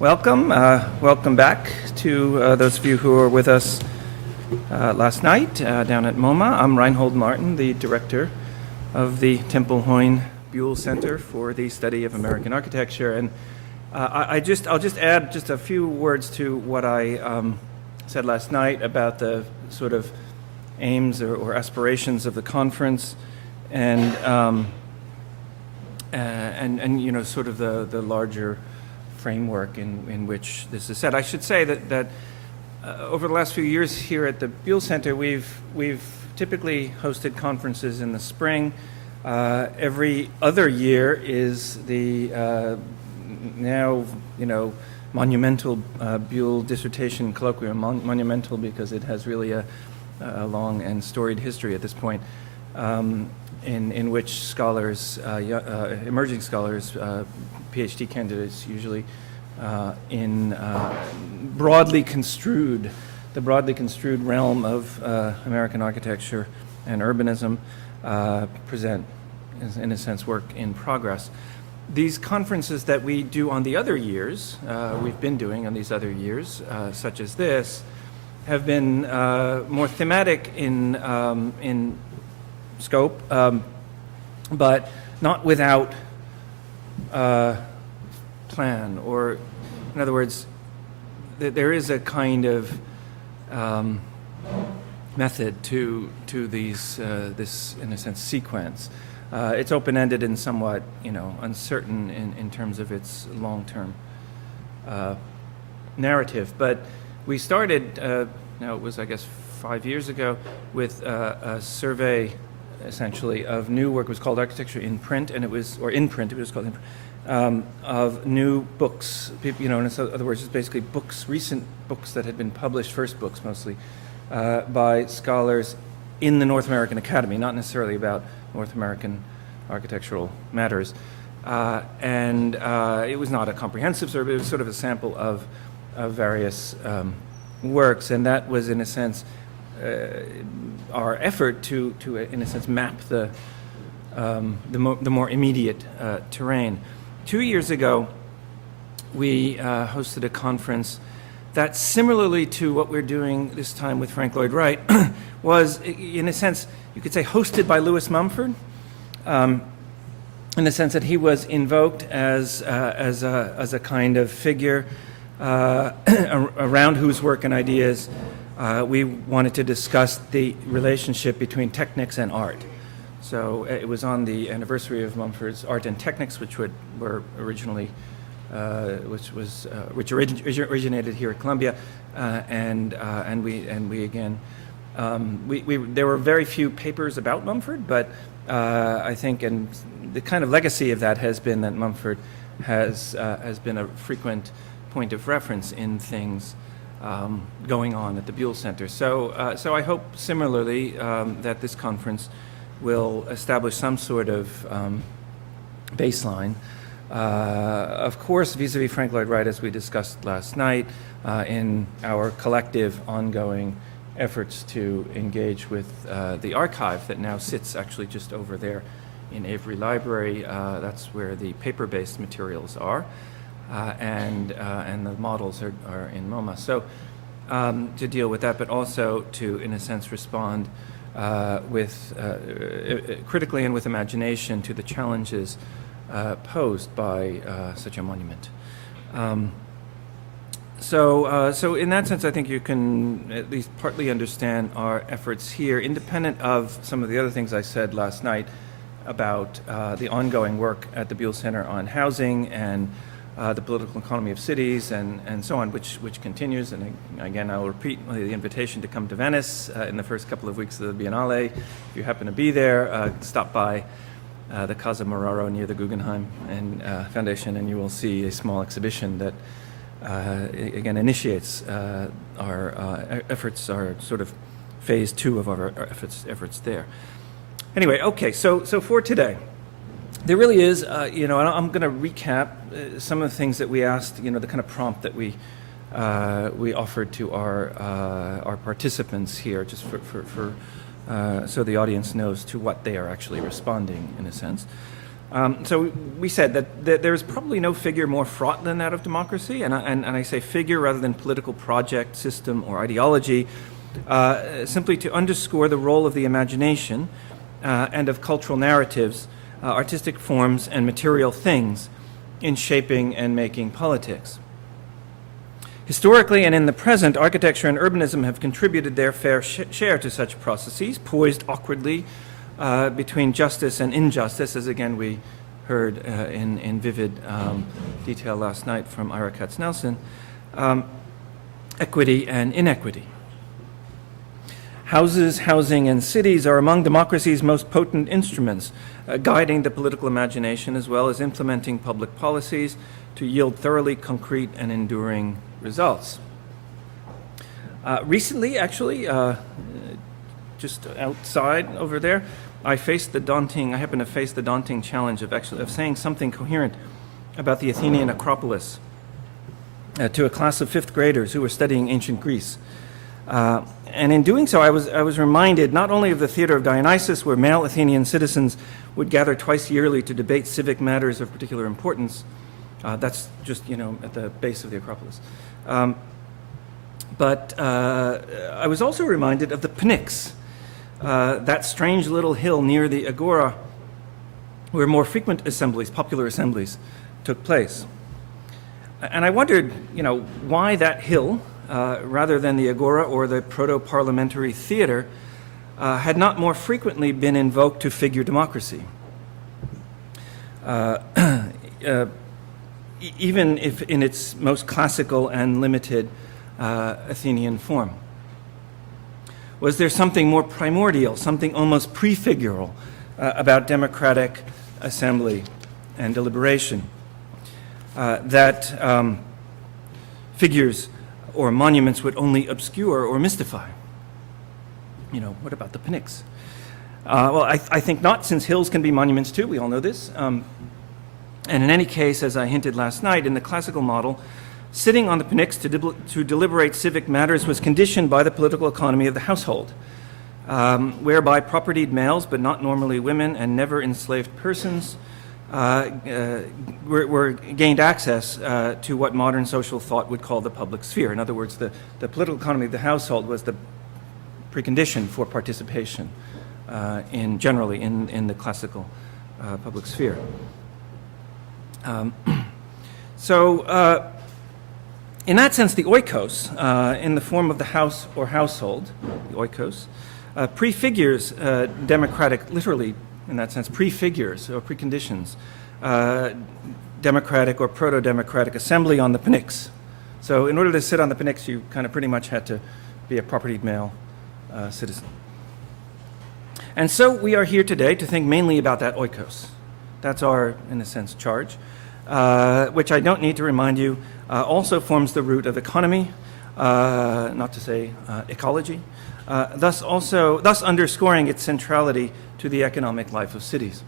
Welcome. Welcome back to those of you who were with us last night down at MoMA. I'm Reinhold Martin, the director of the Temple Hoyne Buell Center for the Study of American Architecture. And I'll just add just a few words to what I said last night about the sort of aims or aspirations of the conference and you know, sort of the larger framework in which this is set. I should say that over the last few years here at the Buell Center, we've typically hosted conferences in the spring. Every other year is the now, you know, monumental Buell Dissertation Colloquium, monumental because it has really a long and storied history at this point, in which scholars, emerging scholars, PhD candidates usually, in the broadly construed realm of American architecture and urbanism, present, in a sense, work in progress. These conferences that we do on the other years, we've been doing on these other years, such as this, have been more thematic in scope, but not without plan, or in other words, there is a kind of method to these this, in a sense, sequence. It's open-ended and somewhat, you know, uncertain in terms of its long-term narrative. But we started, now it was, I guess, 5 years ago, with a survey, essentially, of new work. It was called Architecture in Print, and it was, or in print, it was called in print, of new books. You know, in other words, it's basically books, recent books that had been published, first books mostly, by scholars in the North American Academy, not necessarily about North American architectural matters. And it was not a comprehensive survey, it was sort of a sample of various works, and that was, in a sense, our effort to in a sense, map the more immediate terrain. 2 years ago, we hosted a conference that, similarly to what we're doing this time with Frank Lloyd Wright, was, in a sense, you could say, hosted by Lewis Mumford, in the sense that he was invoked as a kind of figure around whose work and ideas we wanted to discuss the relationship between technics and art. So it was on the anniversary of Mumford's Art and Technics, which were originally, which originated here at Columbia, and we again, there were very few papers about Mumford, but I think, and the kind of legacy of that has been that Mumford has been a frequent point of reference in things going on at the Buell Center. So I hope similarly that this conference will establish some sort of baseline. Of course, vis-a-vis Frank Lloyd Wright, as we discussed last night, in our collective ongoing efforts to engage with the archive that now sits actually just over there in Avery Library. That's where the paper-based materials are. And the models are in MoMA. So to deal with that, but also to, in a sense, respond with critically and with imagination to the challenges posed by such a monument. So in that sense, I think you can at least partly understand our efforts here, independent of some of the other things I said last night about the ongoing work at the Buell Center on housing and the political economy of cities and so on, which continues. And again, I'll repeat the invitation to come to Venice in the first couple of weeks of the Biennale. If you happen to be there, stop by the Casa Moraro near the Guggenheim and Foundation, and you will see a small exhibition that again initiates our efforts, our sort of phase 2 of our efforts there. Anyway, okay, so for today, there really is, you know, and I'm going to recap some of the things that we asked, you know, the kind of prompt that we offered to our participants here, just for so the audience knows to what they are actually responding, in a sense. So we said that there is probably no figure more fraught than that of democracy, and I say figure rather than political project, system, or ideology, simply to underscore the role of the imagination and of cultural narratives, artistic forms, and material things in shaping and making politics. Historically and in the present, architecture and urbanism have contributed their fair share to such processes, poised awkwardly between justice and injustice, as again we heard in vivid detail last night from Ira Katz-Nelson, equity and inequity. Houses, housing, and cities are among democracy's most potent instruments, guiding the political imagination as well as implementing public policies to yield thoroughly concrete and enduring results. Recently, actually, just outside over there, I happened to face the daunting challenge of saying something coherent about the Athenian Acropolis to a class of fifth graders who were studying ancient Greece. And in doing so, I was reminded not only of the Theater of Dionysus, where male Athenian citizens would gather twice yearly to debate civic matters of particular importance. That's just, at the base of the Acropolis. But I was also reminded of the Pnyx, that strange little hill near the Agora where more frequent assemblies, popular assemblies, took place. And I wondered, why that hill, rather than the Agora or the proto-parliamentary theater, had not more frequently been invoked to figure democracy. Even if in its most classical and limited Athenian form. Was there something more primordial, something almost prefigural about democratic assembly and deliberation that figures or monuments would only obscure or mystify? What about the Pnyx? Well, I think not, since hills can be monuments too. We all know this. And in any case, as I hinted last night, in the classical model, sitting on the Pnyx to deliberate civic matters was conditioned by the political economy of the household, whereby propertied males, but not normally women and never enslaved persons, were gained access to what modern social thought would call the public sphere. In other words, the political economy of the household was the precondition for participation generally in the classical public sphere. In that sense, the oikos, in the form of the house or household, the oikos, prefigures democratic, literally in that sense, prefigures or preconditions democratic or proto-democratic assembly on the Pnyx. So in order to sit on the Pnyx, you kind of pretty much had to be a propertied male citizen. And so we are here today to think mainly about that oikos. That's our, in a sense, charge, which I don't need to remind you also forms the root of economy, not to say ecology, thus underscoring its centrality to the economic life of cities.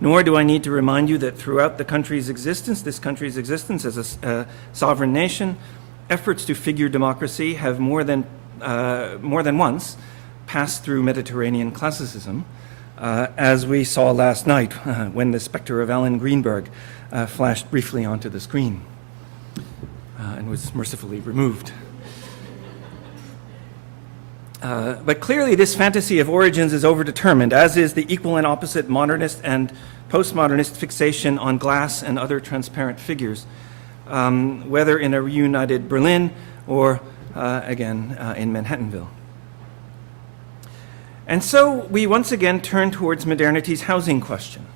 Nor do I need to remind you that throughout this country's existence as a sovereign nation, efforts to figure democracy have more than once passed through Mediterranean classicism, as we saw last night when the specter of Alan Greenberg flashed briefly onto the screen and was mercifully removed. But clearly this fantasy of origins is overdetermined, as is the equal and opposite modernist and postmodernist fixation on glass and other transparent figures, whether in a reunited Berlin or, again, in Manhattanville. And so we once again turn towards modernity's housing question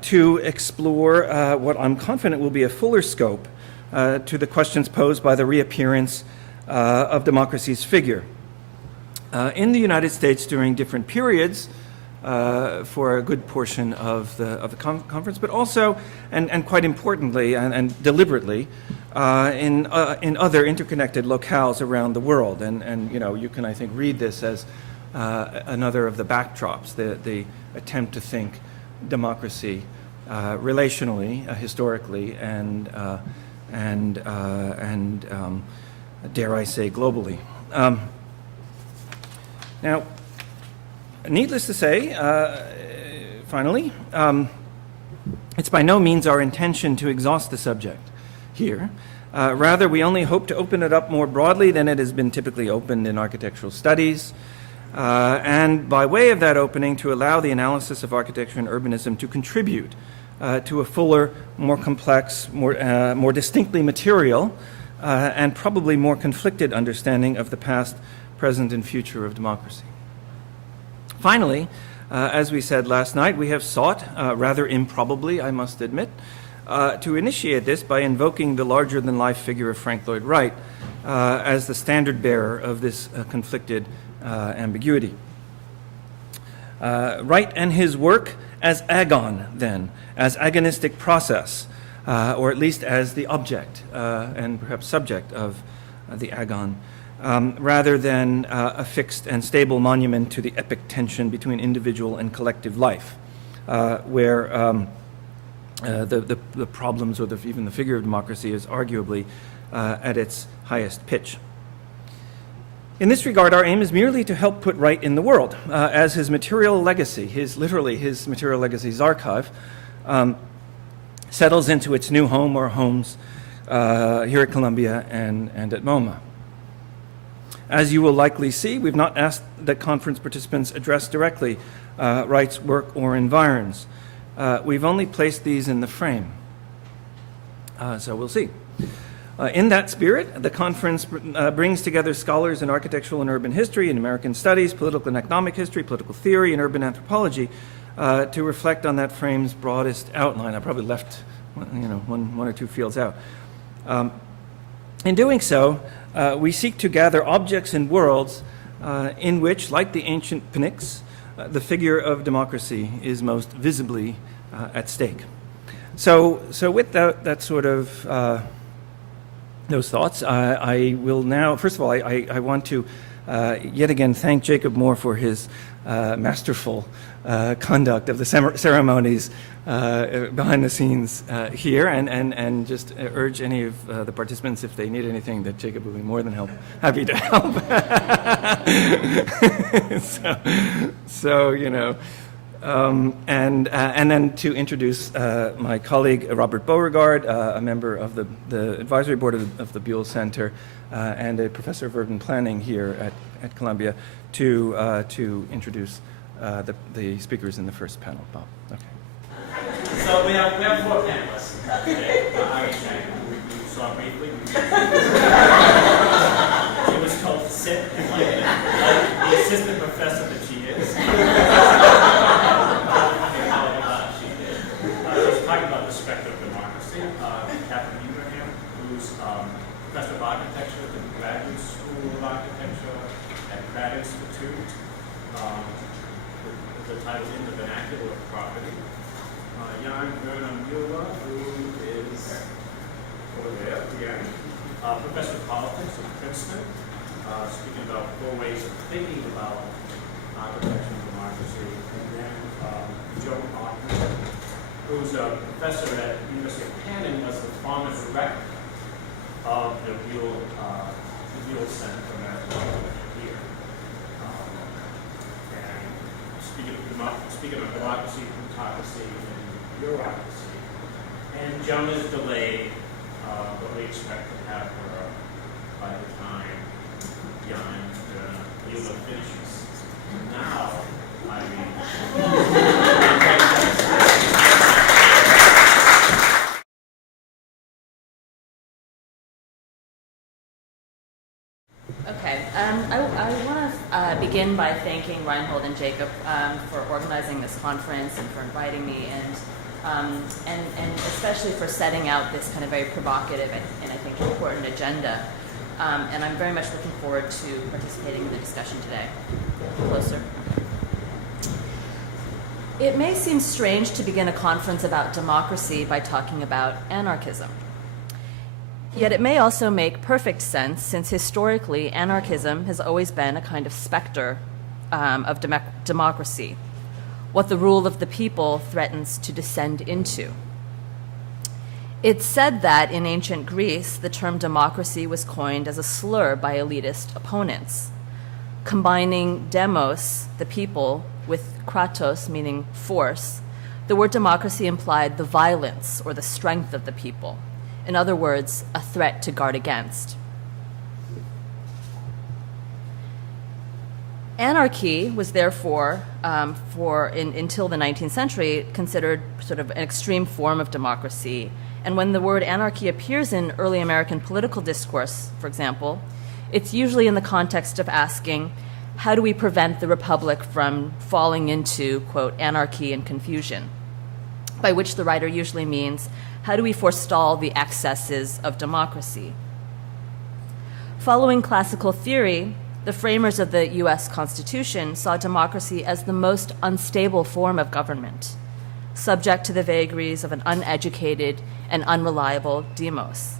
to explore what I'm confident will be a fuller scope to the questions posed by the reappearance of democracy's figure in the United States during different periods for a good portion of the conference, but also, and quite importantly and deliberately, in other interconnected locales around the world. And you can, I think, read this as another of the backdrops, the attempt to think democracy relationally, historically, and dare I say, globally. Now, needless to say, finally, it's by no means our intention to exhaust the subject here. Rather, we only hope to open it up more broadly than it has been typically opened in architectural studies, and by way of that opening, to allow the analysis of architecture and urbanism to contribute to a fuller, more complex, more distinctly material, and probably more conflicted understanding of the past, present, and future of democracy. Finally, as we said last night, we have sought, rather improbably, I must admit, to initiate this by invoking the larger-than-life figure of Frank Lloyd Wright as the standard bearer of this conflicted ambiguity. Wright and his work as agon, then, as agonistic process, or at least as the object and perhaps subject of the agon, rather than a fixed and stable monument to the epic tension between individual and collective life, where the problems or even the figure of democracy is arguably at its highest pitch. In this regard, our aim is merely to help put Wright in the world as his material legacy, his material legacy's archive, settles into its new home or homes here at Columbia and at MoMA. As you will likely see, we've not asked that conference participants address directly Wright's work or environs. We've only placed these in the frame. So we'll see. In that spirit, the conference brings together scholars in architectural and urban history, in American studies, political and economic history, political theory, and urban anthropology to reflect on that frame's broadest outline. I probably left one or two fields out. In doing so, we seek to gather objects and worlds in which, like the ancient Pnyx, the figure of democracy is most visibly at stake. So with that sort of those thoughts, I will now, first of all, I want to yet again thank Jacob Moore for his masterful conduct of the ceremonies behind the scenes here, and just urge any of the participants, if they need anything, that Jacob will be more than happy to help. And then to introduce my colleague Robert Beauregard, a member of the advisory board of the Buell Center and a professor of urban planning here at Columbia, to introduce the speakers in the first panel. Bob, okay. So we have 4 panelists today. Irene Cheng, who we saw briefly. She was told to sit like the assistant professor that she is. She's talking about the Specter of democracy. Captain Ingraham, who's professor of architecture at the Graduate School of Architecture at Pratt Institute. The title in the vernacular of property. Jan-Werner Mueller, who is over there, again, professor of politics at Princeton, speaking about 4 ways of thinking about architecture and democracy. And then Joan, who's a professor at the University of Penn, was the former director of the Buell Center for Architecture here. And speaking of democracy, plutocracy, and bureaucracy. And Joan is delayed, but we expect to have her by the time Jan-Werner finishes. Now, Okay, I want to begin by thanking Reinhold and Jacob for organizing this conference and for inviting me, and especially for setting out this kind of very provocative and I think important agenda. And I'm very much looking forward to participating in the discussion today. Closer. It may seem strange to begin a conference about democracy by talking about anarchism. Yet it may also make perfect sense, since historically anarchism has always been a kind of specter of democracy, what the rule of the people threatens to descend into. It's said that in ancient Greece, the term democracy was coined as a slur by elitist opponents, combining demos, the people, with kratos meaning force, the word democracy implied the violence or the strength of the people. In other words, a threat to guard against. Anarchy was therefore, until the 19th century, considered sort of an extreme form of democracy. And when the word anarchy appears in early American political discourse, for example, it's usually in the context of asking, how do we prevent the republic from falling into, quote, anarchy and confusion? By which the writer usually means, how do we forestall the excesses of democracy? Following classical theory, the framers of the US Constitution saw democracy as the most unstable form of government, subject to the vagaries of an uneducated and unreliable demos.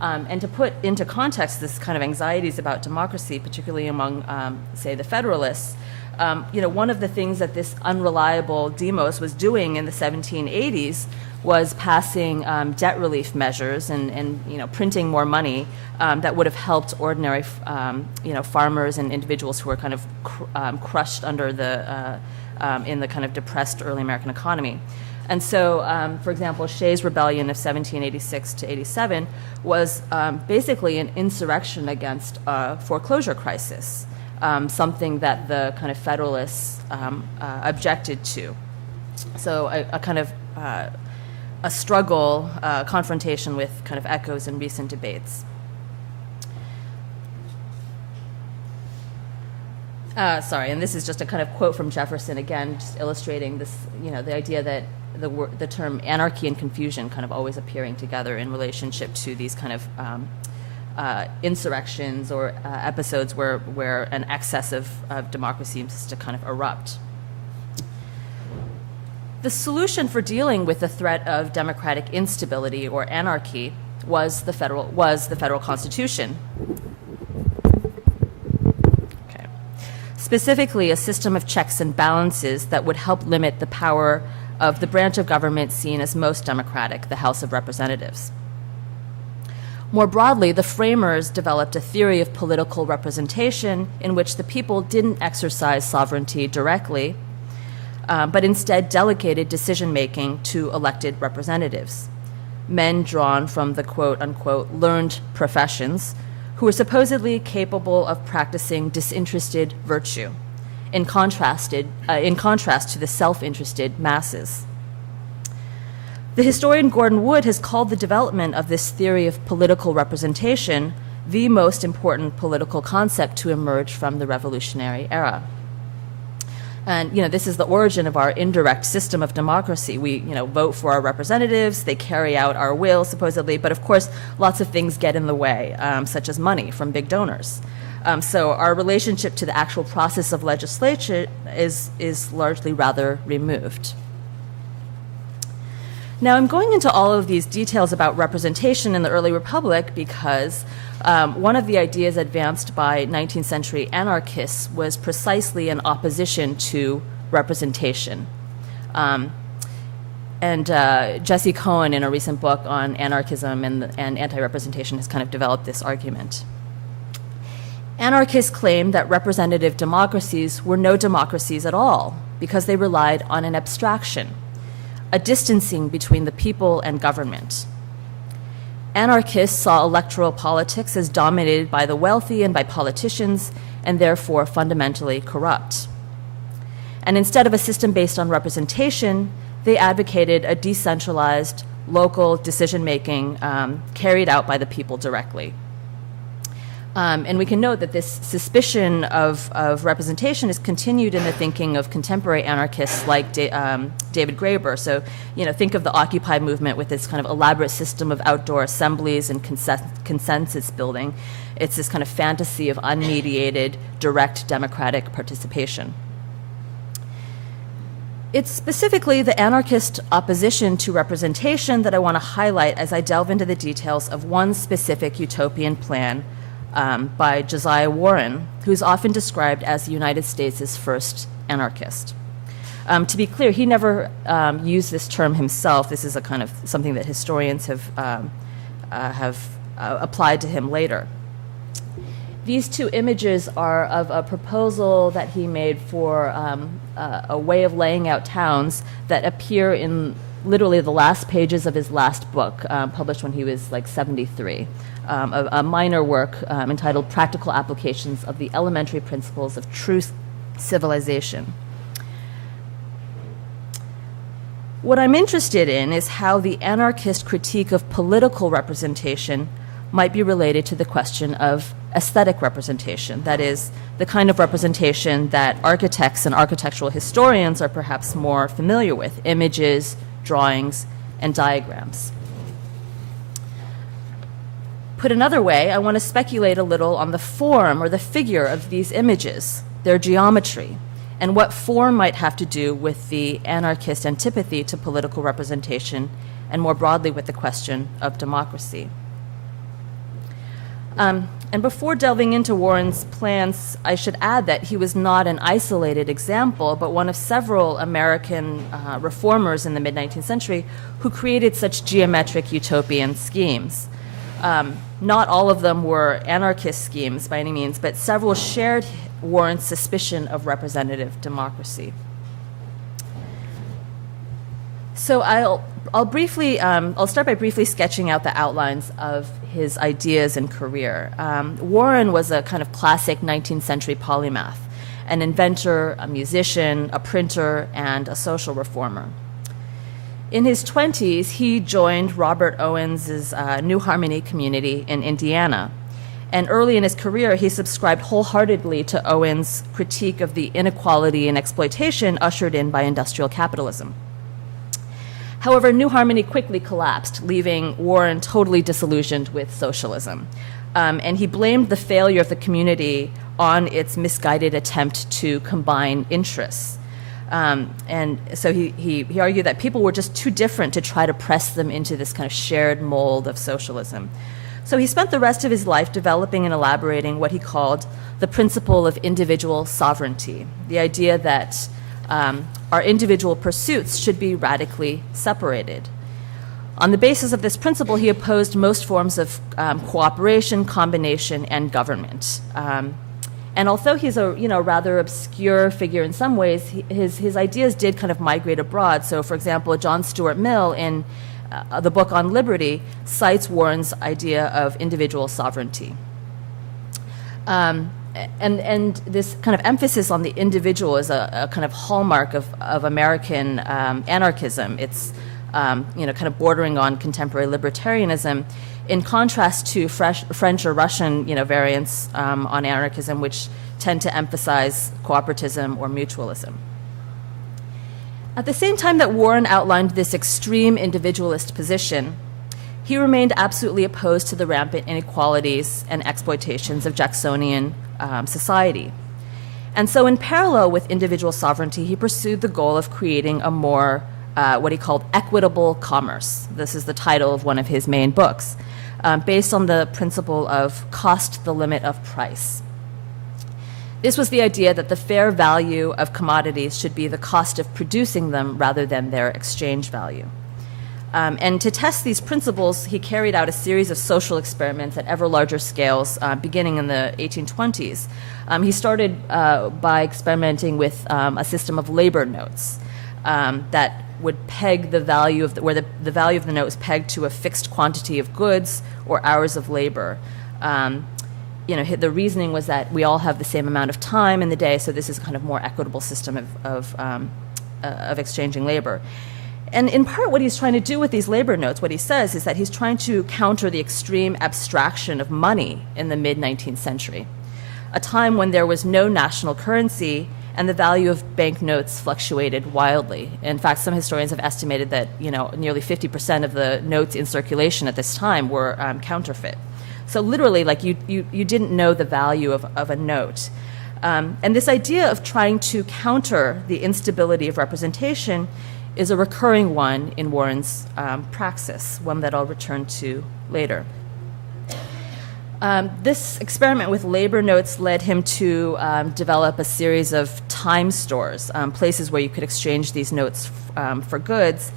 And to put into context this kind of anxieties about democracy, particularly among, say, the Federalists, one of the things that this unreliable demos was doing in the 1780s was passing debt relief measures and printing more money that would have helped ordinary farmers and individuals who were kind of crushed under in the kind of depressed early American economy. And so, for example, Shays' Rebellion of 1786 to 87 was basically an insurrection against a foreclosure crisis, something that the kind of Federalists objected to. So a kind of a struggle, confrontation with kind of echoes in recent debates. And this is just a kind of quote from Jefferson, again, just illustrating this, the idea that the term anarchy and confusion kind of always appearing together in relationship to these kind of insurrections or episodes where an excess of democracy seems to kind of erupt. The solution for dealing with the threat of democratic instability or anarchy was the federal Constitution. Okay. Specifically, a system of checks and balances that would help limit the power of the branch of government seen as most democratic, the House of Representatives. More broadly, the framers developed a theory of political representation in which the people didn't exercise sovereignty directly, but instead delegated decision-making to elected representatives, men drawn from the quote-unquote learned professions who were supposedly capable of practicing disinterested virtue, in contrast to the self-interested masses. The historian Gordon Wood has called the development of this theory of political representation the most important political concept to emerge from the Revolutionary era. And this is the origin of our indirect system of democracy. We vote for our representatives, they carry out our will supposedly, but of course lots of things get in the way, such as money from big donors. So our relationship to the actual process of legislation is largely rather removed. Now, I'm going into all of these details about representation in the early republic because one of the ideas advanced by 19th century anarchists was precisely an opposition to representation. And Jesse Cohen, in a recent book on anarchism and anti-representation, has kind of developed this argument. Anarchists claimed that representative democracies were no democracies at all because they relied on an abstraction, a distancing between the people and government. Anarchists saw electoral politics as dominated by the wealthy and by politicians, and therefore fundamentally corrupt. And instead of a system based on representation, they advocated a decentralized, local decision-making carried out by the people directly. And we can note that this suspicion of representation is continued in the thinking of contemporary anarchists like David Graeber. So, think of the Occupy movement with its kind of elaborate system of outdoor assemblies and consensus building. It's this kind of fantasy of unmediated, direct democratic participation. It's specifically the anarchist opposition to representation that I want to highlight as I delve into the details of one specific utopian plan by Josiah Warren, who's often described as the United States' first anarchist. To be clear, he never used this term himself. This is a kind of something that historians have applied to him later. These two images are of a proposal that he made for a way of laying out towns that appear in literally the last pages of his last book, published when he was like 73, a minor work entitled Practical Applications of the Elementary Principles of True Civilization. What I'm interested in is how the anarchist critique of political representation might be related to the question of aesthetic representation, that is, the kind of representation that architects and architectural historians are perhaps more familiar with: images, drawings, and diagrams. Put another way, I want to speculate a little on the form or the figure of these images, their geometry, and what form might have to do with the anarchist antipathy to political representation, and more broadly with the question of democracy. And before delving into Warren's plans, I should add that he was not an isolated example, but one of several American reformers in the mid-19th century who created such geometric utopian schemes. Not all of them were anarchist schemes by any means, but several shared Warren's suspicion of representative democracy. So I'll start by briefly sketching out the outlines of his ideas and career. Warren was a kind of classic 19th century polymath, an inventor, a musician, a printer, and a social reformer. In his 20s, he joined Robert Owens's New Harmony community in Indiana. And early in his career, he subscribed wholeheartedly to Owens' critique of the inequality and exploitation ushered in by industrial capitalism. However, New Harmony quickly collapsed, leaving Warren totally disillusioned with socialism. And he blamed the failure of the community on its misguided attempt to combine interests. And so he argued that people were just too different to try to press them into this kind of shared mold of socialism. So he spent the rest of his life developing and elaborating what he called the principle of individual sovereignty, the idea that our individual pursuits should be radically separated. On the basis of this principle, he opposed most forms of cooperation, combination, and government. And although he's a rather obscure figure in some ways, his ideas did kind of migrate abroad. So, for example, John Stuart Mill in the book on liberty cites Warren's idea of individual sovereignty. And this kind of emphasis on the individual is a kind of hallmark of American anarchism. It's kind of bordering on contemporary libertarianism, in contrast to French or Russian variants on anarchism, which tend to emphasize cooperatism or mutualism. At the same time that Warren outlined this extreme individualist position, he remained absolutely opposed to the rampant inequalities and exploitations of Jacksonian society. And so in parallel with individual sovereignty, he pursued the goal of creating a more, what he called equitable commerce. This is the title of one of his main books, based on the principle of cost the limit of price. This was the idea that the fair value of commodities should be the cost of producing them rather than their exchange value. And to test these principles, he carried out a series of social experiments at ever larger scales, beginning in the 1820s. He started by experimenting with a system of labor notes that would peg the value of where the value of the note was pegged to a fixed quantity of goods or hours of labor. The reasoning was that we all have the same amount of time in the day, so this is a kind of more equitable system of exchanging labor. And in part, what he's trying to do with these labor notes, what he says is that he's trying to counter the extreme abstraction of money in the mid-19th century, a time when there was no national currency and the value of banknotes fluctuated wildly. In fact, some historians have estimated that nearly 50% of the notes in circulation at this time were counterfeit. So literally, like you didn't know the value of a note. And this idea of trying to counter the instability of representation is a recurring one in Warren's praxis, one that I'll return to later. This experiment with labor notes led him to develop a series of time stores, places where you could exchange these notes for goods.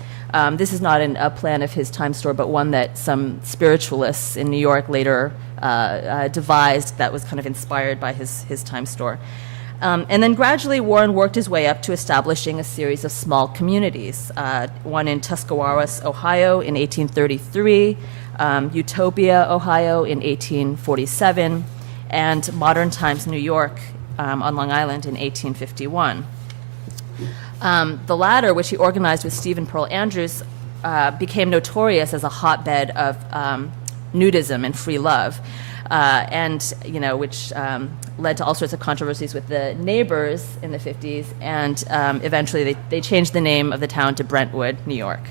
This is not a plan of his time store, but one that some spiritualists in New York later devised that was kind of inspired by his time store. And then gradually Warren worked his way up to establishing a series of small communities, one in Tuscarawas, Ohio in 1833, Utopia, Ohio in 1847, and Modern Times, New York on Long Island in 1851. The latter, which he organized with Stephen Pearl Andrews, became notorious as a hotbed of nudism and free love, and which led to all sorts of controversies with the neighbors in the 50s, and eventually they changed the name of the town to Brentwood, New York.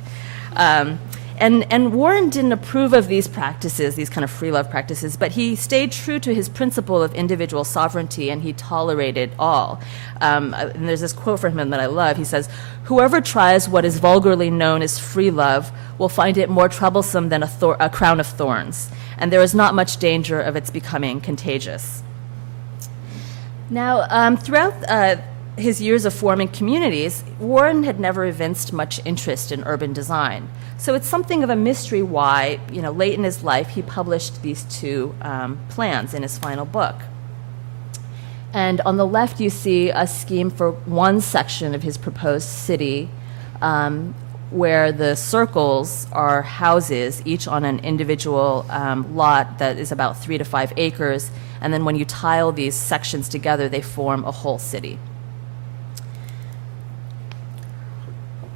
And Warren didn't approve of these practices, these kind of free love practices, but he stayed true to his principle of individual sovereignty, and he tolerated all. And there's this quote from him that I love. He says, "Whoever tries what is vulgarly known as free love will find it more troublesome than a crown of thorns, and there is not much danger of its becoming contagious." Now, throughout his years of forming communities, Warren had never evinced much interest in urban design. So it's something of a mystery why, late in his life, he published these two plans in his final book. And on the left, you see a scheme for one section of his proposed city, where the circles are houses, each on an individual lot that is about 3 to 5 acres. And then when you tile these sections together, they form a whole city.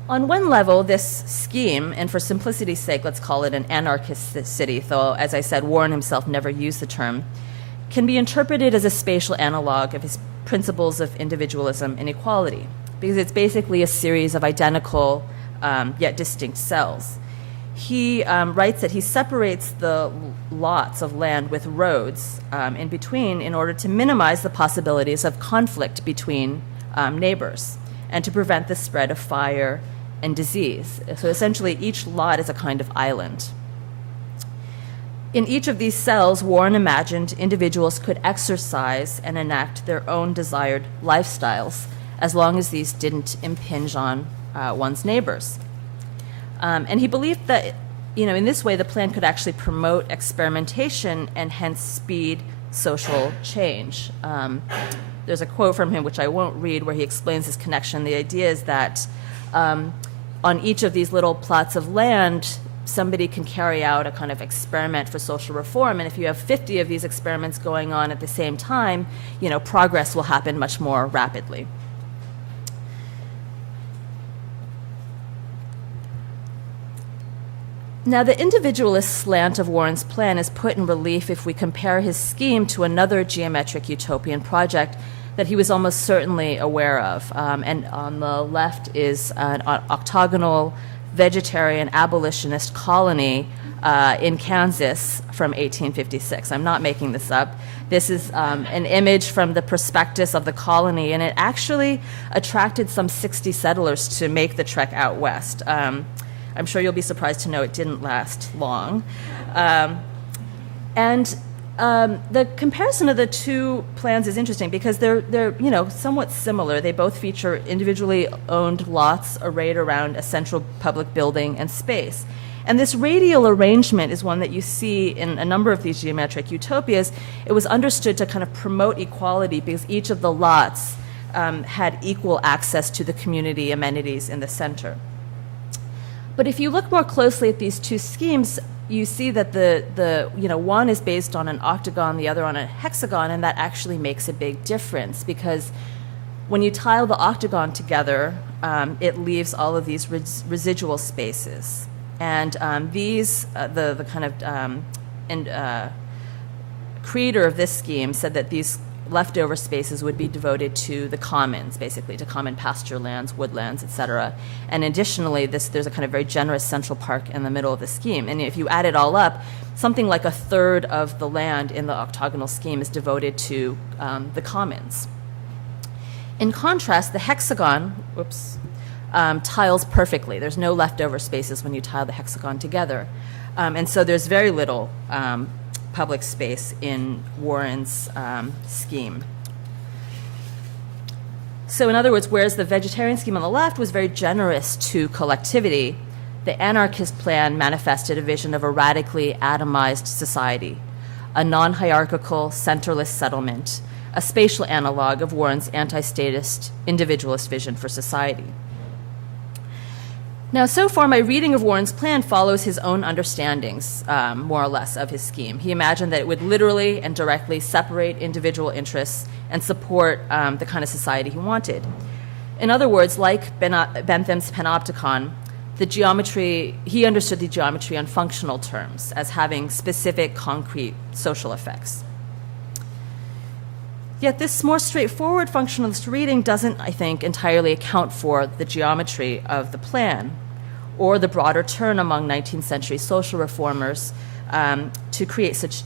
On one level, this scheme, and for simplicity's sake, let's call it an anarchist city, though, as I said, Warren himself never used the term, can be interpreted as a spatial analog of his principles of individualism and equality, because it's basically a series of identical yet distinct cells. He writes that he separates the lots of land with roads in between in order to minimize the possibilities of conflict between neighbors and to prevent the spread of fire and disease. So essentially, each lot is a kind of island. In each of these cells, Warren imagined individuals could exercise and enact their own desired lifestyles, as long as these didn't impinge on one's neighbors. And he believed that, in this way, the plan could actually promote experimentation and hence speed social change. There's a quote from him, which I won't read, where he explains his connection. The idea is that on each of these little plots of land, somebody can carry out a kind of experiment for social reform. And if you have 50 of these experiments going on at the same time, progress will happen much more rapidly. Now, the individualist slant of Warren's plan is put in relief if we compare his scheme to another geometric utopian project that he was almost certainly aware of. And on the left is an octagonal vegetarian abolitionist colony in Kansas from 1856. I'm not making this up. This is an image from the prospectus of the colony, and it actually attracted some 60 settlers to make the trek out west. I'm sure you'll be surprised to know it didn't last long. The comparison of the two plans is interesting because they're somewhat similar. They both feature individually owned lots arrayed around a central public building and space. And this radial arrangement is one that you see in a number of these geometric utopias. It was understood to kind of promote equality because each of the lots had equal access to the community amenities in the center. But if you look more closely at these two schemes, you see that the one is based on an octagon, the other on a hexagon, and that actually makes a big difference because when you tile the octagon together, it leaves all of these residual spaces. And the kind of creator of this scheme said that these leftover spaces would be devoted to the commons, basically, to common pasture lands, woodlands, etc. And additionally, there's a kind of very generous central park in the middle of the scheme. And if you add it all up, something like a third of the land in the octagonal scheme is devoted to the commons. In contrast, the hexagon, tiles perfectly. There's no leftover spaces when you tile the hexagon together. And so there's very little public space in Warren's scheme. So in other words, whereas the vegetarian scheme on the left was very generous to collectivity, the anarchist plan manifested a vision of a radically atomized society. a non-hierarchical, centerless settlement, a spatial analog of Warren's anti-statist, individualist vision for society. Now, so far, my reading of Warren's plan follows his own understandings, more or less, of his scheme. He imagined that it would literally and directly separate individual interests and support the kind of society he wanted. In other words, like Bentham's panopticon, he understood the geometry on functional terms as having specific, concrete social effects. Yet this more straightforward functionalist reading doesn't, I think, entirely account for the geometry of the plan or the broader turn among 19th century social reformers to create such,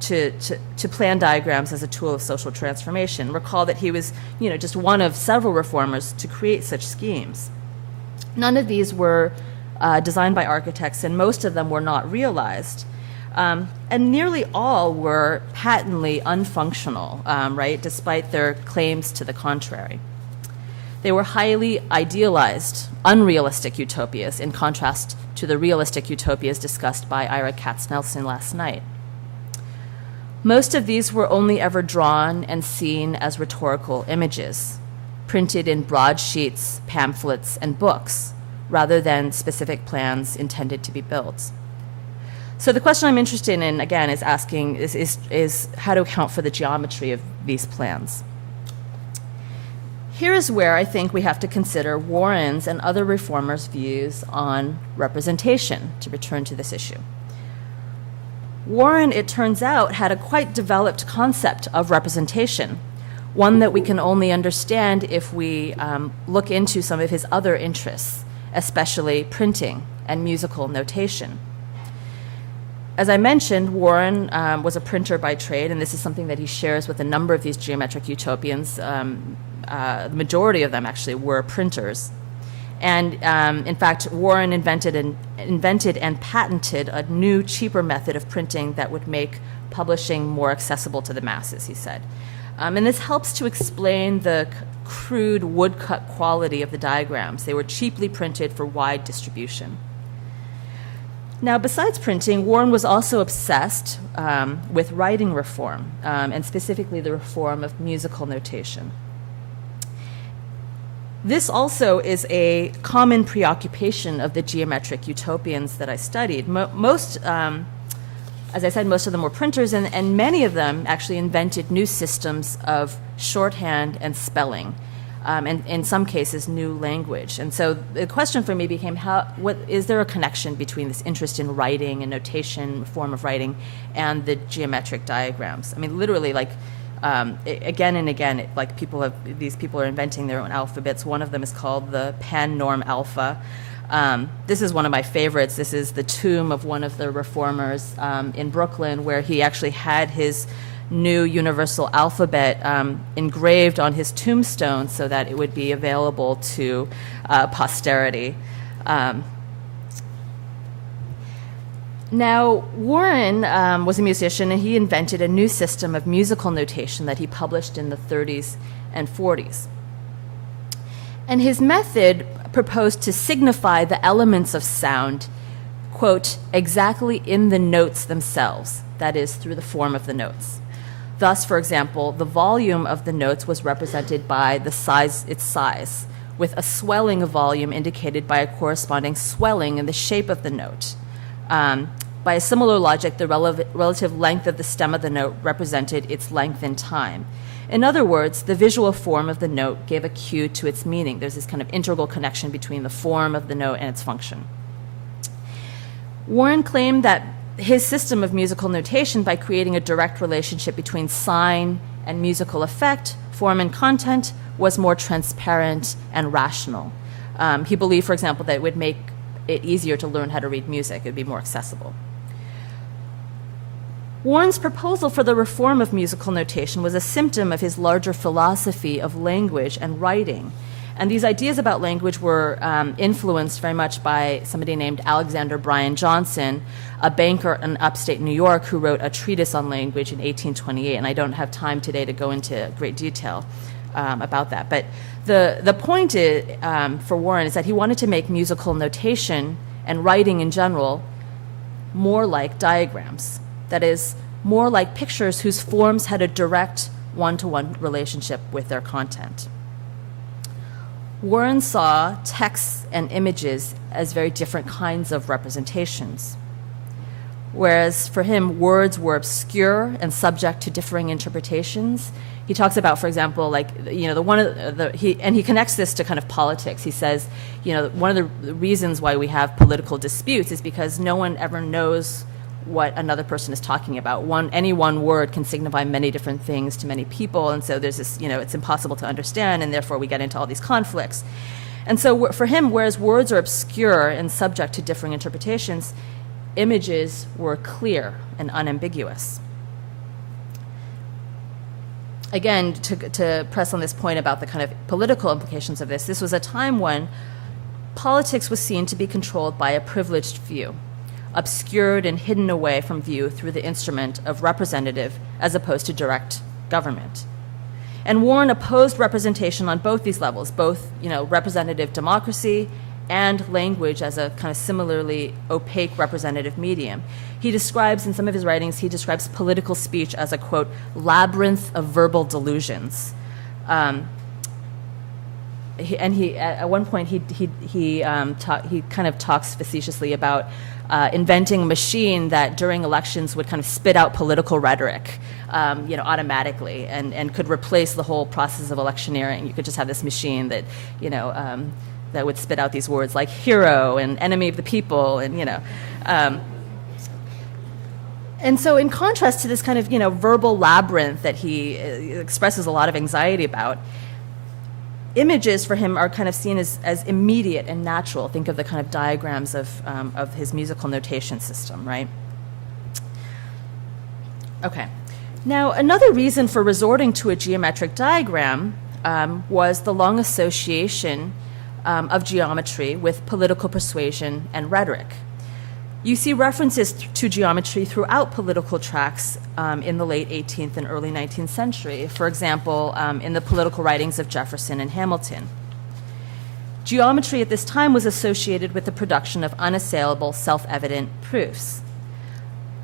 to plan diagrams as a tool of social transformation. Recall that he was, just one of several reformers to create such schemes. None of these were designed by architects, and most of them were not realized. And nearly all were patently unfunctional, right, despite their claims to the contrary. They were highly idealized, unrealistic utopias, in contrast to the realistic utopias discussed by Ira Katznelson last night. Most of these were only ever drawn and seen as rhetorical images, printed in broadsheets, pamphlets, and books, rather than specific plans intended to be built. So the question I'm interested in, again, is asking is how to account for the geometry of these plans. Here is where I think we have to consider Warren's and other reformers' views on representation, to return to this issue. Warren, it turns out, had a quite developed concept of representation, one that we can only understand if we look into some of his other interests, especially printing and musical notation. As I mentioned, Warren was a printer by trade, and this is something that he shares with a number of these geometric utopians. The majority of them actually were printers. And in fact, Warren invented and patented a new, cheaper method of printing that would make publishing more accessible to the masses, he said. And this helps to explain the crude woodcut quality of the diagrams. They were cheaply printed for wide distribution. Now, besides printing, Warren was also obsessed with writing reform, and specifically the reform of musical notation. This also is a common preoccupation of the geometric utopians that I studied. Most, as I said, most of them were printers, and many of them actually invented new systems of shorthand and spelling, and in some cases, new language. And so the question for me became, is there a connection between this interest in writing and notation, form of writing, and the geometric diagrams? I mean, literally, again and again, these people are inventing their own alphabets. One of them is called the pan-norm alpha. This is one of my favorites. This is the tomb of one of the reformers in Brooklyn, where he actually had his new universal alphabet engraved on his tombstone so that it would be available to posterity. Now, Warren was a musician, and he invented a new system of musical notation that he published in the 30s and 40s. And his method proposed to signify the elements of sound, quote, exactly in the notes themselves, that is, through the form of the notes. Thus, for example, the volume of the notes was represented by its size, with a swelling of volume indicated by a corresponding swelling in the shape of the note. By a similar logic, the relative length of the stem of the note represented its length in time. In other words, the visual form of the note gave a cue to its meaning. There's this kind of integral connection between the form of the note and its function. Warren claimed that his system of musical notation, by creating a direct relationship between sign and musical effect, form and content, was more transparent and rational. He believed, for example, that it would make it easier to learn how to read music. It would be more accessible. Warren's proposal for the reform of musical notation was a symptom of his larger philosophy of language and writing. And these ideas about language were influenced very much by somebody named Alexander Bryan Johnson, a banker in upstate New York who wrote a treatise on language in 1828. And I don't have time today to go into great detail about that. But the point for Warren is that he wanted to make musical notation and writing in general more like diagrams. that is, more like pictures whose forms had a direct one-to-one relationship with their content. Warren saw texts and images as very different kinds of representations. Whereas for him, words were obscure and subject to differing interpretations. He talks about, for example, like, you know, he connects this to kind of politics. He says, you know, one of the reasons why we have political disputes is because no one ever knows what another person is talking about. Any one word can signify many different things to many people, and so there's this, you know, it's impossible to understand, and therefore we get into all these conflicts. And so for him, whereas words are obscure and subject to differing interpretations, images were clear and unambiguous. Again, to press on this point about the kind of political implications of this was a time when politics was seen to be controlled by a privileged few, obscured and hidden away from view through the instrument of representative as opposed to direct government. And Warren opposed representation on both these levels, both, you know, representative democracy and language as a kind of similarly opaque representative medium. He describes, in some of his writings, he describes political speech as a, quote, labyrinth of verbal delusions. At one point, he kind of talks facetiously about inventing a machine that during elections would kind of spit out political rhetoric, you know, automatically, and could replace the whole process of electioneering. You could just have this machine that, you know, that would spit out these words like hero and enemy of the people, and, you know. And so in contrast to this kind of, you know, verbal labyrinth that he expresses a lot of anxiety about, images for him are kind of seen as immediate and natural. Think of the kind of diagrams of his musical notation system, right? Okay. Now, another reason for resorting to a geometric diagram was the long association of geometry with political persuasion and rhetoric. You see references to geometry throughout political tracts in the late 18th and early 19th century, for example, in the political writings of Jefferson and Hamilton. Geometry at this time was associated with the production of unassailable, self-evident proofs.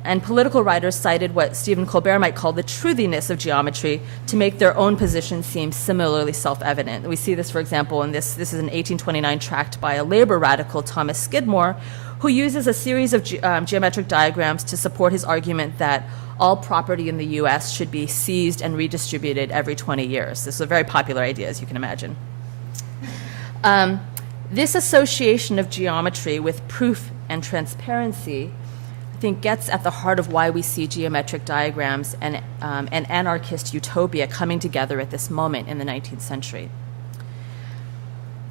And political writers cited what Stephen Colbert might call the truthiness of geometry to make their own position seem similarly self-evident. We see this, for example, in this is an 1829 tract by a labor radical, Thomas Skidmore, who uses a series of geometric diagrams to support his argument that all property in the U.S. should be seized and redistributed every 20 years. This is a very popular idea, as you can imagine. This association of geometry with proof and transparency, I think, gets at the heart of why we see geometric diagrams and anarchist utopia coming together at this moment in the 19th century.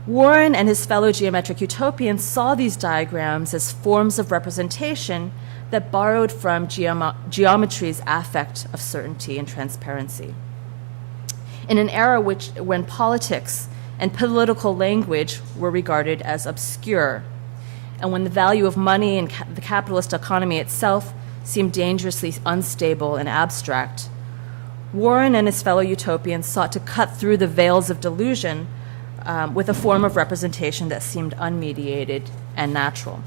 Warren and his fellow geometric utopians saw these diagrams as forms of representation that borrowed from geometry's affect of certainty and transparency. In an era when politics and political language were regarded as obscure, and when the value of money and the capitalist economy itself seemed dangerously unstable and abstract, Warren and his fellow utopians sought to cut through the veils of delusion with a form of representation that seemed unmediated and natural.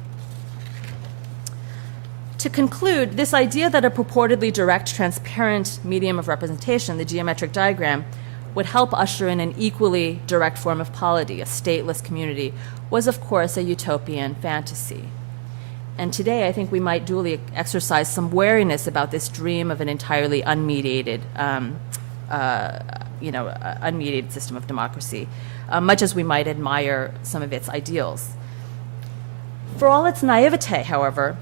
To conclude, this idea that a purportedly direct, transparent medium of representation, the geometric diagram, would help usher in an equally direct form of polity, a stateless community, was, of course, a utopian fantasy. And today, I think we might duly exercise some wariness about this dream of an entirely unmediated, unmediated system of democracy, much as we might admire some of its ideals. For all its naivete, however,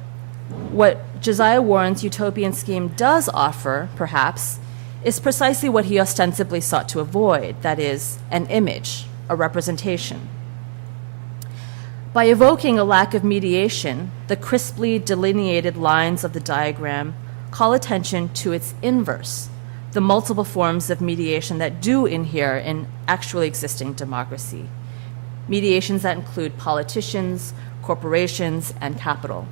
what Josiah Warren's utopian scheme does offer, perhaps, is precisely what he ostensibly sought to avoid, that is, an image, a representation. By evoking a lack of mediation, the crisply delineated lines of the diagram call attention to its inverse, the multiple forms of mediation that do inhere in actually existing democracy, mediations that include politicians, corporations, and capital.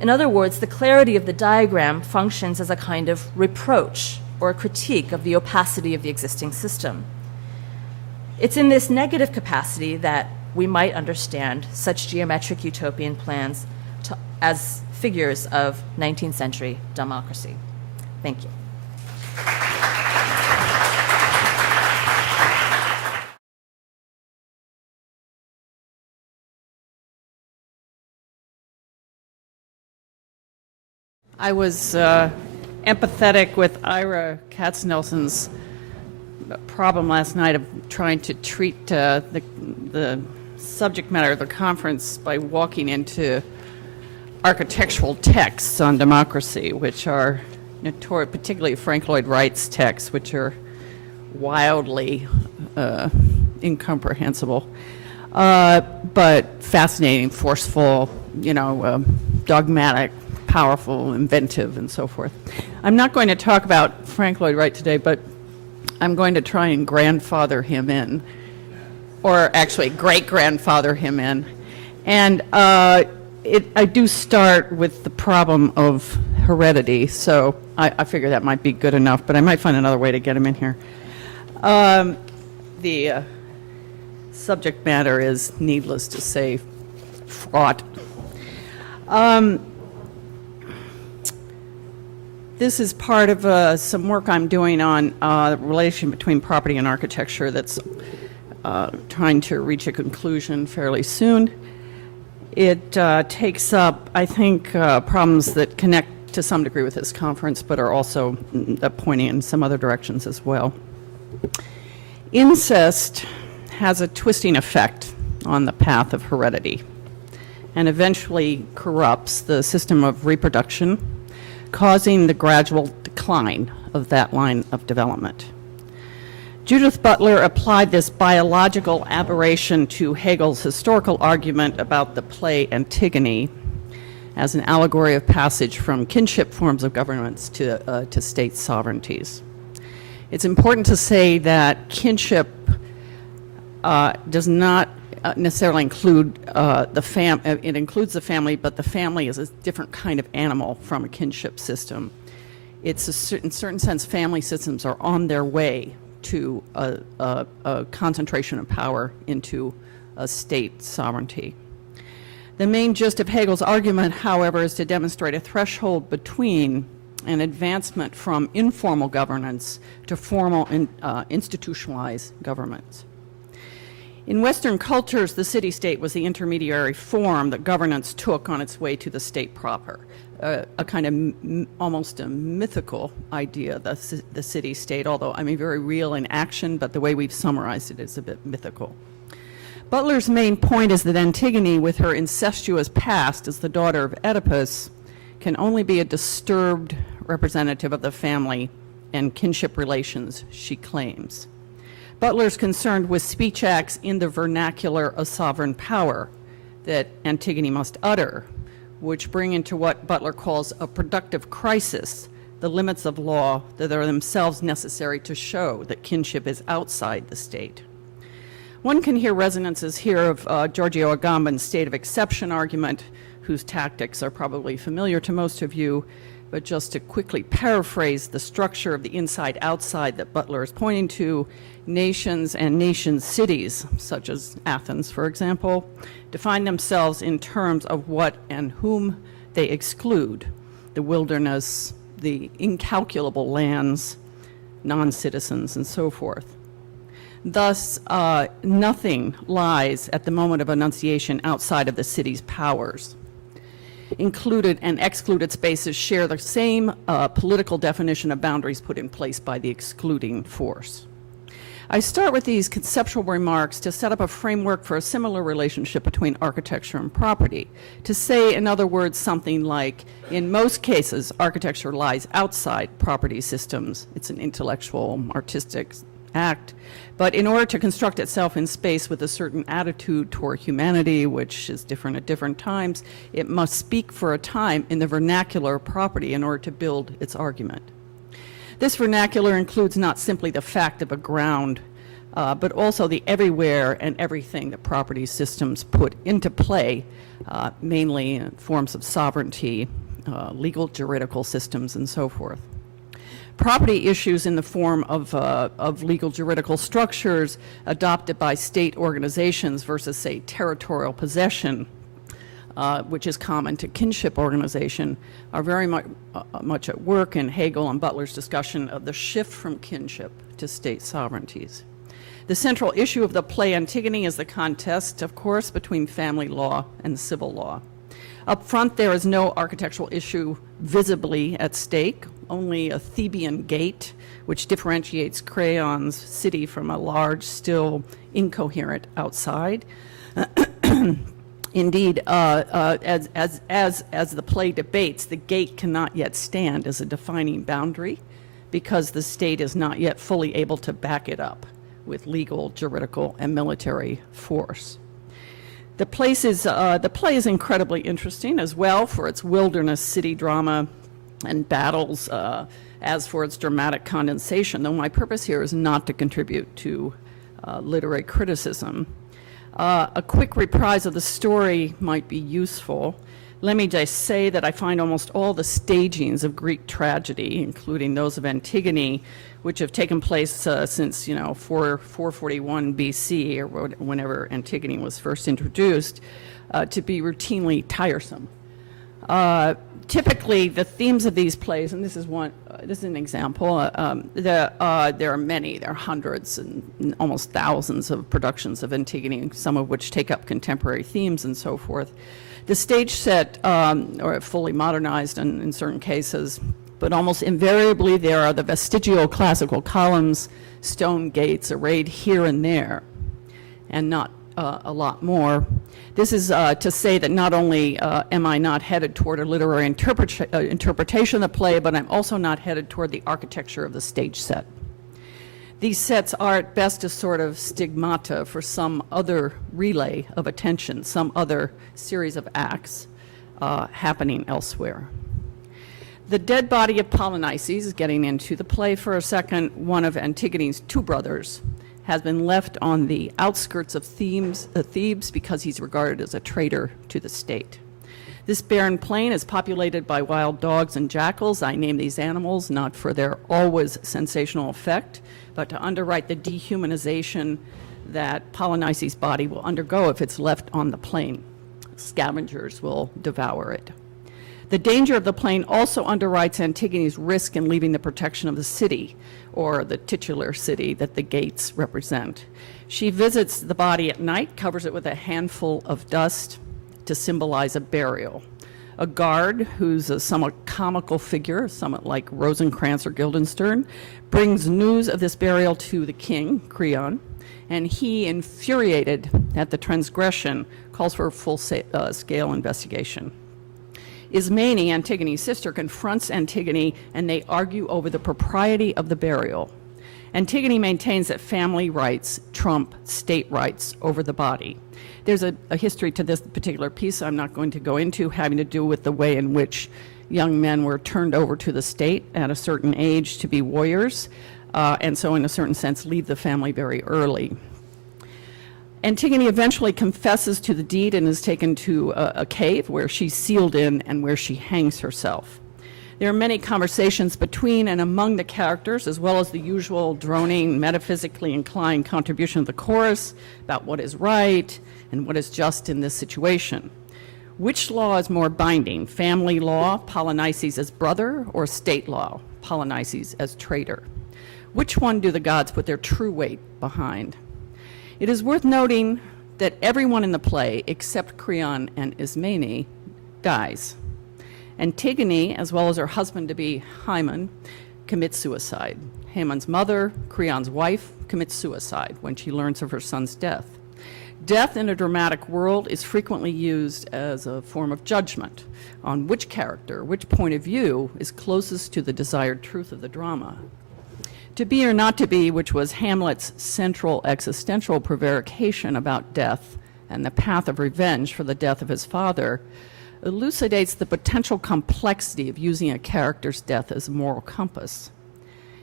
In other words, the clarity of the diagram functions as a kind of reproach or a critique of the opacity of the existing system. It's in this negative capacity that we might understand such geometric utopian plans as figures of 19th century democracy. Thank you. I was empathetic with Ira Katznelson's problem last night of trying to treat the subject matter of the conference by walking into architectural texts on democracy, which are notorious, particularly Frank Lloyd Wright's texts, which are wildly incomprehensible, but fascinating, forceful, dogmatic, powerful, inventive, and so forth. I'm not going to talk about Frank Lloyd Wright today, but I'm going to try and grandfather him in, or actually great-grandfather him in. And I do start with the problem of heredity, so I figure that might be good enough, but I might find another way to get him in here. The subject matter is, needless to say, fraught. This is part of some work I'm doing on the relation between property and architecture that's trying to reach a conclusion fairly soon. It takes up, I think, problems that connect to some degree with this conference, but are also pointing in some other directions as well. Incest has a twisting effect on the path of heredity and eventually corrupts the system of reproduction, causing the gradual decline of that line of development. Judith Butler applied this biological aberration to Hegel's historical argument about the play Antigone as an allegory of passage from kinship forms of governments to state sovereignties. It's important to say that kinship does not necessarily include it includes the family, but the family is a different kind of animal from a kinship system. It's in certain sense, family systems are on their way to a concentration of power into a state sovereignty. The main gist of Hegel's argument, however, is to demonstrate a threshold between an advancement from informal governance to formal institutionalized governments. In Western cultures, the city-state was the intermediary form that governance took on its way to the state proper, a kind of almost a mythical idea, the city-state, although I mean very real in action, but the way we've summarized it is a bit mythical. Butler's main point is that Antigone, with her incestuous past as the daughter of Oedipus, can only be a disturbed representative of the family and kinship relations she claims. Butler's concerned with speech acts in the vernacular of sovereign power that Antigone must utter, which bring into what Butler calls a productive crisis the limits of law that are themselves necessary to show that kinship is outside the state. One can hear resonances here of Giorgio Agamben's state of exception argument, whose tactics are probably familiar to most of you, but just to quickly paraphrase the structure of the inside-outside that Butler is pointing to, nations and nation-cities, such as Athens, for example, define themselves in terms of what and whom they exclude: the wilderness, the incalculable lands, non-citizens, and so forth. Thus, nothing lies at the moment of enunciation outside of the city's powers. Included and excluded spaces share the same political definition of boundaries put in place by the excluding force. I start with these conceptual remarks to set up a framework for a similar relationship between architecture and property. To say, in other words, something like, in most cases, architecture lies outside property systems. It's an intellectual, artistic act. But in order to construct itself in space with a certain attitude toward humanity, which is different at different times, it must speak for a time in the vernacular of property in order to build its argument. This vernacular includes not simply the fact of a ground, but also the everywhere and everything that property systems put into play, mainly in forms of sovereignty, legal juridical systems, and so forth. Property issues in the form of legal juridical structures adopted by state organizations versus, say, territorial possession which is common to kinship organization, are very much at work in Hegel and Butler's discussion of the shift from kinship to state sovereignties. The central issue of the play Antigone is the contest, of course, between family law and civil law. Up front, there is no architectural issue visibly at stake, only a Theban gate, which differentiates Creon's city from a large, still incoherent outside. Indeed, as the play debates, the gate cannot yet stand as a defining boundary because the state is not yet fully able to back it up with legal, juridical, and military force. The play is incredibly interesting as well for its wilderness city drama and battles as for its dramatic condensation, though my purpose here is not to contribute to literary criticism. A quick reprise of the story might be useful. Let me just say that I find almost all the stagings of Greek tragedy, including those of Antigone, which have taken place since 441 BC, or whenever Antigone was first introduced, to be routinely tiresome. Typically, the themes of these plays, and this is an example. There are many. There are hundreds and almost thousands of productions of Antigone, some of which take up contemporary themes and so forth. The stage set, or fully modernized in certain cases, but almost invariably there are the vestigial classical columns, stone gates arrayed here and there, and not a lot more. This is to say that not only am I not headed toward a literary interpretation of the play, but I'm also not headed toward the architecture of the stage set. These sets are at best a sort of stigmata for some other relay of attention, some other series of acts happening elsewhere. The dead body of Polynices, getting into the play for a second, one of Antigone's two brothers, has been left on the outskirts of Thebes because he's regarded as a traitor to the state. This barren plain is populated by wild dogs and jackals. I name these animals not for their always sensational effect, but to underwrite the dehumanization that Polynices' body will undergo if it's left on the plain. Scavengers will devour it. The danger of the plain also underwrites Antigone's risk in leaving the protection of the city, or the titular city that the gates represent. She visits the body at night, covers it with a handful of dust to symbolize a burial. A guard, who's a somewhat comical figure, somewhat like Rosencrantz or Guildenstern, brings news of this burial to the king, Creon, and he, infuriated at the transgression, calls for a full-scale investigation. Ismene, Antigone's sister, confronts Antigone, and they argue over the propriety of the burial. Antigone maintains that family rights trump state rights over the body. There's a history to this particular piece I'm not going to go into, having to do with the way in which young men were turned over to the state at a certain age to be warriors, and so in a certain sense leave the family very early. Antigone eventually confesses to the deed and is taken to a cave where she's sealed in and where she hangs herself. There are many conversations between and among the characters, as well as the usual droning, metaphysically inclined contribution of the chorus about what is right and what is just in this situation. Which law is more binding, family law, Polynices as brother, or state law, Polynices as traitor? Which one do the gods put their true weight behind? It is worth noting that everyone in the play, except Creon and Ismene, dies. Antigone, as well as her husband-to-be Haemon, commits suicide. Haemon's mother, Creon's wife, commits suicide when she learns of her son's death. Death in a dramatic world is frequently used as a form of judgment on which character, which point of view is closest to the desired truth of the drama. To be or not to be, which was Hamlet's central existential prevarication about death and the path of revenge for the death of his father, elucidates the potential complexity of using a character's death as a moral compass.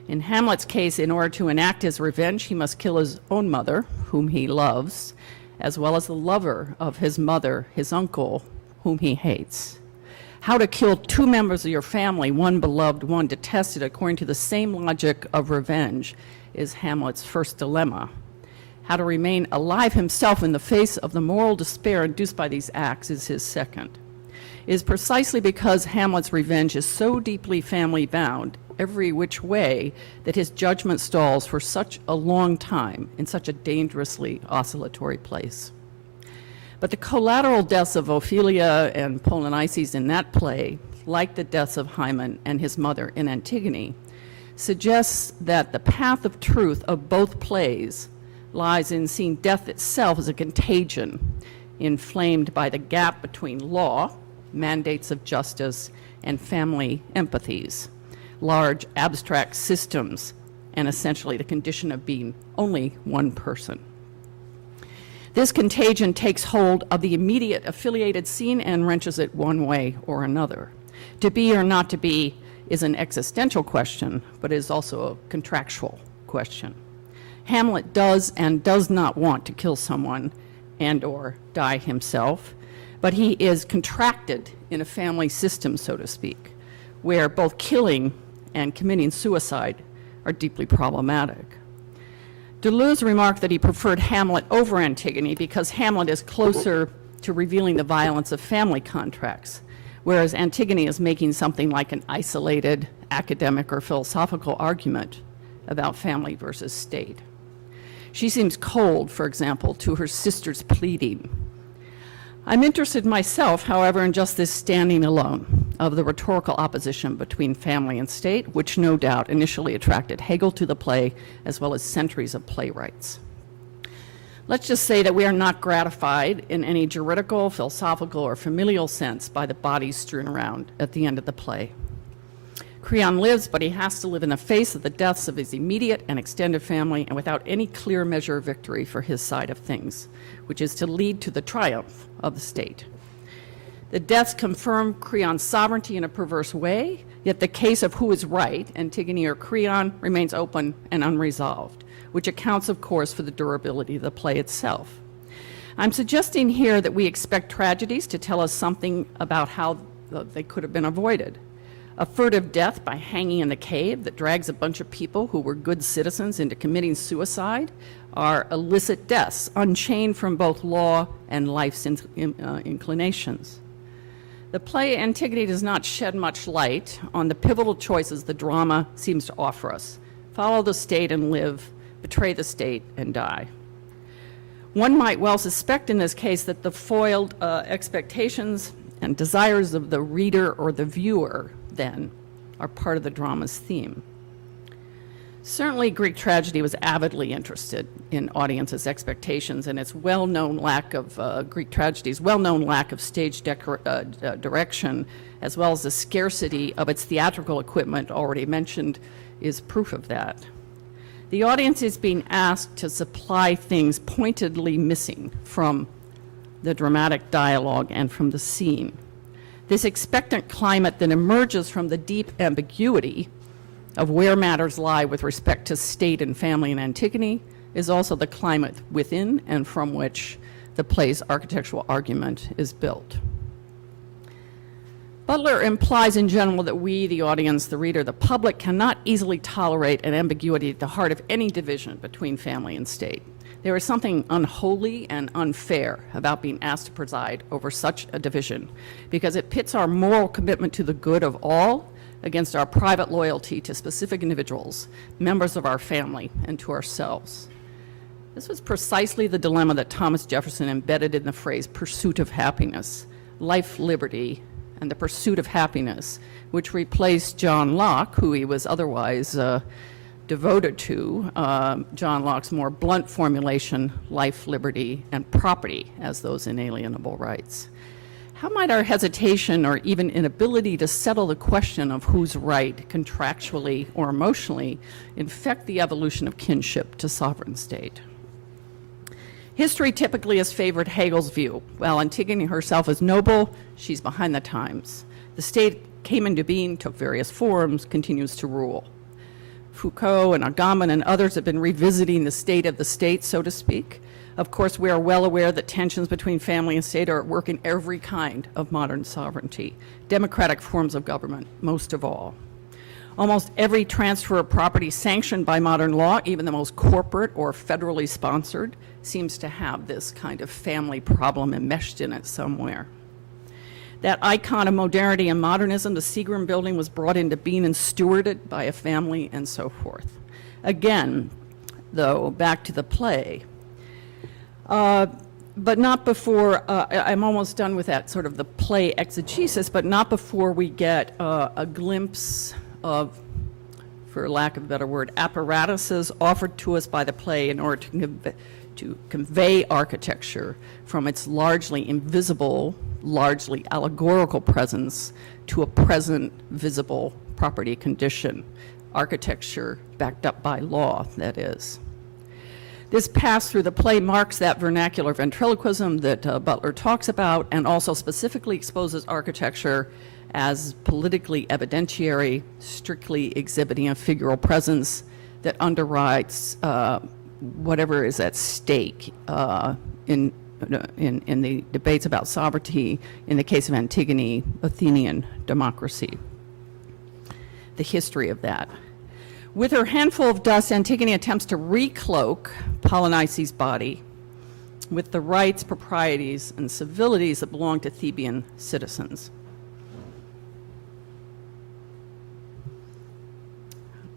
In Hamlet's case, in order to enact his revenge, he must kill his own mother, whom he loves, as well as the lover of his mother, his uncle, whom he hates. How to kill two members of your family, one beloved, one detested, according to the same logic of revenge, is Hamlet's first dilemma. How to remain alive himself in the face of the moral despair induced by these acts is his second. It is precisely because Hamlet's revenge is so deeply family bound, every which way, that his judgment stalls for such a long time in such a dangerously oscillatory place. But the collateral deaths of Ofelia and Polynices in that play, like the deaths of Hymen and his mother in Antigone, suggests that the path of truth of both plays lies in seeing death itself as a contagion, inflamed by the gap between law, mandates of justice, and family empathies, large abstract systems, and essentially the condition of being only one person. This contagion takes hold of the immediate affiliated scene and wrenches it one way or another. To be or not to be is an existential question, but is also a contractual question. Hamlet does and does not want to kill someone and or die himself, but he is contracted in a family system, so to speak, where both killing and committing suicide are deeply problematic. Deleuze remarked that he preferred Hamlet over Antigone because Hamlet is closer to revealing the violence of family contracts, whereas Antigone is making something like an isolated academic or philosophical argument about family versus state. She seems cold, for example, to her sister's pleading. I'm interested myself, however, in just this standing alone of the rhetorical opposition between family and state, which no doubt initially attracted Hegel to the play, as well as centuries of playwrights. Let's just say that we are not gratified in any juridical, philosophical, or familial sense by the bodies strewn around at the end of the play. Creon lives, but he has to live in the face of the deaths of his immediate and extended family and without any clear measure of victory for his side of things, which is to lead to the triumph of the state. The deaths confirm Creon's sovereignty in a perverse way, yet the case of who is right, Antigone or Creon, remains open and unresolved, which accounts, of course, for the durability of the play itself. I'm suggesting here that we expect tragedies to tell us something about how they could have been avoided. A furtive death by hanging in the cave that drags a bunch of people who were good citizens into committing suicide are illicit deaths, unchained from both law and life's inclinations. The play Antigone does not shed much light on the pivotal choices the drama seems to offer us. Follow the state and live, betray the state and die. One might well suspect in this case that the foiled expectations and desires of the reader or the viewer, then, are part of the drama's theme. Certainly, Greek tragedy was avidly interested in audiences' expectations, and its well-known lack of Greek tragedy's well-known lack of stage direction, as well as the scarcity of its theatrical equipment already mentioned, is proof of that. The audience is being asked to supply things pointedly missing from the dramatic dialogue and from the scene. This expectant climate that emerges from the deep ambiguity of where matters lie with respect to state and family in Antigone is also the climate within and from which the play's architectural argument is built. Butler implies in general that we, the audience, the reader, the public, cannot easily tolerate an ambiguity at the heart of any division between family and state. There is something unholy and unfair about being asked to preside over such a division because it pits our moral commitment to the good of all against our private loyalty to specific individuals, members of our family, and to ourselves. This was precisely the dilemma that Thomas Jefferson embedded in the phrase pursuit of happiness, life, liberty, and the pursuit of happiness, which replaced John Locke, who he was otherwise devoted to, John Locke's more blunt formulation, life, liberty, and property as those inalienable rights. How might our hesitation or even inability to settle the question of who's right contractually or emotionally infect the evolution of kinship to sovereign state? History typically has favored Hegel's view. While Antigone herself is noble, she's behind the times. The state came into being, took various forms, continues to rule. Foucault and Ockman and others have been revisiting the state of the state, so to speak. Of course, we are well aware that tensions between family and state are at work in every kind of modern sovereignty, democratic forms of government, most of all. Almost every transfer of property sanctioned by modern law, even the most corporate or federally sponsored, seems to have this kind of family problem enmeshed in it somewhere. That icon of modernity and modernism, the Seagram building, was brought into being and stewarded by a family and so forth. Again, though, back to the play. But not before, I'm almost done with that sort of the play exegesis, but not before we get a glimpse of, for lack of a better word, apparatuses offered to us by the play in order to convey architecture from its largely invisible, largely allegorical presence to a present visible property condition. Architecture backed up by law, that is. This pass through the play marks that vernacular ventriloquism that Butler talks about, and also specifically exposes architecture as politically evidentiary, strictly exhibiting a figural presence that underwrites whatever is at stake in the debates about sovereignty, in the case of Antigone, Athenian democracy. The history of that. With her handful of dust, Antigone attempts to recloak Polynices' body with the rights, proprieties, and civilities that belong to Theban citizens.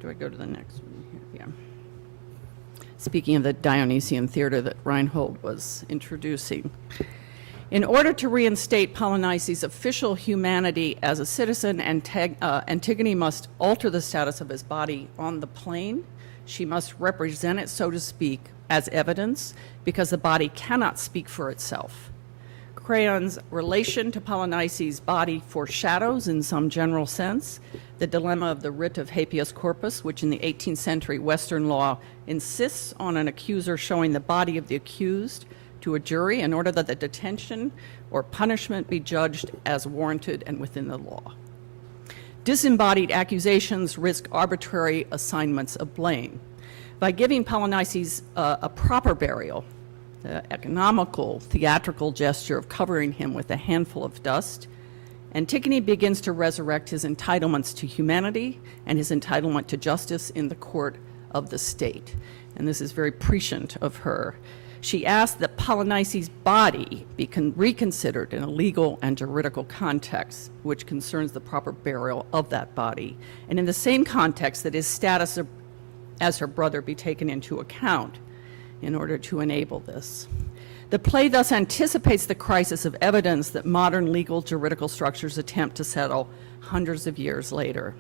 Do I go to the next one here? Yeah. Speaking of the Dionysian theater that Reinhold was introducing. In order to reinstate Polynices' official humanity as a citizen, Antigone must alter the status of his body on the plane. She must represent it, so to speak, as evidence, because the body cannot speak for itself. Creon's relation to Polynices' body foreshadows, in some general sense, the dilemma of the writ of habeas corpus, which in the 18th century Western law insists on an accuser showing the body of the accused to a jury in order that the detention or punishment be judged as warranted and within the law. Disembodied accusations risk arbitrary assignments of blame. By giving Polynices a proper burial, the economical, theatrical gesture of covering him with a handful of dust, Antigone begins to resurrect his entitlements to humanity and his entitlement to justice in the court of the state. And this is very prescient of her. She asked that Polynices' body be reconsidered in a legal and juridical context, which concerns the proper burial of that body, and in the same context that his status as her brother be taken into account in order to enable this. The play thus anticipates the crisis of evidence that modern legal juridical structures attempt to settle hundreds of years later.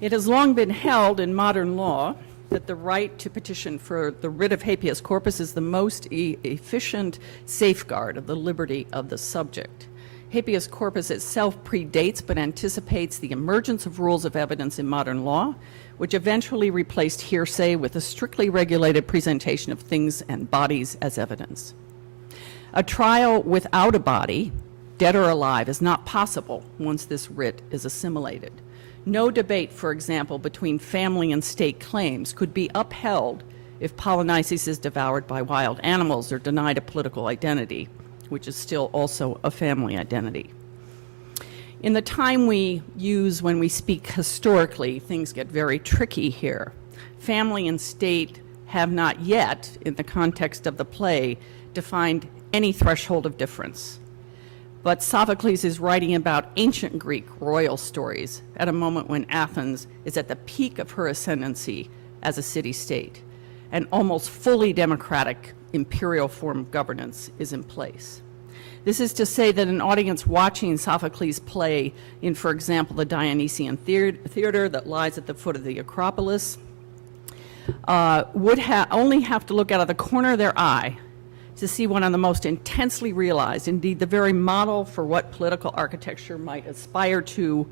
It has long been held in modern law that the right to petition for the writ of habeas corpus is the most efficient safeguard of the liberty of the subject. Habeas corpus itself predates but anticipates the emergence of rules of evidence in modern law, which eventually replaced hearsay with a strictly regulated presentation of things and bodies as evidence. A trial without a body, dead or alive, is not possible once this writ is assimilated. No debate, for example, between family and state claims could be upheld if Polynices is devoured by wild animals or denied a political identity, which is still also a family identity. In the time we use when we speak historically, things get very tricky here. Family and state have not yet, in the context of the play, defined any threshold of difference. But Sophocles is writing about ancient Greek royal stories at a moment when Athens is at the peak of her ascendancy as a city-state. An almost fully democratic imperial form of governance is in place. This is to say that an audience watching Sophocles' play in, for example, the Dionysian theater that lies at the foot of the Acropolis would only have to look out of the corner of their eye to see one of the most intensely realized, indeed the very model for what political architecture might aspire to,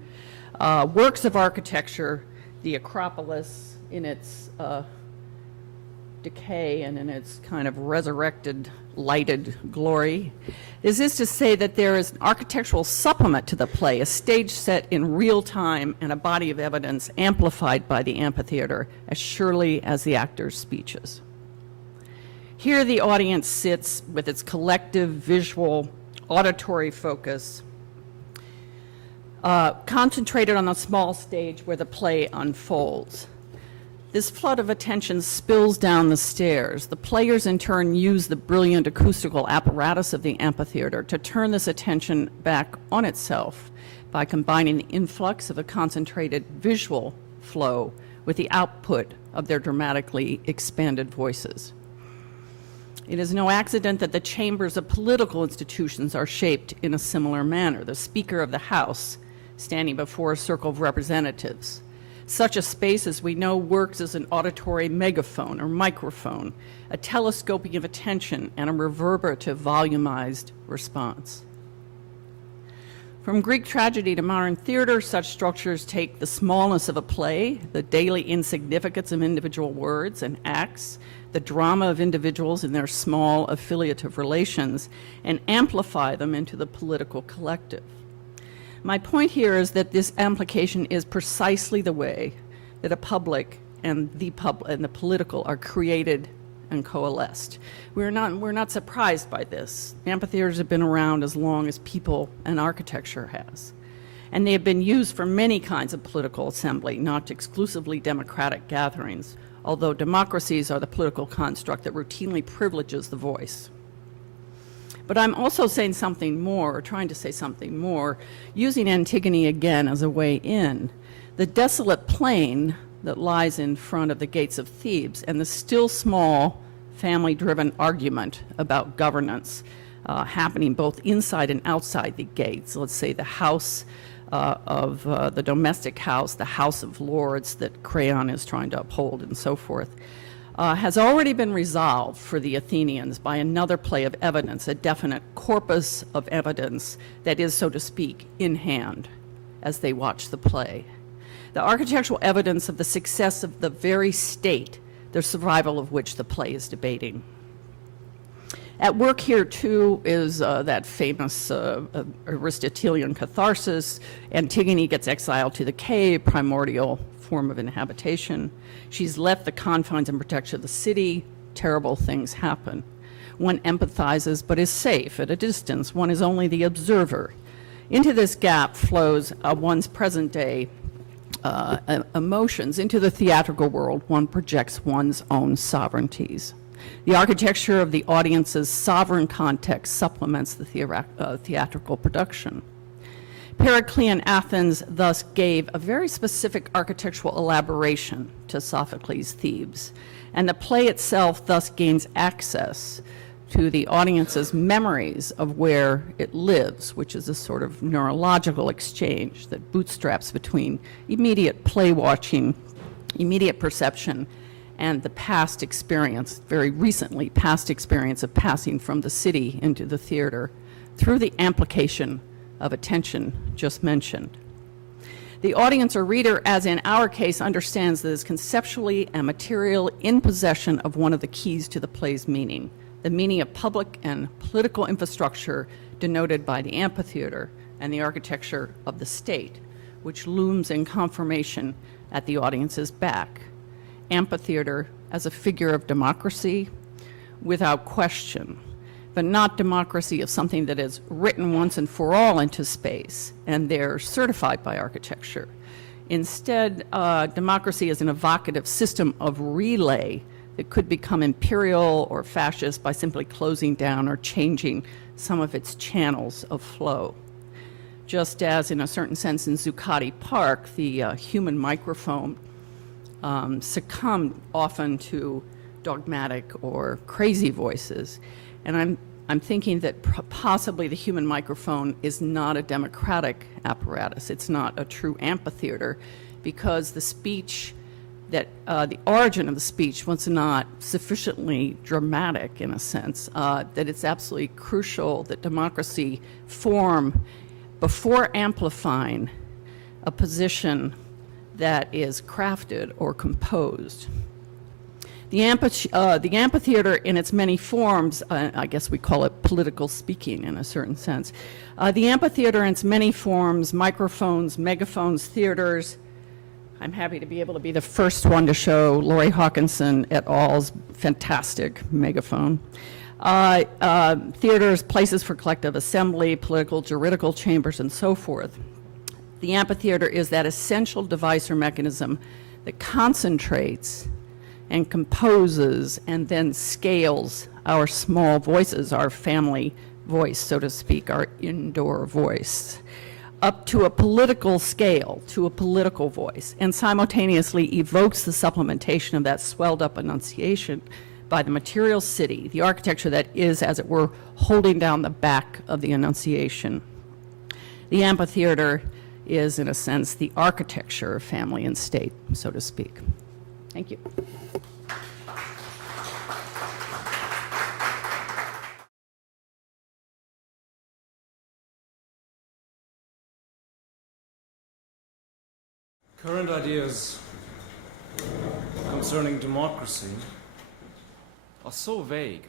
works of architecture, the Acropolis in its decay and in its kind of resurrected, lighted glory. This is to say that there is an architectural supplement to the play, a stage set in real time and a body of evidence amplified by the amphitheater as surely as the actors' speeches. Here the audience sits with its collective visual auditory focus, concentrated on a small stage where the play unfolds. This flood of attention spills down the stairs. The players in turn use the brilliant acoustical apparatus of the amphitheater to turn this attention back on itself by combining the influx of a concentrated visual flow with the output of their dramatically expanded voices. It is no accident that the chambers of political institutions are shaped in a similar manner. The Speaker of the House standing before a circle of representatives. Such a space, as we know, works as an auditory megaphone or microphone, a telescoping of attention and a reverberative volumized response. From Greek tragedy to modern theater, such structures take the smallness of a play, the daily insignificance of individual words and acts, the drama of individuals in their small affiliative relations, and amplify them into the political collective. My point here is that this amplification is precisely the way that a public and the political are created and coalesced. We're not surprised by this. Amphitheaters have been around as long as people and architecture has. And they have been used for many kinds of political assembly, not exclusively democratic gatherings, although democracies are the political construct that routinely privileges the voice. But I'm also saying something more, or trying to say something more, using Antigone again as a way in. The desolate plain that lies in front of the gates of Thebes and the still small family-driven argument about governance happening both inside and outside the gates. Let's say the house of the domestic house, the House of Lords that Crayon is trying to uphold and so forth. Has already been resolved for the Athenians by another play of evidence, a definite corpus of evidence that is, so to speak, in hand as they watch the play. The architectural evidence of the success of the very state, the survival of which the play is debating. At work here, too, is that famous Aristotelian catharsis. Antigone gets exiled to the cave, primordial form of inhabitation. She's left the confines and protection of the city. Terrible things happen. One empathizes but is safe at a distance. One is only the observer. Into this gap flows one's present day emotions. Into the theatrical world, one projects one's own sovereignties. The architecture of the audience's sovereign context supplements the theatrical production. Periclean Athens thus gave a very specific architectural elaboration to Sophocles' Thebes, and the play itself thus gains access to the audience's memories of where it lives, which is a sort of neurological exchange that bootstraps between immediate play watching, immediate perception, and the past experience, very recently past experience of passing from the city into the theater through the amplification of attention just mentioned. The audience or reader, as in our case, understands that is conceptually and material in possession of one of the keys to the play's meaning, the meaning of public and political infrastructure denoted by the amphitheater and the architecture of the state, which looms in confirmation at the audience's back. Amphitheater as a figure of democracy, without question, but not democracy of something that is written once and for all into space and they're certified by architecture. Instead, democracy is an evocative system of relay that could become imperial or fascist by simply closing down or changing some of its channels of flow. Just as, in a certain sense, in Zuccotti Park, the human microphone succumbed often to dogmatic or crazy voices. And I'm thinking that possibly the human microphone is not a democratic apparatus. It's not a true amphitheater because the speech that the origin of the speech was not sufficiently dramatic in a sense, that it's absolutely crucial that democracy form before amplifying a position that is crafted or composed. The amphitheater in its many forms, I guess we call it political speaking in a certain sense. The amphitheater in its many forms, microphones, megaphones, theaters. I'm happy to be able to be the first one to show Laurie Hawkinson et al.'s fantastic megaphone. Theaters, places for collective assembly, political, juridical chambers, and so forth. The amphitheater is that essential device or mechanism that concentrates and composes and then scales our small voices, our family voice, so to speak, our indoor voice, up to a political scale, to a political voice, and simultaneously evokes the supplementation of that swelled up enunciation by the material city, the architecture that is, as it were, holding down the back of the enunciation. The amphitheater is, in a sense, the architecture of family and state, so to speak. Thank you. Current ideas concerning democracy are so vague,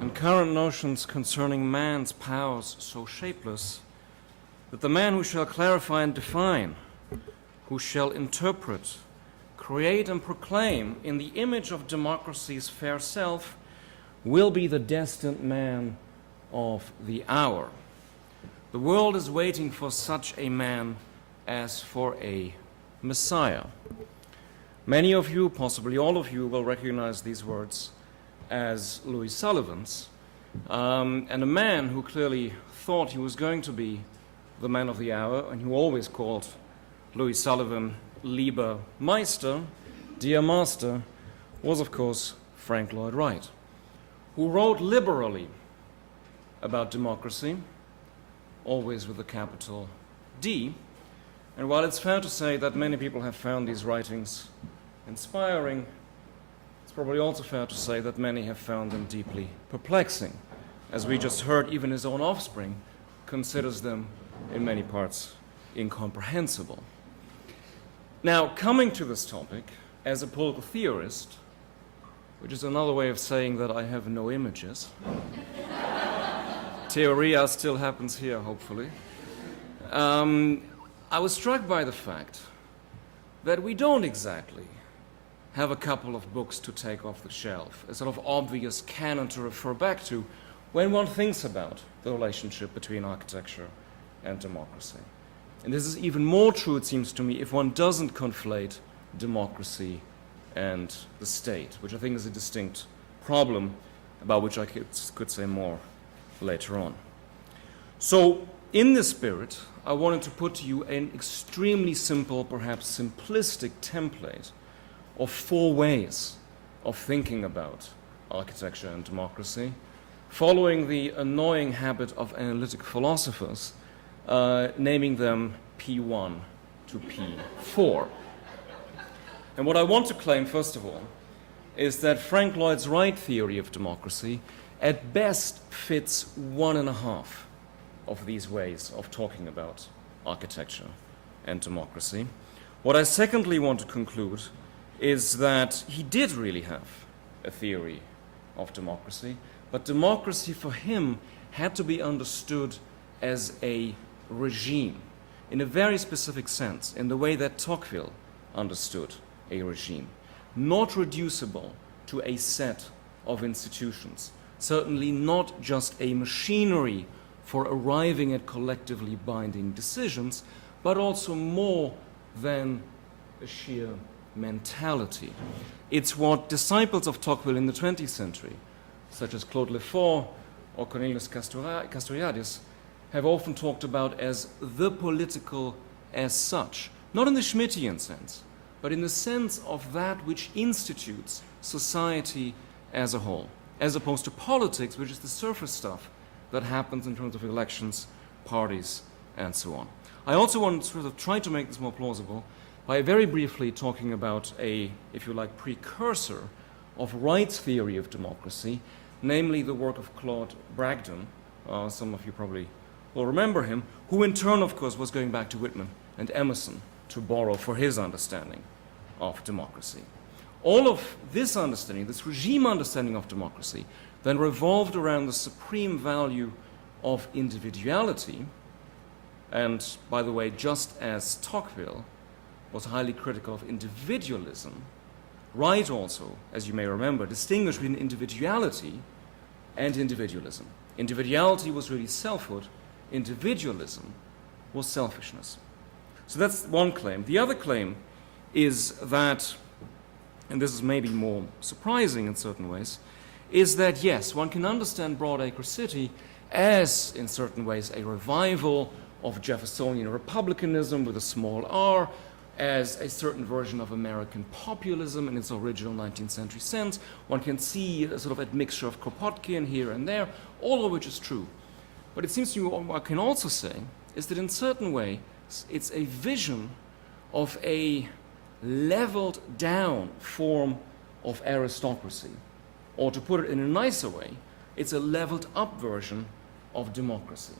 and current notions concerning man's powers so shapeless, that the man who shall clarify and define, who shall interpret, create and proclaim in the image of democracy's fair self, will be the destined man of the hour. The world is waiting for such a man as for a Messiah. Many of you, possibly all of you, will recognize these words as Louis Sullivan's, and a man who clearly thought he was going to be the man of the hour, and who always called Louis Sullivan Lieber Meister, dear master, was of course Frank Lloyd Wright, who wrote liberally about democracy, always with a capital D. And while it's fair to say that many people have found these writings inspiring, it's probably also fair to say that many have found them deeply perplexing. As we just heard, even his own offspring considers them, in many parts, incomprehensible. Now, coming to this topic, as a political theorist, which is another way of saying that I have no images, theoria still happens here, hopefully, I was struck by the fact that we don't exactly have a couple of books to take off the shelf, a sort of obvious canon to refer back to when one thinks about the relationship between architecture and democracy. And this is even more true, it seems to me, if one doesn't conflate democracy and the state, which I think is a distinct problem about which I could say more later on. So, in this spirit, I wanted to put to you an extremely simple, perhaps simplistic template of 4 ways of thinking about architecture and democracy, following the annoying habit of analytic philosophers, naming them P1 to P4. And what I want to claim, first of all, is that Frank Lloyd Wright's theory of democracy at best fits 1.5 of these ways of talking about architecture and democracy. What I secondly want to conclude is that he did really have a theory of democracy, but democracy for him had to be understood as a regime, in a very specific sense, in the way that Tocqueville understood a regime, not reducible to a set of institutions, certainly not just a machinery for arriving at collectively binding decisions, but also more than a sheer mentality. It's what disciples of Tocqueville in the 20th century, such as Claude Lefort or Cornelius Castoriadis, have often talked about as the political as such, not in the Schmittian sense, but in the sense of that which institutes society as a whole, as opposed to politics, which is the surface stuff that happens in terms of elections, parties, and so on. I also want to sort of try to make this more plausible by very briefly talking about a, if you like, precursor of Wright's theory of democracy, namely the work of Claude Bragdon. Some of you probably will remember him, who in turn, of course, was going back to Whitman and Emerson to borrow for his understanding of democracy. All of this understanding, this regime understanding of democracy, then revolved around the supreme value of individuality, and, by the way, just as Tocqueville was highly critical of individualism, Wright also, as you may remember, distinguished between individuality and individualism. Individuality was really selfhood. Individualism was selfishness. So that's one claim. The other claim is that, and this is maybe more surprising in certain ways, is that yes, one can understand Broadacre City as, in certain ways, a revival of Jeffersonian republicanism with a small r, as a certain version of American populism in its original 19th century sense. One can see a sort of admixture of Kropotkin here and there, all of which is true. But it seems to me what one can also say is that in certain way, it's a vision of a leveled down form of aristocracy. Or to put it in a nicer way, it's a leveled up version of democracy.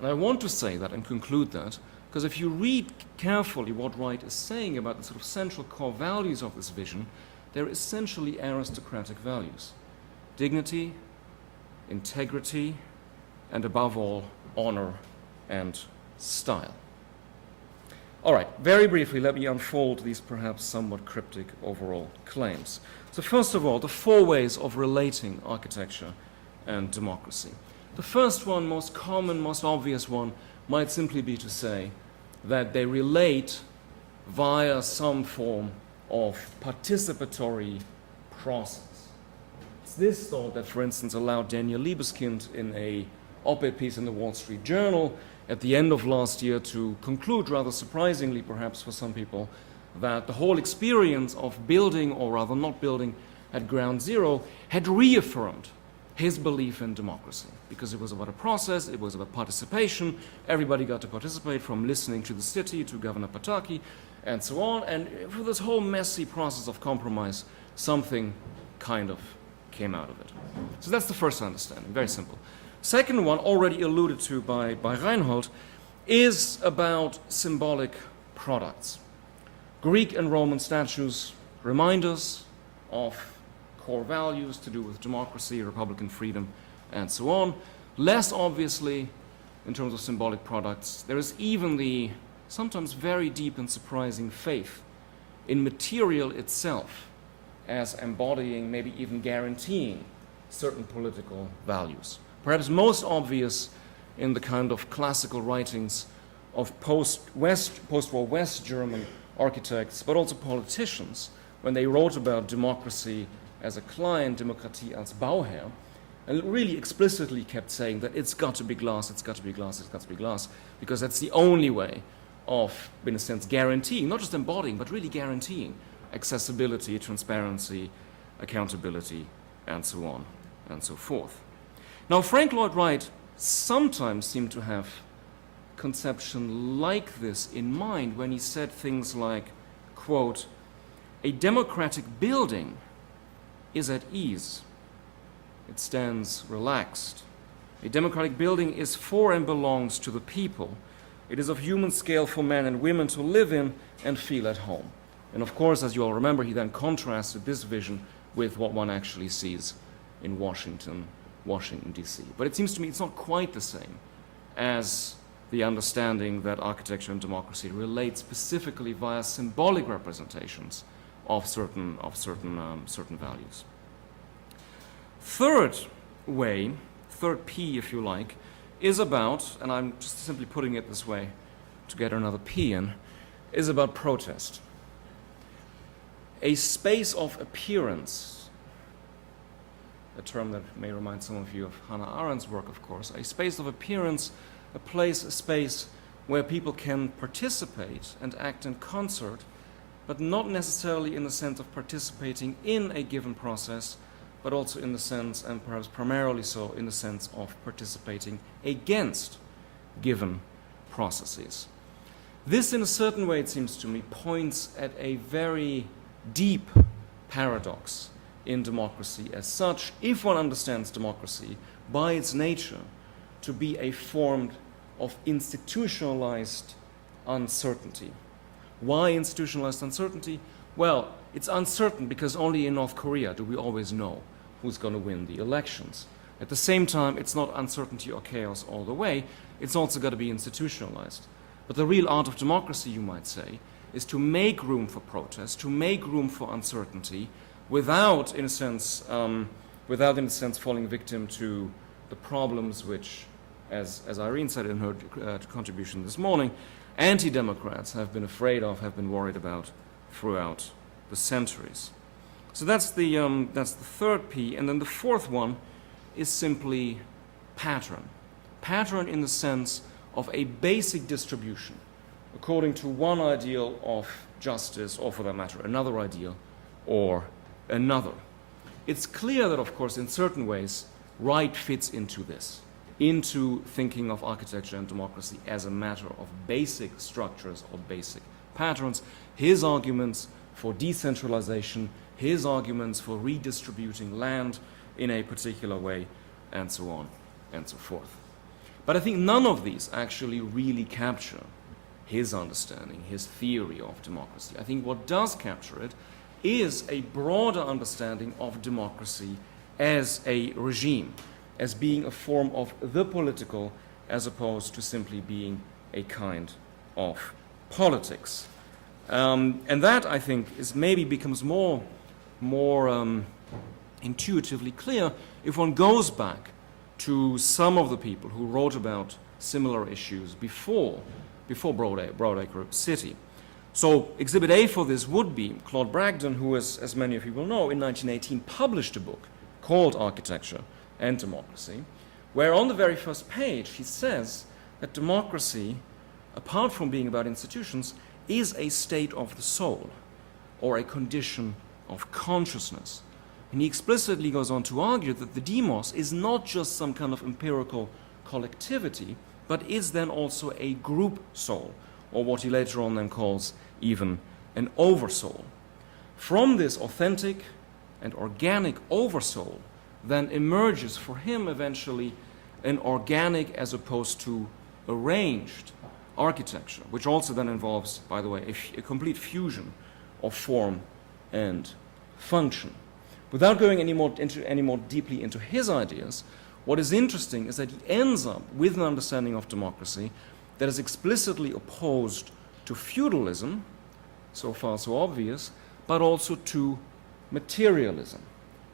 And I want to say that and conclude that, because if you read carefully what Wright is saying about the sort of central core values of this vision, they're essentially aristocratic values. Dignity, integrity, and above all, honor and style. All right, very briefly, let me unfold these perhaps somewhat cryptic overall claims. So first of all, the four ways of relating architecture and democracy. The first one, most common, most obvious one, might simply be to say that they relate via some form of participatory process. It's this thought that, for instance, allowed Daniel Libeskind in a op-ed piece in the Wall Street Journal at the end of last year to conclude, rather surprisingly perhaps for some people, that the whole experience of building, or rather not building, at ground zero had reaffirmed his belief in democracy, because it was about a process, it was about participation, everybody got to participate, from listening to the city to Governor Pataki and so on, and for this whole messy process of compromise, something kind of came out of it. So that's the first understanding, very simple. Second one, already alluded to by Reinhold, is about symbolic products. Greek and Roman statues remind us of core values to do with democracy, republican freedom, and so on. Less obviously, in terms of symbolic products, there is even the sometimes very deep and surprising faith in material itself as embodying, maybe even guaranteeing, certain political values. Perhaps most obvious in the kind of classical writings of post-war West German architects, but also politicians, when they wrote about democracy as a client, Demokratie als Bauherr, and really explicitly kept saying that it's got to be glass, it's got to be glass, it's got to be glass, because that's the only way of, in a sense, guaranteeing, not just embodying, but really guaranteeing accessibility, transparency, accountability, and so on and so forth. Now, Frank Lloyd Wright sometimes seemed to have conception like this in mind when he said things like, quote, "A democratic building is at ease. It stands relaxed. A democratic building is for and belongs to the people. It is of human scale for men and women to live in and feel at home." And of course, as you all remember, he then contrasted this vision with what one actually sees in Washington, D.C. But it seems to me it's not quite the same as the understanding that architecture and democracy relate specifically via symbolic representations of certain values. Third way, third P if you like, is about, and I'm just simply putting it this way to get another P in, is about protest. A space of appearance, a term that may remind some of you of Hannah Arendt's work, of course, a space of appearance, a place, a space where people can participate and act in concert, but not necessarily in the sense of participating in a given process, but also in the sense, and perhaps primarily so, in the sense of participating against given processes. This, in a certain way, it seems to me, points at a very deep paradox in democracy as such, if one understands democracy by its nature to be a form of institutionalized uncertainty. Why institutionalized uncertainty? Well, it's uncertain because only in North Korea do we always know who's going to win the elections. At the same time, it's not uncertainty or chaos all the way. It's also got to be institutionalized. But the real art of democracy, you might say, is to make room for protest, to make room for uncertainty, without, in a sense, falling victim to the problems which, as Irene said in her contribution this morning, anti-democrats have been afraid of, have been worried about throughout the centuries. So that's the third P, and then the fourth one is simply pattern. Pattern in the sense of a basic distribution, according to one ideal of justice, or for that matter, another ideal, or another. It's clear that, of course, in certain ways, Wright fits into this, into thinking of architecture and democracy as a matter of basic structures or basic patterns. His arguments for decentralization, his arguments for redistributing land in a particular way, and so on and so forth. But I think none of these actually really capture his understanding, his theory of democracy. I think what does capture it is a broader understanding of democracy as a regime, as being a form of the political, as opposed to simply being a kind of politics. And that, I think, is maybe becomes more intuitively clear if one goes back to some of the people who wrote about similar issues before Broadacre City. So Exhibit A for this would be Claude Bragdon, who, as many of you will know, in 1918 published a book called Architecture and Democracy, where on the very first page he says that democracy, apart from being about institutions, is a state of the soul, or a condition of consciousness. And he explicitly goes on to argue that the demos is not just some kind of empirical collectivity, but is then also a group soul, or what he later on then calls even an oversoul. From this authentic and organic oversoul then emerges for him eventually an organic as opposed to arranged architecture, which also then involves, by the way, a complete fusion of form and function. Without going any more deeply into his ideas, what is interesting is that he ends up with an understanding of democracy that is explicitly opposed to feudalism, so far so obvious, but also to materialism.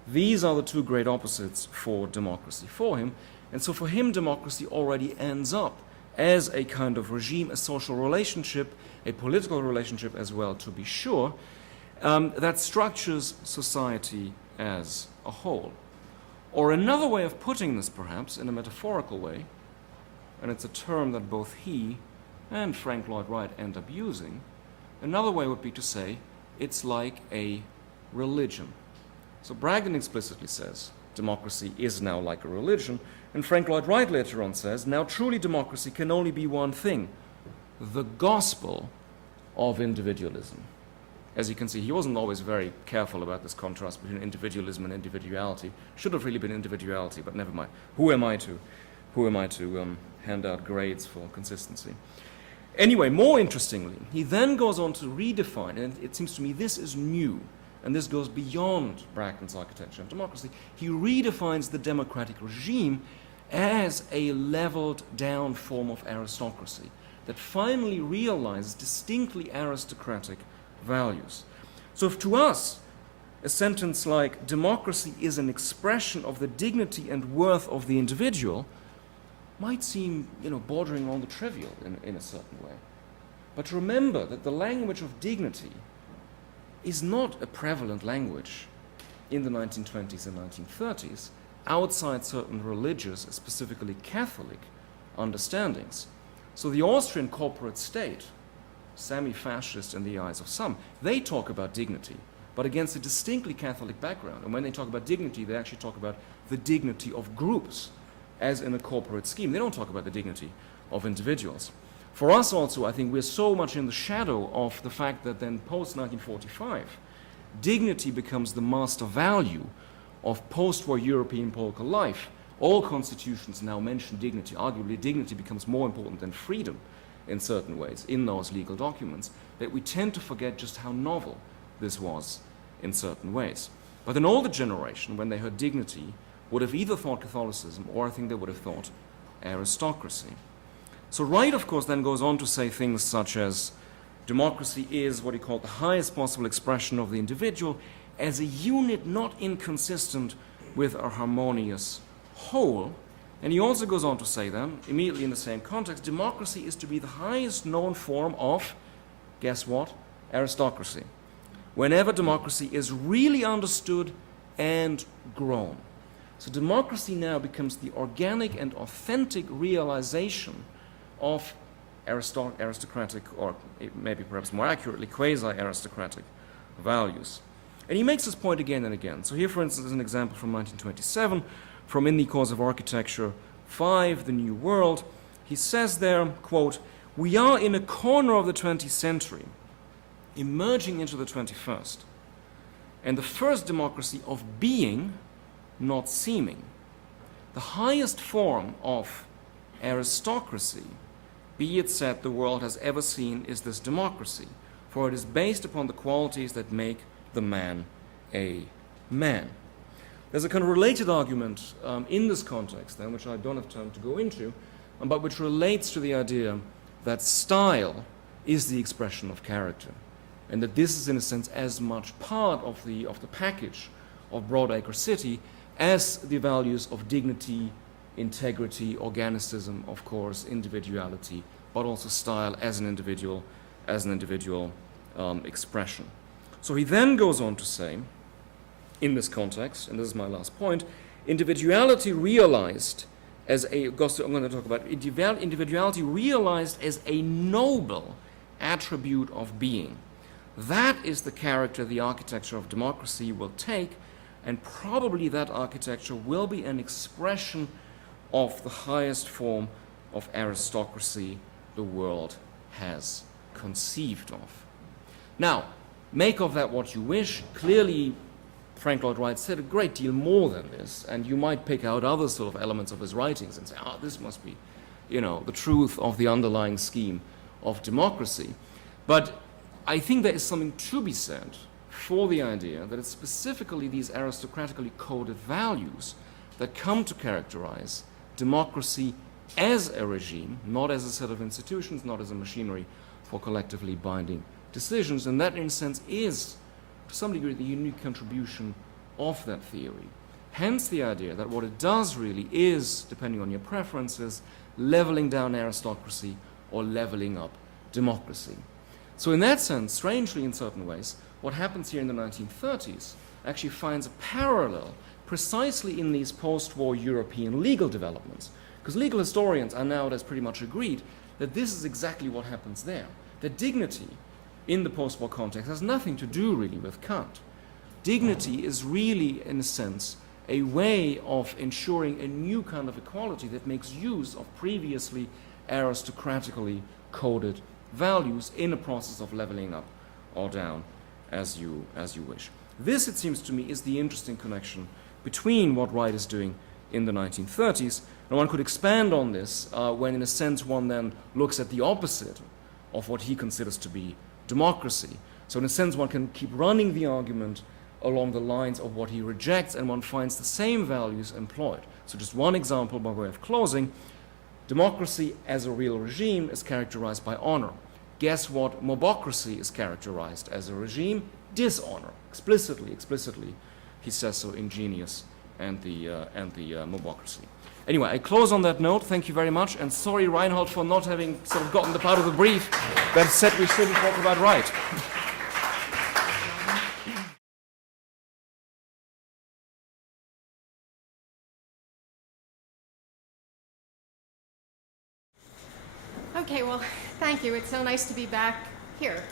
These are the two great opposites for democracy for him, and so for him democracy already ends up as a kind of regime, a social relationship, a political relationship as well, to be sure, that structures society as a whole. Or another way of putting this, perhaps, in a metaphorical way, and it's a term that both he and Frank Lloyd Wright end up using, another way would be to say it's like a religion. So Bragdon explicitly says democracy is now like a religion, and Frank Lloyd Wright later on says, now truly democracy can only be one thing, the gospel of individualism. As you can see, he wasn't always very careful about this contrast between individualism and individuality. Should have really been individuality, but never mind. Who am I to hand out grades for consistency? Anyway, more interestingly, he then goes on to redefine, and it seems to me this is new, and this goes beyond Bragdon's architecture and democracy. He redefines the democratic regime as a leveled down form of aristocracy that finally realizes distinctly aristocratic values. So if to us a sentence like democracy is an expression of the dignity and worth of the individual might seem, bordering on the trivial in a certain way. But remember that the language of dignity is not a prevalent language in the 1920s and 1930s outside certain religious, specifically Catholic, understandings. So the Austrian corporate state, semi-fascist in the eyes of some, they talk about dignity, but against a distinctly Catholic background. And when they talk about dignity, they actually talk about the dignity of groups, as in a corporate scheme. They don't talk about the dignity of individuals. For us also, I think we're so much in the shadow of the fact that then post-1945, dignity becomes the master value of post-war European political life. All constitutions now mention dignity. Arguably, dignity becomes more important than freedom in certain ways in those legal documents, that we tend to forget just how novel this was in certain ways. But an older generation, when they heard dignity, would have either thought Catholicism or I think they would have thought aristocracy. So Wright, of course, then goes on to say things such as democracy is what he called the highest possible expression of the individual as a unit not inconsistent with a harmonious whole. And he also goes on to say then, immediately in the same context, democracy is to be the highest known form of, guess what, aristocracy. Whenever democracy is really understood and grown. So democracy now becomes the organic and authentic realization of aristocratic, or maybe perhaps more accurately, quasi-aristocratic values. And he makes this point again and again. So here, for instance, is an example from 1927, from In the Cause of Architecture 5, The New World. He says there, quote, "We are in a corner of the 20th century, emerging into the 21st, and the first democracy of being, not seeming. The highest form of aristocracy, be it said, the world has ever seen, is this democracy, for it is based upon the qualities that make the man a man." There's a kind of related argument in this context, then, which I don't have time to go into, but which relates to the idea that style is the expression of character, and that this is, in a sense, as much part of the package of Broadacre City as the values of dignity, integrity, organicism, of course, individuality, but also style as an individual expression. So he then goes on to say, in this context, and this is my last point, individuality realized as a, I'm going to talk about individuality realized as a noble attribute of being. That is the character the architecture of democracy will take, and probably that architecture will be an expression of the highest form of aristocracy the world has conceived of. Now, make of that what you wish. Clearly, Frank Lloyd Wright said a great deal more than this, and you might pick out other sort of elements of his writings and say, this must be, the truth of the underlying scheme of democracy. But I think there is something to be said for the idea that it's specifically these aristocratically coded values that come to characterize democracy as a regime, not as a set of institutions, not as a machinery for collectively binding decisions, and that in a sense is, to some degree, the unique contribution of that theory. Hence the idea that what it does really is, depending on your preferences, leveling down aristocracy or leveling up democracy. So in that sense, strangely in certain ways, what happens here in the 1930s actually finds a parallel precisely in these post-war European legal developments. Because legal historians are nowadays pretty much agreed that this is exactly what happens there. That dignity in the post-war context has nothing to do really with Kant. Dignity is really, in a sense, a way of ensuring a new kind of equality that makes use of previously aristocratically coded values in a process of leveling up or down as you wish. This, it seems to me, is the interesting connection between what Wright is doing in the 1930s, and one could expand on this when, in a sense, one then looks at the opposite of what he considers to be democracy. So in a sense, one can keep running the argument along the lines of what he rejects, and one finds the same values employed. So just one example by way of closing, democracy as a real regime is characterized by honor. Guess what mobocracy is characterized as a regime? Dishonor. Explicitly, he says so in Genius and the mobocracy. Anyway, I close on that note. Thank you very much, and sorry, Reinhold, for not having sort of gotten the part of the brief that said we shouldn't talk about Wright. Okay, well, thank you. It's so nice to be back here.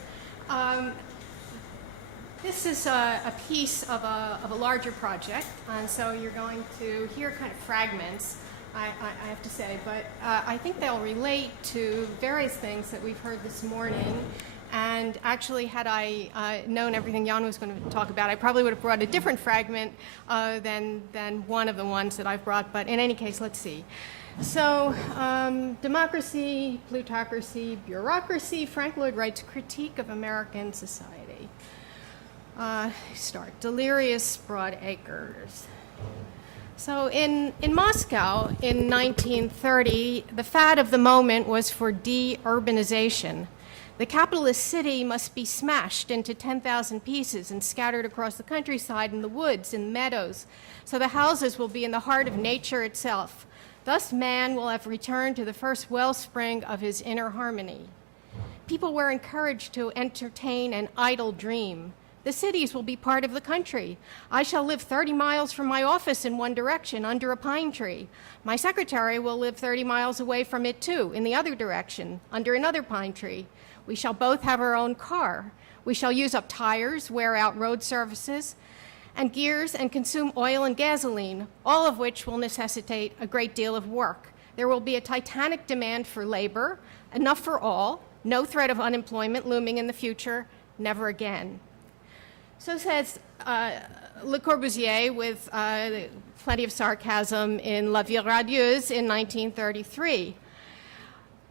This is a piece of a larger project, and so you're going to hear kind of fragments, I have to say, but I think they'll relate to various things that we've heard this morning. And actually, had I known everything Jan was going to talk about, I probably would have brought a different fragment than one of the ones that I've brought. But in any case, let's see. So, democracy, plutocracy, bureaucracy, Frank Lloyd Wright's critique of American society. Start. Delirious Broadacres. So in Moscow in 1930, the fad of the moment was for de-urbanization. The capitalist city must be smashed into 10,000 pieces and scattered across the countryside, in the woods, in meadows, so the houses will be in the heart of nature itself. Thus man will have returned to the first wellspring of his inner harmony. People were encouraged to entertain an idle dream. The cities will be part of the country. I shall live 30 miles from my office in one direction, under a pine tree. My secretary will live 30 miles away from it too, in the other direction, under another pine tree. We shall both have our own car. We shall use up tires, wear out road surfaces, and gears, and consume oil and gasoline, all of which will necessitate a great deal of work. There will be a titanic demand for labor, enough for all, no threat of unemployment looming in the future, never again. So says Le Corbusier with plenty of sarcasm in La Ville Radieuse in 1933.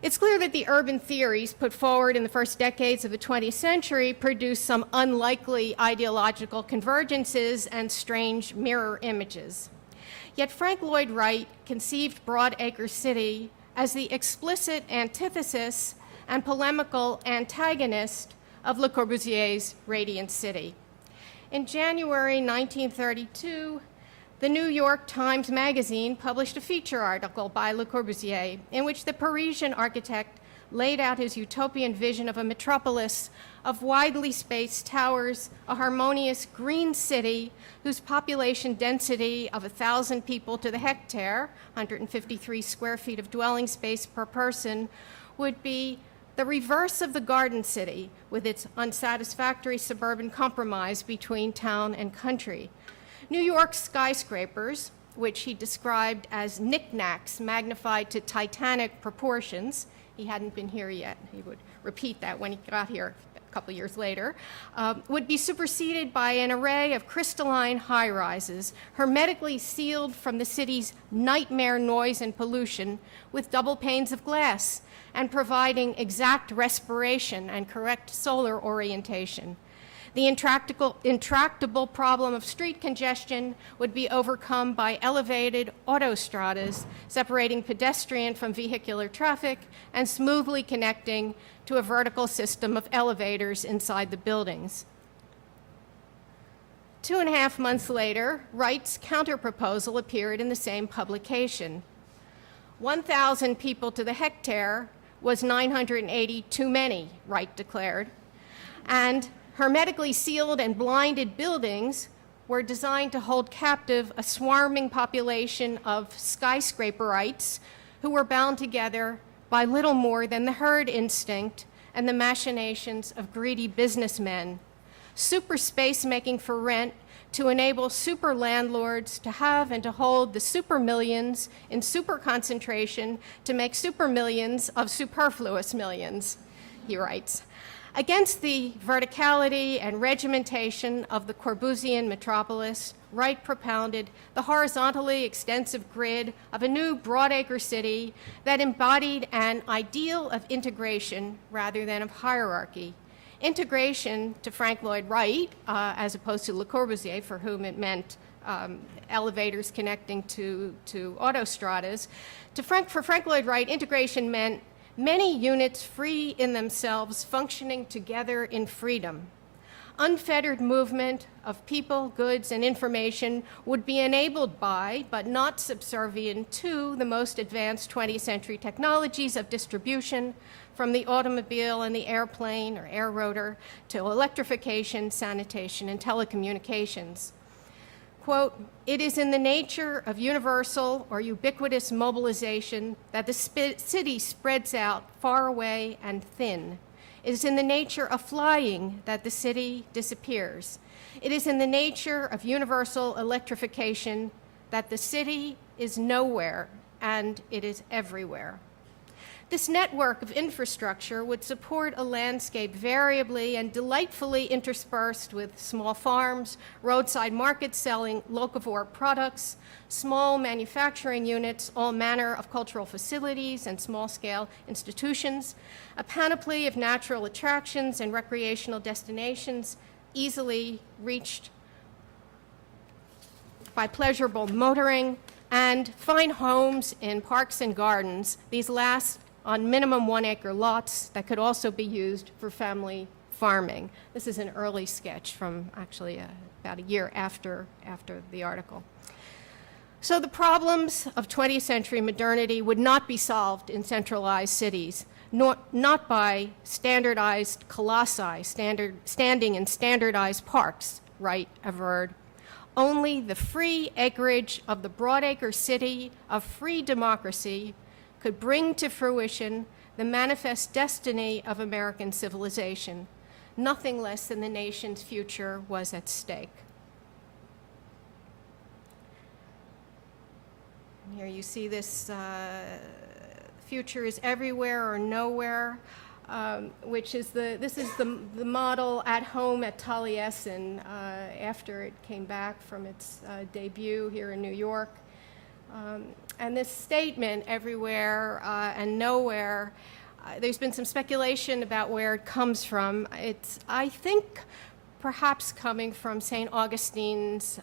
It's clear that the urban theories put forward in the first decades of the 20th century produced some unlikely ideological convergences and strange mirror images. Yet Frank Lloyd Wright conceived Broadacre City as the explicit antithesis and polemical antagonist of Le Corbusier's Radiant City. In January 1932, the New York Times Magazine published a feature article by Le Corbusier in which the Parisian architect laid out his utopian vision of a metropolis of widely spaced towers, a harmonious green city whose population density of 1,000 people to the hectare, 153 square feet of dwelling space per person, would be the reverse of the Garden City, with its unsatisfactory suburban compromise between town and country. New York's skyscrapers, which he described as knickknacks magnified to titanic proportions, he hadn't been here yet, he would repeat that when he got here a couple years later, would be superseded by an array of crystalline high-rises, hermetically sealed from the city's nightmare noise and pollution with double panes of glass, and providing exact respiration and correct solar orientation. The intractable problem of street congestion would be overcome by elevated autostradas, separating pedestrian from vehicular traffic and smoothly connecting to a vertical system of elevators inside the buildings. 2.5 months later, Wright's counterproposal appeared in the same publication. 1,000 people to the hectare was 980 too many, Wright declared, and hermetically sealed and blinded buildings were designed to hold captive a swarming population of skyscraperites who were bound together by little more than the herd instinct and the machinations of greedy businessmen. Super space making for rent to enable super landlords to have and to hold the super millions in super concentration to make super millions of superfluous millions, he writes. Against the verticality and regimentation of the Corbusian metropolis, Wright propounded the horizontally extensive grid of a new Broadacre city that embodied an ideal of integration rather than of hierarchy. Integration to Frank Lloyd Wright, as opposed to Le Corbusier, for whom it meant elevators connecting to autostradas. For Frank Lloyd Wright, integration meant many units free in themselves, functioning together in freedom. Unfettered movement of people, goods, and information would be enabled by, but not subservient to, the most advanced 20th century technologies of distribution, from the automobile and the airplane or air rotor to electrification, sanitation, and telecommunications. Quote, "It is in the nature of universal or ubiquitous mobilization that the city spreads out far away and thin. It is in the nature of flying that the city disappears. It is in the nature of universal electrification that the city is nowhere and it is everywhere." This network of infrastructure would support a landscape variably and delightfully interspersed with small farms, roadside markets selling locavore products, small manufacturing units, all manner of cultural facilities and small-scale institutions, a panoply of natural attractions and recreational destinations easily reached by pleasurable motoring, and fine homes in parks and gardens, these last on minimum 1-acre lots that could also be used for family farming. This is an early sketch from actually about a year after the article. So the problems of 20th century modernity would not be solved in centralized cities, not by standardized colossi standing in standardized parks, Wright averred. Only the free acreage of the broadacre city of free democracy could bring to fruition the manifest destiny of American civilization. Nothing less than the nation's future was at stake. And here you see this future is everywhere or nowhere, which is this is the model at home at Taliesin after it came back from its debut here in New York. And this statement, everywhere and nowhere, there's been some speculation about where it comes from. It's, I think, perhaps coming from St. Augustine's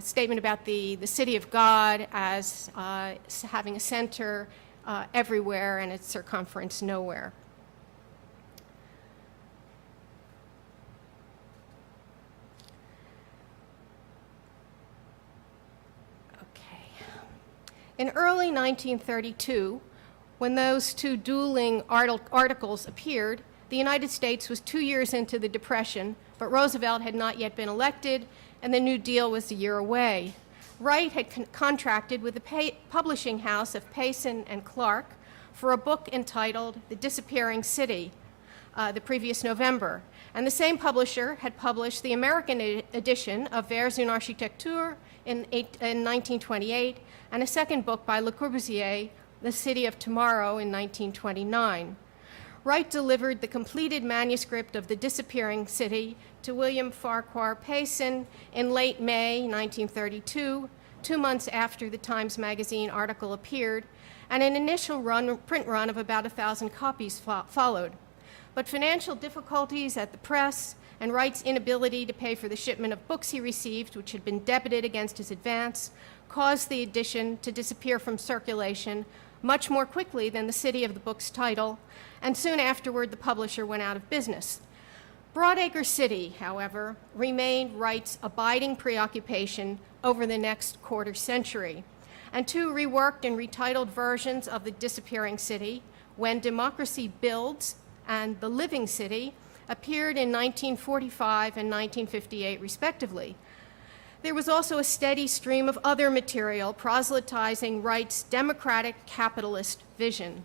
statement about the city of God as having a center everywhere and its circumference nowhere. In early 1932, when those two dueling articles appeared, the United States was 2 years into the Depression, but Roosevelt had not yet been elected, and the New Deal was a year away. Wright had contracted with the publishing house of Payson and Clark for a book entitled The Disappearing City the previous November, and the same publisher had published the American edition of Vers une Architecture in 1928, and a second book by Le Corbusier, The City of Tomorrow, in 1929. Wright delivered the completed manuscript of The Disappearing City to William Farquhar Payson in late May 1932, 2 months after the Times Magazine article appeared, and an initial print run of about 1,000 copies followed. But financial difficulties at the press and Wright's inability to pay for the shipment of books he received, which had been debited against his advance, caused the edition to disappear from circulation much more quickly than the city of the book's title, and soon afterward the publisher went out of business. Broadacre City, however, remained Wright's abiding preoccupation over the next quarter century, and two reworked and retitled versions of The Disappearing City, When Democracy Builds and The Living City, appeared in 1945 and 1958, respectively. There was also a steady stream of other material proselytizing Wright's democratic capitalist vision.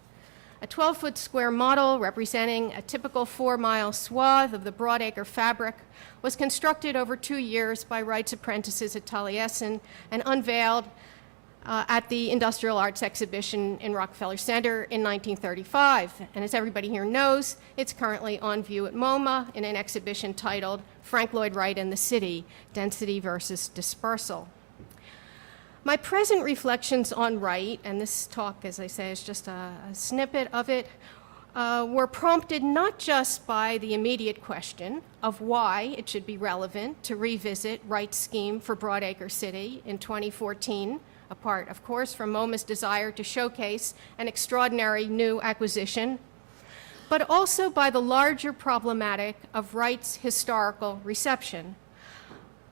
A 12-foot square model representing a typical 4-mile swath of the broadacre fabric was constructed over 2 years by Wright's apprentices at Taliesin and unveiled at the Industrial Arts Exhibition in Rockefeller Center in 1935. And as everybody here knows, it's currently on view at MoMA in an exhibition titled Frank Lloyd Wright and the City, Density versus Dispersal. My present reflections on Wright, and this talk, as I say, is just a snippet of it, were prompted not just by the immediate question of why it should be relevant to revisit Wright's scheme for Broadacre City in 2014, apart, of course, from MoMA's desire to showcase an extraordinary new acquisition, but also by the larger problematic of Wright's historical reception.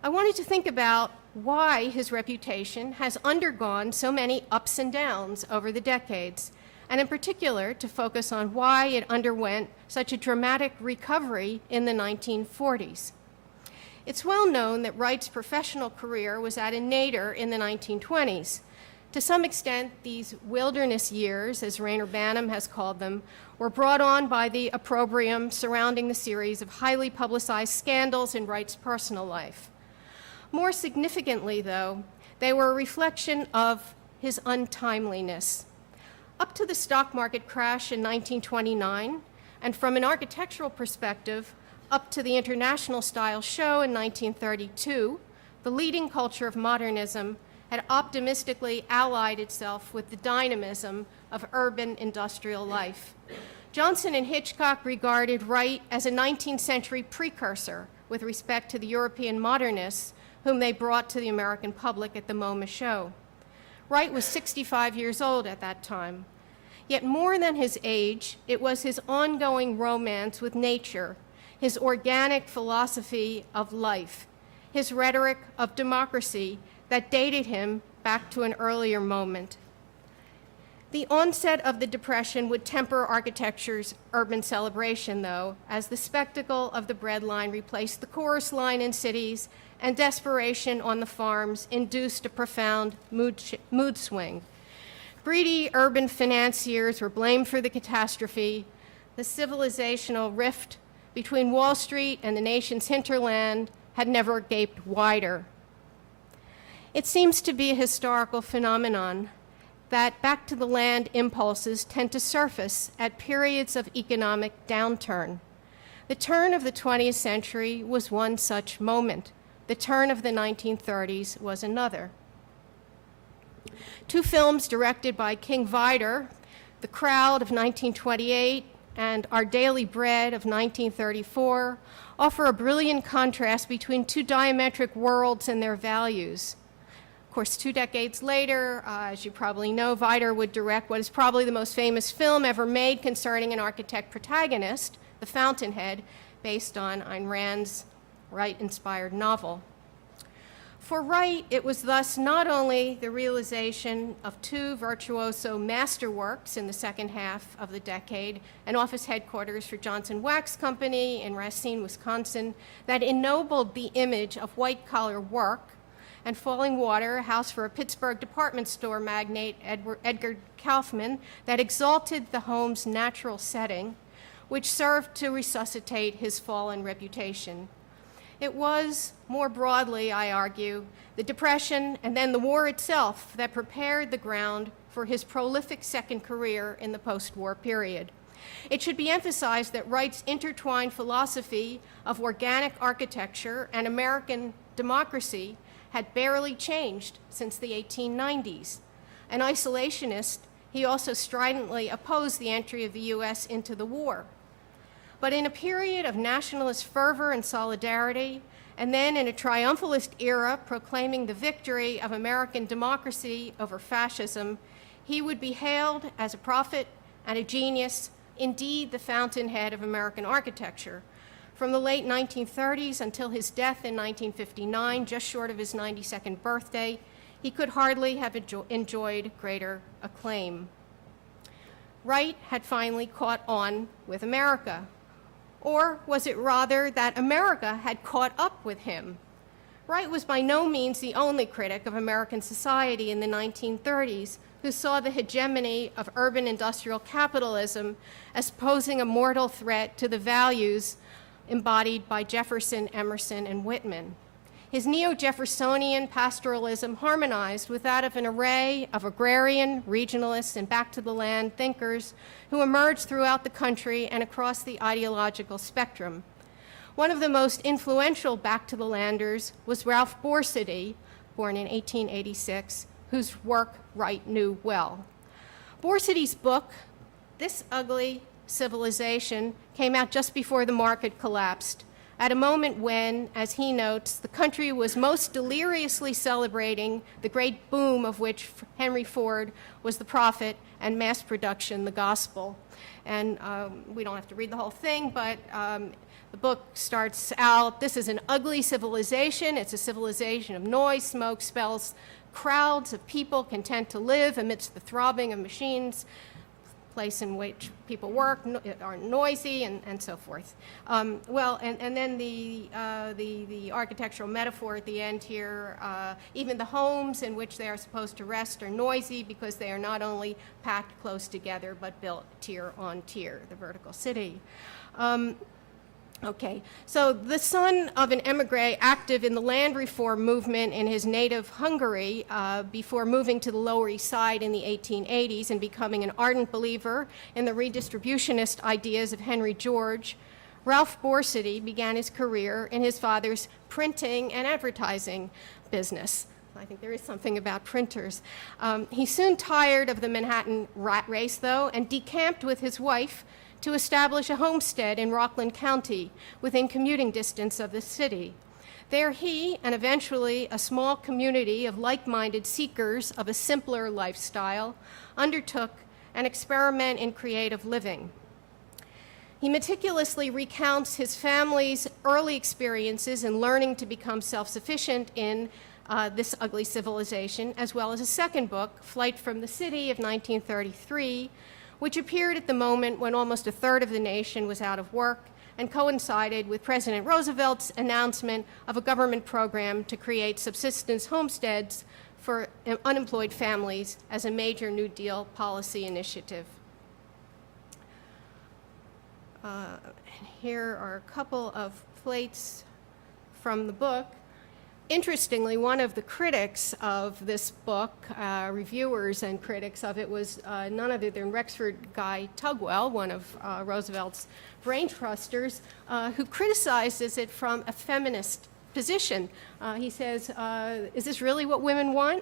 I wanted to think about why his reputation has undergone so many ups and downs over the decades, and in particular to focus on why it underwent such a dramatic recovery in the 1940s. It's well known that Wright's professional career was at a nadir in the 1920s. To some extent, these wilderness years, as Rayner Banham has called them, were brought on by the opprobrium surrounding the series of highly publicized scandals in Wright's personal life. More significantly, though, they were a reflection of his untimeliness. Up to the stock market crash in 1929, and from an architectural perspective, up to the International Style Show in 1932, the leading culture of modernism had optimistically allied itself with the dynamism of urban industrial life. Johnson and Hitchcock regarded Wright as a 19th century precursor with respect to the European modernists whom they brought to the American public at the MoMA show. Wright was 65 years old at that time. Yet more than his age, it was his ongoing romance with nature, his organic philosophy of life, his rhetoric of democracy that dated him back to an earlier moment. The onset of the Depression would temper architecture's urban celebration, though, as the spectacle of the bread line replaced the chorus line in cities and desperation on the farms induced a profound mood swing. Greedy urban financiers were blamed for the catastrophe. The civilizational rift between Wall Street and the nation's hinterland had never gaped wider. It seems to be a historical phenomenon that back to the land impulses tend to surface at periods of economic downturn. The turn of the 20th century was one such moment. The turn of the 1930s was another. Two films directed by King Vidor, The Crowd of 1928 and Our Daily Bread of 1934, offer a brilliant contrast between two diametric worlds and their values. Of course, 2 decades later, as you probably know, Vidor would direct what is probably the most famous film ever made concerning an architect protagonist, The Fountainhead, based on Ayn Rand's Wright-inspired novel. For Wright, it was thus not only the realization of two virtuoso masterworks in the second half of the decade, an office headquarters for Johnson Wax Company in Racine, Wisconsin, that ennobled the image of white-collar work, and Falling Water, a house for a Pittsburgh department store magnate, Edgar Kaufman, that exalted the home's natural setting, which served to resuscitate his fallen reputation. It was, more broadly, I argue, the Depression and then the war itself that prepared the ground for his prolific second career in the post-war period. It should be emphasized that Wright's intertwined philosophy of organic architecture and American democracy had barely changed since the 1890s. An isolationist, he also stridently opposed the entry of the U.S. into the war. But in a period of nationalist fervor and solidarity, and then in a triumphalist era proclaiming the victory of American democracy over fascism, he would be hailed as a prophet and a genius, indeed the fountainhead of American architecture. From the late 1930s until his death in 1959, just short of his 92nd birthday, he could hardly have enjoyed greater acclaim. Wright had finally caught on with America. Or was it rather that America had caught up with him? Wright was by no means the only critic of American society in the 1930s who saw the hegemony of urban industrial capitalism as posing a mortal threat to the values embodied by Jefferson, Emerson, and Whitman. His neo-Jeffersonian pastoralism harmonized with that of an array of agrarian, regionalists, and back-to-the-land thinkers who emerged throughout the country and across the ideological spectrum. One of the most influential back-to-the-landers was Ralph Borsody, born in 1886, whose work Wright knew well. Borsody's book, This Ugly Civilization, came out just before the market collapsed, at a moment when, as he notes, the country was most deliriously celebrating the great boom of which Henry Ford was the prophet and mass production the gospel. And we don't have to read the whole thing, but the book starts out, this is an ugly civilization. It's a civilization of noise, smoke, spells, crowds of people content to live amidst the throbbing of machines, place in which people work are noisy, and so forth. And then the architectural metaphor at the end here, even the homes in which they are supposed to rest are noisy because they are not only packed close together but built tier on tier, the vertical city. Okay, so the son of an emigre active in the land reform movement in his native Hungary before moving to the Lower East Side in the 1880s and becoming an ardent believer in the redistributionist ideas of Henry George, Ralph Borsody began his career in his father's printing and advertising business. I think there is something about printers. He soon tired of the Manhattan rat race, though, and decamped with his wife to establish a homestead in Rockland County within commuting distance of the city. There he, and eventually a small community of like-minded seekers of a simpler lifestyle, undertook an experiment in creative living. He meticulously recounts his family's early experiences in learning to become self-sufficient in this ugly civilization, as well as a second book, Flight from the City of 1933, which appeared at the moment when almost a third of the nation was out of work and coincided with President Roosevelt's announcement of a government program to create subsistence homesteads for unemployed families as a major New Deal policy initiative. Here are a couple of plates from the book. Interestingly, one of the critics of this book, reviewers and critics of it, was none other than Rexford Guy Tugwell, one of Roosevelt's brain trusters, who criticizes it from a feminist position. He says, is this really what women want?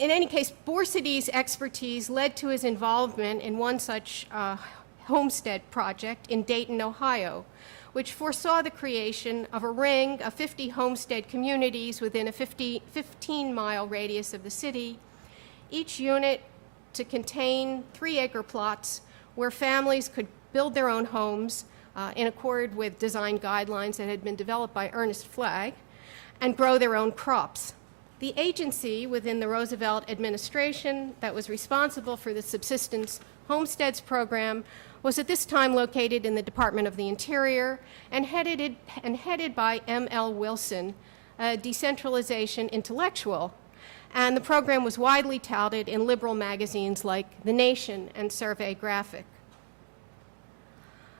In any case, Borsity's expertise led to his involvement in one such homestead project in Dayton, Ohio, which foresaw the creation of a ring of 50 homestead communities within a 15-mile radius of the city, each unit to contain 3-acre plots where families could build their own homes in accord with design guidelines that had been developed by Ernest Flagg, and grow their own crops. The agency within the Roosevelt administration that was responsible for the Subsistence Homesteads program was at this time located in the Department of the Interior and headed by M.L. Wilson, a decentralization intellectual. And the program was widely touted in liberal magazines like The Nation and Survey Graphic.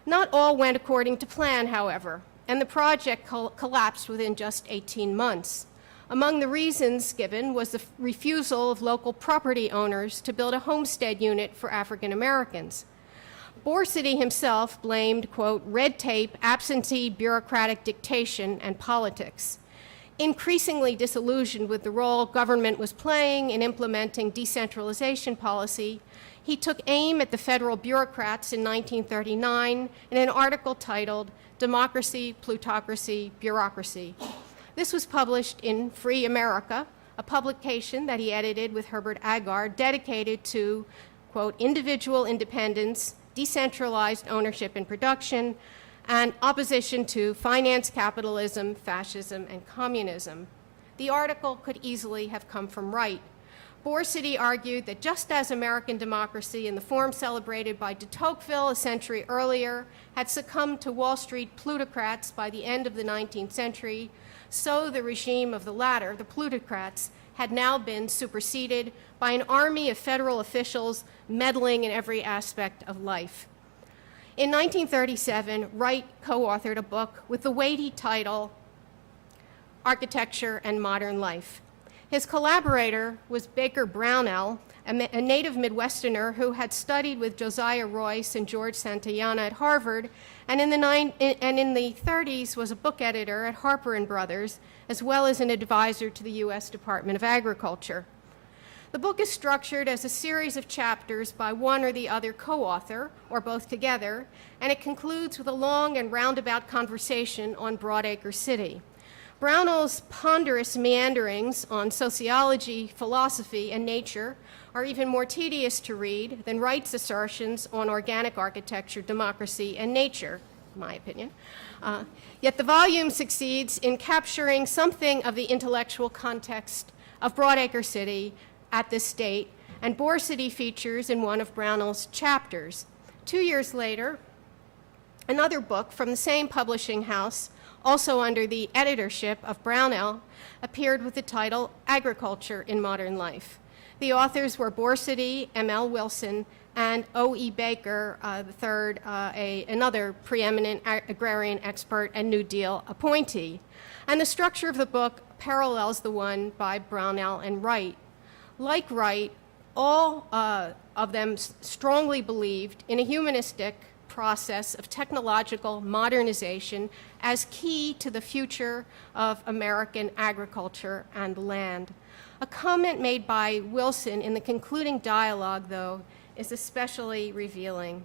Not all went according to plan, however, and the project collapsed within just 18 months. Among the reasons given was the refusal of local property owners to build a homestead unit for African Americans. Borsity himself blamed, quote, red tape, absentee bureaucratic dictation, and politics. Increasingly disillusioned with the role government was playing in implementing decentralization policy, he took aim at the federal bureaucrats in 1939 in an article titled Democracy, Plutocracy, Bureaucracy. This was published in Free America, a publication that he edited with Herbert Agar, dedicated to, quote, individual independence, decentralized ownership and production, and opposition to finance capitalism, fascism, and communism. The article could easily have come from Wright. Borsity argued that just as American democracy in the form celebrated by de Tocqueville a century earlier had succumbed to Wall Street plutocrats by the end of the 19th century, so the regime of the latter, the plutocrats, had now been superseded by an army of federal officials meddling in every aspect of life. In 1937, Wright co-authored a book with the weighty title, Architecture and Modern Life. His collaborator was Baker Brownell, a native Midwesterner who had studied with Josiah Royce and George Santayana at Harvard, and in the 30s was a book editor at Harper & Brothers, as well as an advisor to the U.S. Department of Agriculture. The book is structured as a series of chapters by one or the other co-author, or both together, and it concludes with a long and roundabout conversation on Broadacre City. Brownell's ponderous meanderings on sociology, philosophy, and nature are even more tedious to read than Wright's assertions on organic architecture, democracy, and nature, in my opinion. Yet the volume succeeds in capturing something of the intellectual context of Broadacre City at this date, and Borsity features in one of Brownell's chapters. 2 years later, another book from the same publishing house, also under the editorship of Brownell, appeared with the title Agriculture in Modern Life. The authors were Borsity, M.L. Wilson, and O.E. Baker III, another preeminent agrarian expert and New Deal appointee. And the structure of the book parallels the one by Brownell and Wright. Like Wright, all of them strongly believed in a humanistic process of technological modernization as key to the future of American agriculture and land. A comment made by Wilson in the concluding dialogue, though, is especially revealing.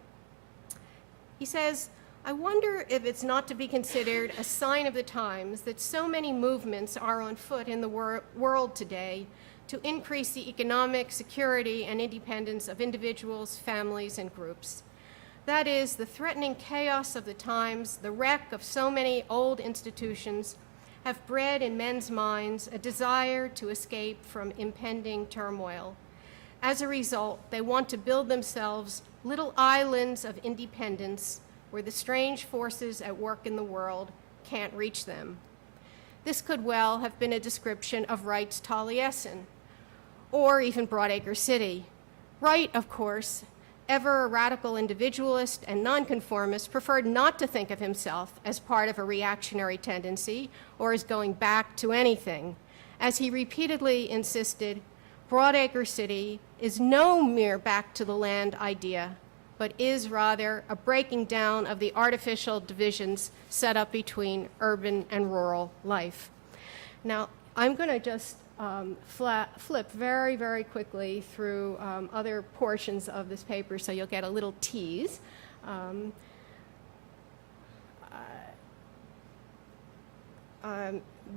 He says, I wonder if it's not to be considered a sign of the times that so many movements are on foot in the world today to increase the economic security and independence of individuals, families, and groups. That is, the threatening chaos of the times, the wreck of so many old institutions, have bred in men's minds a desire to escape from impending turmoil. As a result, they want to build themselves little islands of independence where the strange forces at work in the world can't reach them. This could well have been a description of Wright's Taliesin, or even Broadacre City. Wright, of course, ever a radical individualist and nonconformist, preferred not to think of himself as part of a reactionary tendency or as going back to anything. As he repeatedly insisted, Broadacre City is no mere back to the land idea, but is rather a breaking down of the artificial divisions set up between urban and rural life. Now, I'm going to just flip very, very quickly through other portions of this paper so you'll get a little tease.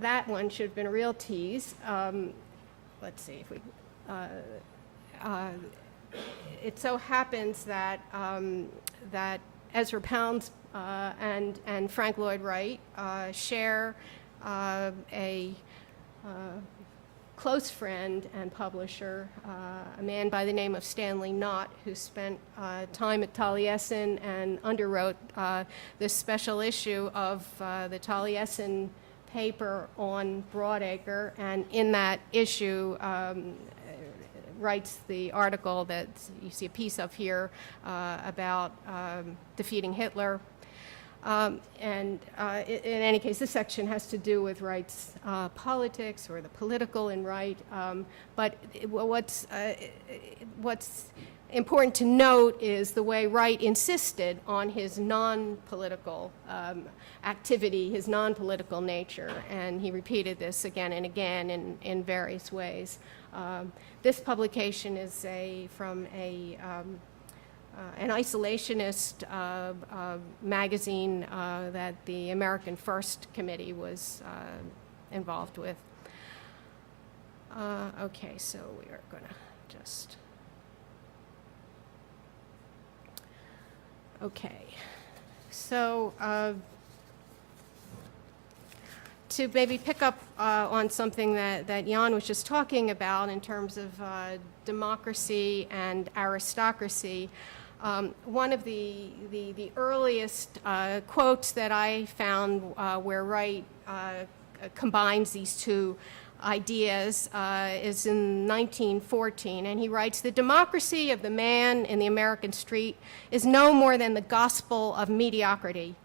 That one should have been a real tease. Let's see if we... it so happens that that Ezra Pound's and Frank Lloyd Wright share a close friend and publisher, a man by the name of Stanley Knott, who spent time at Taliesin and underwrote this special issue of the Taliesin paper on Broadacre, and in that issue writes the article that you see a piece of here about defeating Hitler. In any case, this section has to do with Wright's politics or the political in Wright. But what's important to note is the way Wright insisted on his non-political activity, his non-political nature, and he repeated this again and again in various ways. This publication is from an isolationist magazine that the American First Committee was involved with. Okay, so we are going to just... Okay, so to maybe pick up on something that Jan was just talking about in terms of democracy and aristocracy, one of the earliest quotes that I found where Wright combines these two ideas is in 1914, and he writes, "The democracy of the man in the American street is no more than the gospel of mediocrity.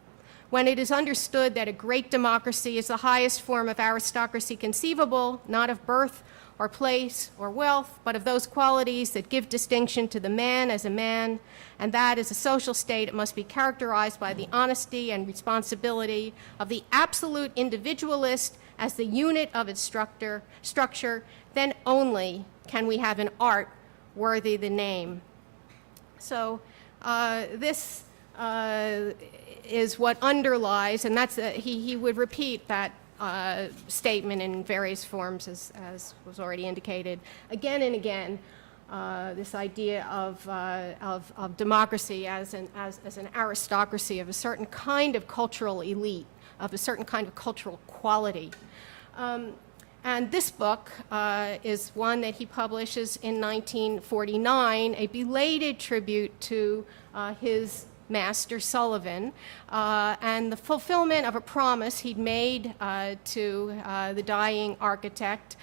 When it is understood that a great democracy is the highest form of aristocracy conceivable, not of birth or place or wealth, but of those qualities that give distinction to the man as a man, and that as a social state it must be characterized by the honesty and responsibility of the absolute individualist as the unit of its structure, then only can we have an art worthy the name." So this is what underlies, and that's he would repeat that statement in various forms, as was already indicated, again and again. This idea of democracy as an aristocracy, of a certain kind of cultural elite, of a certain kind of cultural quality. And this book is one that he publishes in 1949, a belated tribute to his master Sullivan, and the fulfillment of a promise he'd made to the dying architect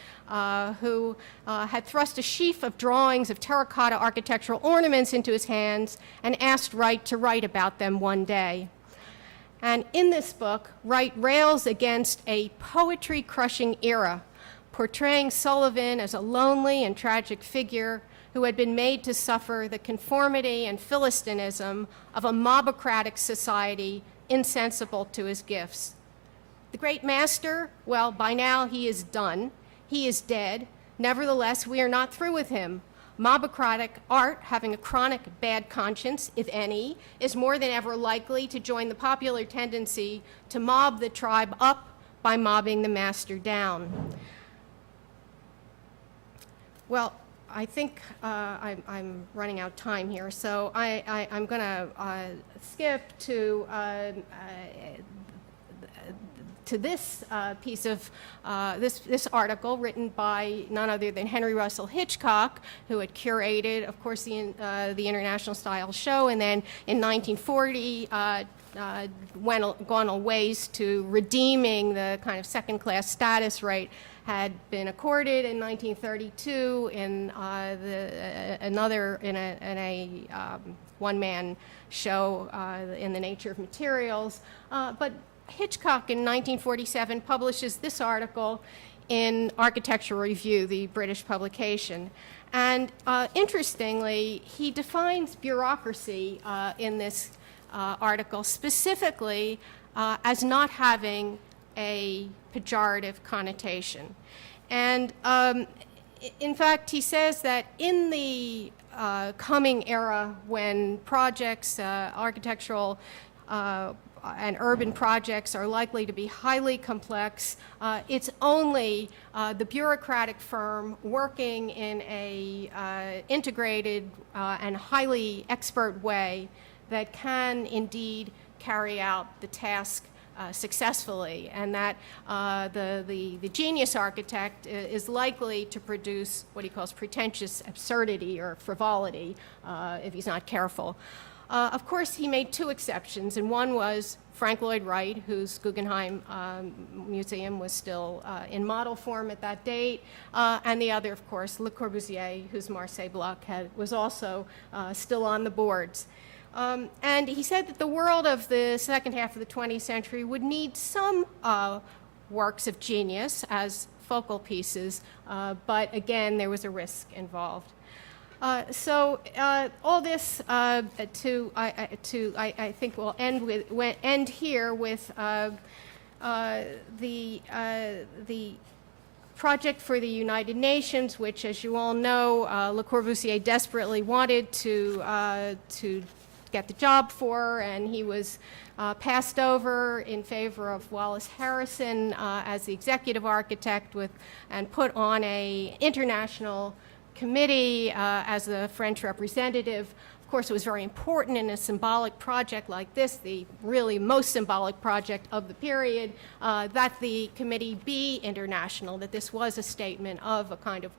who had thrust a sheaf of drawings of terracotta architectural ornaments into his hands and asked Wright to write about them one day. And in this book, Wright rails against a poetry-crushing era, portraying Sullivan as a lonely and tragic figure who had been made to suffer the conformity and philistinism of a mobocratic society insensible to his gifts. The great master, well, by now he is done. He is dead. Nevertheless, we are not through with him. Mobocratic art, having a chronic bad conscience, if any, is more than ever likely to join the popular tendency to mob the tribe up by mobbing the master down. Well, I think I'm running out of time here, so I'm going to skip to this piece of this article written by none other than Henry Russell Hitchcock, who had curated, of course, the International Style Show, and then in 1940 gone a ways to redeeming the kind of second-class status Wright had been accorded in 1932 in a one-man show in The Nature of Materials, but Hitchcock in 1947 publishes this article in Architectural Review, the British publication. And interestingly, he defines bureaucracy in this article specifically as not having a pejorative connotation. And in fact, he says that in the coming era when projects, architectural and urban projects are likely to be highly complex, it's only the bureaucratic firm working in a integrated and highly expert way that can indeed carry out the task successfully, and that the genius architect is likely to produce what he calls pretentious absurdity or frivolity if he's not careful. Of course, he made two exceptions, and one was Frank Lloyd Wright, whose Guggenheim Museum was still in model form at that date, and the other, of course, Le Corbusier, whose Marseille block was also still on the boards. And he said that the world of the second half of the 20th century would need some works of genius as focal pieces, but again, there was a risk involved. So all this I think will end here with the project for the United Nations, which, as you all know, Le Corbusier desperately wanted to get the job for, and he was passed over in favor of Wallace Harrison as the executive architect and put on an international committee as the French representative. Of course, it was very important in a symbolic project like this, the really most symbolic project of the period, that the committee be international, that this was a statement of a kind of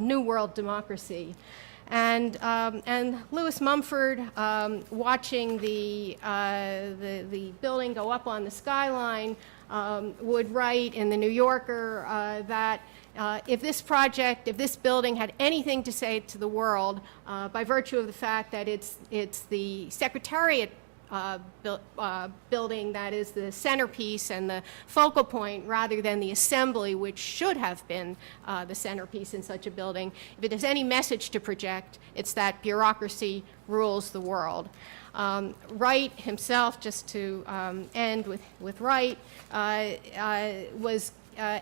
new world democracy. And Lewis Mumford, watching the building go up on the skyline, would write in the New Yorker that if this building had anything to say to the world, by virtue of the fact that it's the Secretariat building that is the centerpiece and the focal point, rather than the assembly, which should have been the centerpiece in such a building. If it has any message to project, it's that bureaucracy rules the world. Wright himself, just to end with Wright, was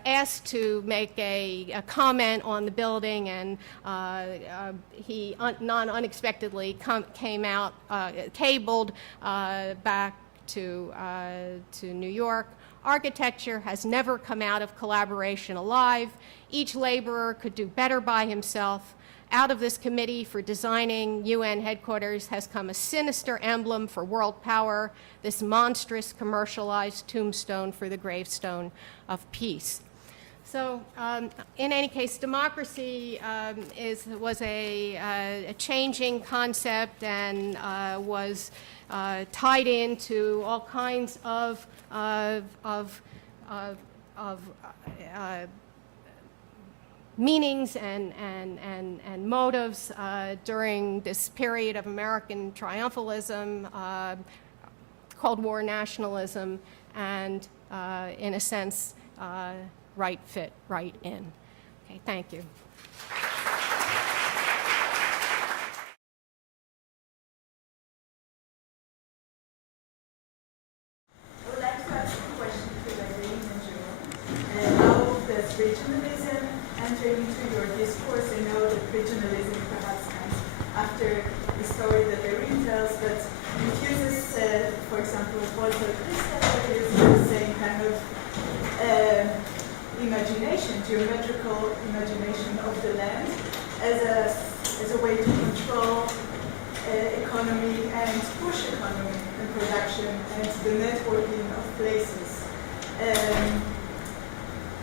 asked to make a comment on the building, and he unexpectedly came out, cabled back to New York. Architecture has never come out of collaboration alive. Each laborer could do better by himself. Out of this committee for designing UN headquarters has come a sinister emblem for world power, this monstrous commercialized tombstone for the gravestone of peace. So, in any case, democracy was a changing concept and was tied into all kinds of meanings and motives during this period of American triumphalism, Cold War nationalism, and in a sense, Wright fit right in. Okay, thank you. I would like to ask a question to Irene and Joan. And how does regionalism enter into your discourse? I know that regionalism perhaps was Christina is the same kind of imagination, geometrical imagination of the land as a way to control economy and push economy and production and the networking of places.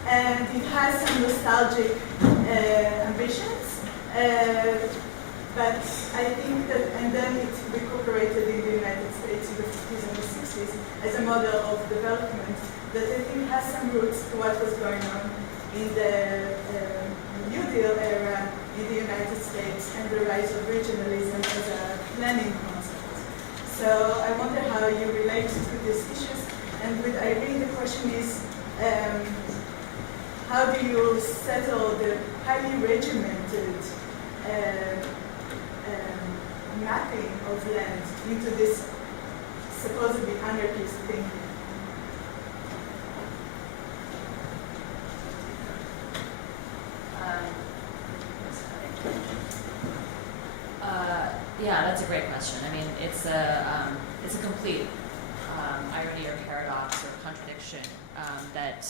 And it has some nostalgic ambitions, but I think that, and then it's recuperated in the United States in the 50s and the 60s as a model of development that I think has some roots to what was going on in the New Deal era in the United States and the rise of regionalism as a planning concept. So I wonder how you relate to these issues. And with Irene, the question is, how do you settle the highly regimented mapping of land into this supposedly anarchist thinking? Yeah, that's a great question. I mean, it's a complete irony or paradox or contradiction that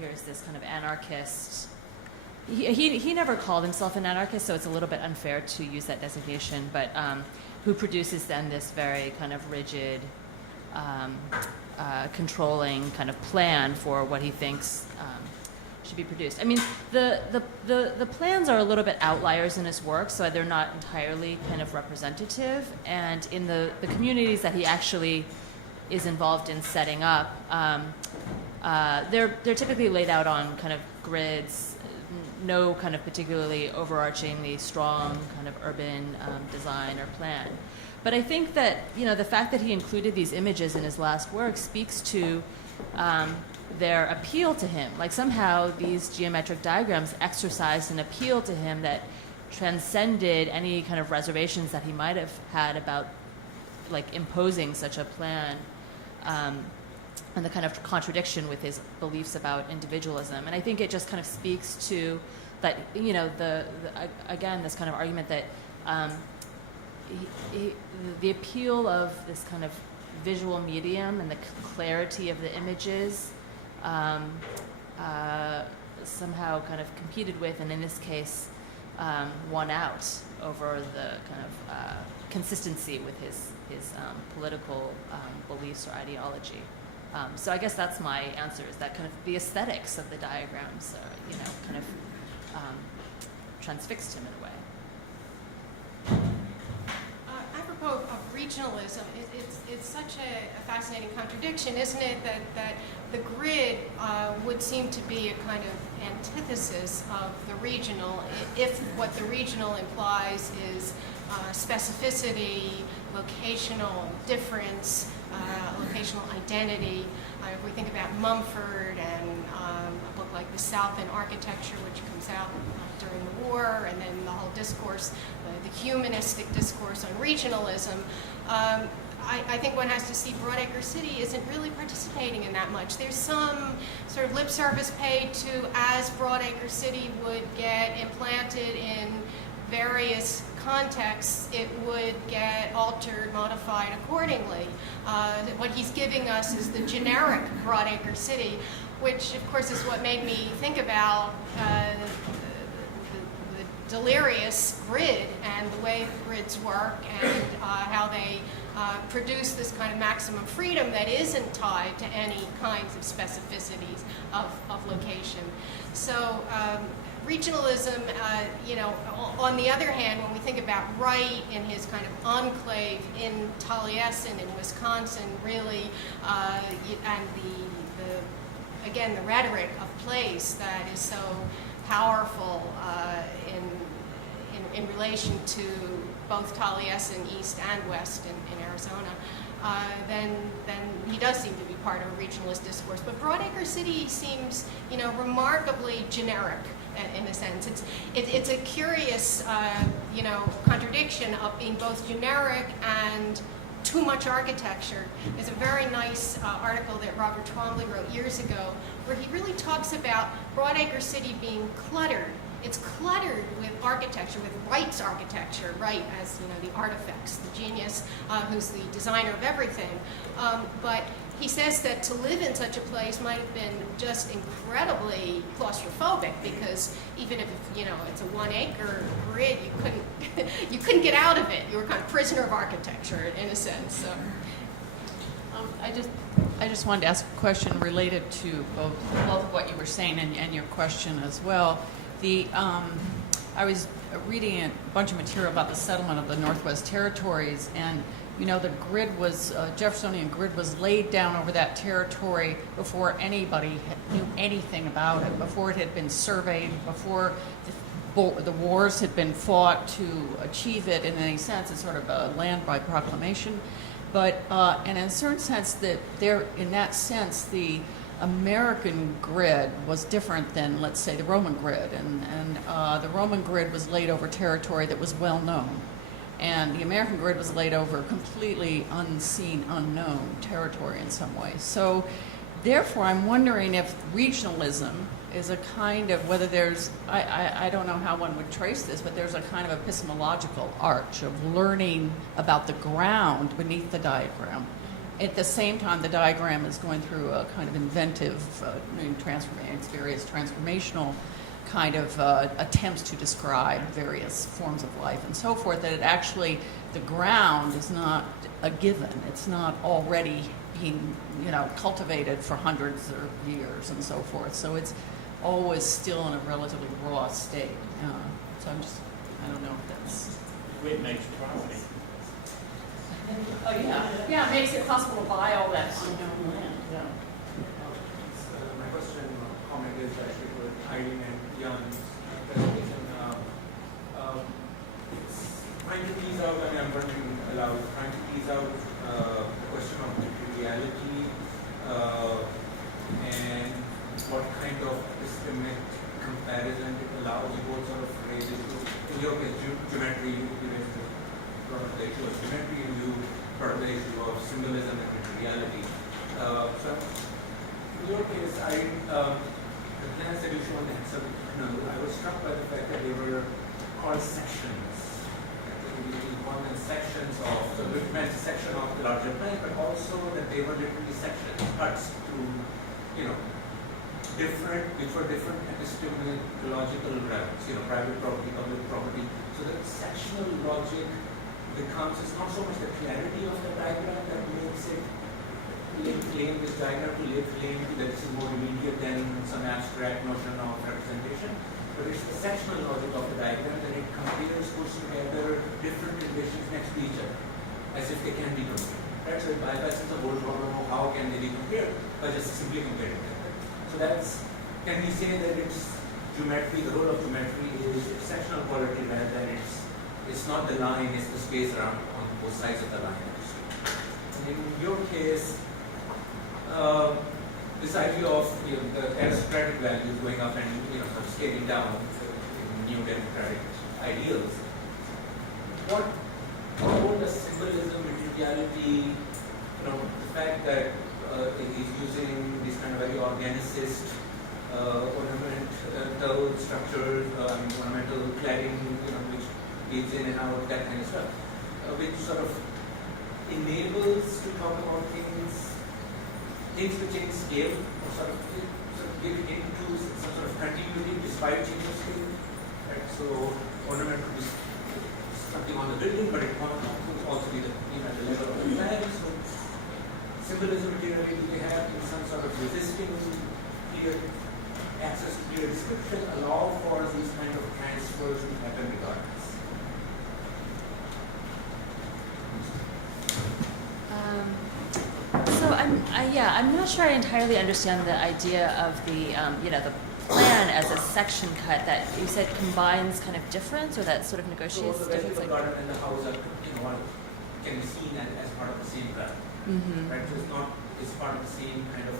here's this kind of anarchist. He never called himself an anarchist, so it's a little bit unfair to use that designation, but who produces then this very kind of rigid, controlling kind of plan for what he thinks should be produced. I mean, the plans are a little bit outliers in his work, so they're not entirely kind of representative. And in the communities that he actually is involved in setting up, they're typically laid out on kind of grids, no kind of particularly overarchingly strong kind of urban design or plan. But I think that, you know, the fact that he included these images in his last work speaks to their appeal to him. Like somehow these geometric diagrams exercised an appeal to him that transcended any kind of reservations that he might have had about like imposing such a plan, and the kind of contradiction with his beliefs about individualism. And I think it just kind of speaks to that, you know, again, this kind of argument that the appeal of this kind of visual medium and the clarity of the images somehow kind of competed with, and in this case, won out over the kind of consistency with his political beliefs or ideology. So I guess that's my answer, is that kind of the aesthetics of the diagrams, you know, kind of transfixed him in a way. Apropos of regionalism, it's such a fascinating contradiction, isn't it, that the grid would seem to be a kind of antithesis of the regional, if what the regional implies is specificity, locational difference, locational identity. If we think about Mumford and a book like The South in Architecture, which comes out during the war, and then the whole discourse, the humanistic discourse on regionalism, I think one has to see Broadacre City isn't really participating in that much. There's some sort of lip service paid to as Broadacre City would get implanted in various contexts, it would get altered, modified accordingly. What he's giving us is the generic Broadacre City, which of course is what made me think about the delirious grid and the way the grids work and how they produce this kind of maximum freedom that isn't tied to any kinds of specificities of location. So regionalism, you know, on the other hand, when we think about Wright and his kind of enclave in Taliesin in Wisconsin, really, and again, the rhetoric of place that is so powerful in relation to both Taliesin East and West in Arizona, then he does seem to be part of a regionalist discourse. But Broadacre City seems, you know, remarkably generic in a sense. It's a curious, you know, contradiction of being both generic and too much architecture. There's a very nice article that Robert Twombly wrote years ago where he really talks about Broadacre City being cluttered it's cluttered with architecture, with Wright's architecture, Wright as, you know, the artifacts, the genius, who's the designer of everything. But he says that to live in such a place might have been just incredibly claustrophobic, because even if, you know, it's a 1 acre grid, you couldn't get out of it. You were kind of prisoner of architecture in a sense. So. I just wanted to ask a question related to both of what you were saying and your question as well. I was reading a bunch of material about the settlement of the Northwest Territories, and you know, the grid was, Jeffersonian grid was laid down over that territory before anybody knew anything about it, before it had been surveyed, before the wars had been fought to achieve it in any sense. It's sort of a land by proclamation. But, and in a certain sense, in that sense, the American grid was different than, let's say, the Roman grid. And the Roman grid was laid over territory that was well known. And the American grid was laid over completely unseen, unknown territory in some way. So therefore, I'm wondering if regionalism is a kind of, whether there's, I don't know how one would trace this, but there's a kind of epistemological arch of learning about the ground beneath the diagram. At the same time, the diagram is going through a kind of inventive, various transformational kind of attempts to describe various forms of life and so forth, that it actually, the ground is not a given. It's not already being, you know, cultivated for hundreds of years and so forth. So it's always still in a relatively raw state. So I'm just, I don't know if that's... Grid makes property. Oh, yeah, it makes it possible to buy all that unknown land. Yeah. My question comment is actually for Irene and Jan's presentation. It's trying to tease out, I mean, I'm working aloud, trying to tease out the question of materiality and what kind of epistemic comparison it allows. You both sort of raise it to, in your case, geometry, you raised the issue of geometry, and you brought up the issue of symbolism and materiality. So in your case, the plans that you showed in I was struck by the fact that they were called sections. You call them sections of, so it meant a section of the larger plan, but also that they were literally sections, cuts to, you know, which were different epistemological realms, you know, private property, public property. So the sectional logic becomes, it's not so much the clarity of the diagram that makes it claim this diagram to lay claim that this is more immediate than some abstract notion of representation, but it's the sectional logic of the diagram that it compares, puts together different conditions next to each other, as if they can be compared. Right? So it bypasses the whole problem of how can they be compared by just simply comparing them. So that's, can we say that it's geometry, the role of geometry is sectional quality rather than it's not the line, it's the space around on both sides of the line. And in your case, this idea of, you know, the aristocratic values going up and, you know, sort of scaling down in new democratic ideals. What does symbolism, materiality, you know, the fact that he's using these kind of very organicist ornamental structures, ornamental cladding, you know, which leads in and out, that kind of stuff, which sort of enables to talk about things which change scale, or sort of give into some sort of continuity despite change of scale. Right? So ornament could be something on the building, but it could also be the, you know, the level of the plan. So symbolism, materiality, do they have some sort of resisting clear access to clear description allow for these kind of transfers to happen regardless? So I'm not sure I entirely understand the idea of the the plan as a section cut that you said combines kind of difference, or that sort of negotiates so the difference. vegetable garden and the house are, you know, can be seen as part of the same plan. Right? So it's part of the same kind of,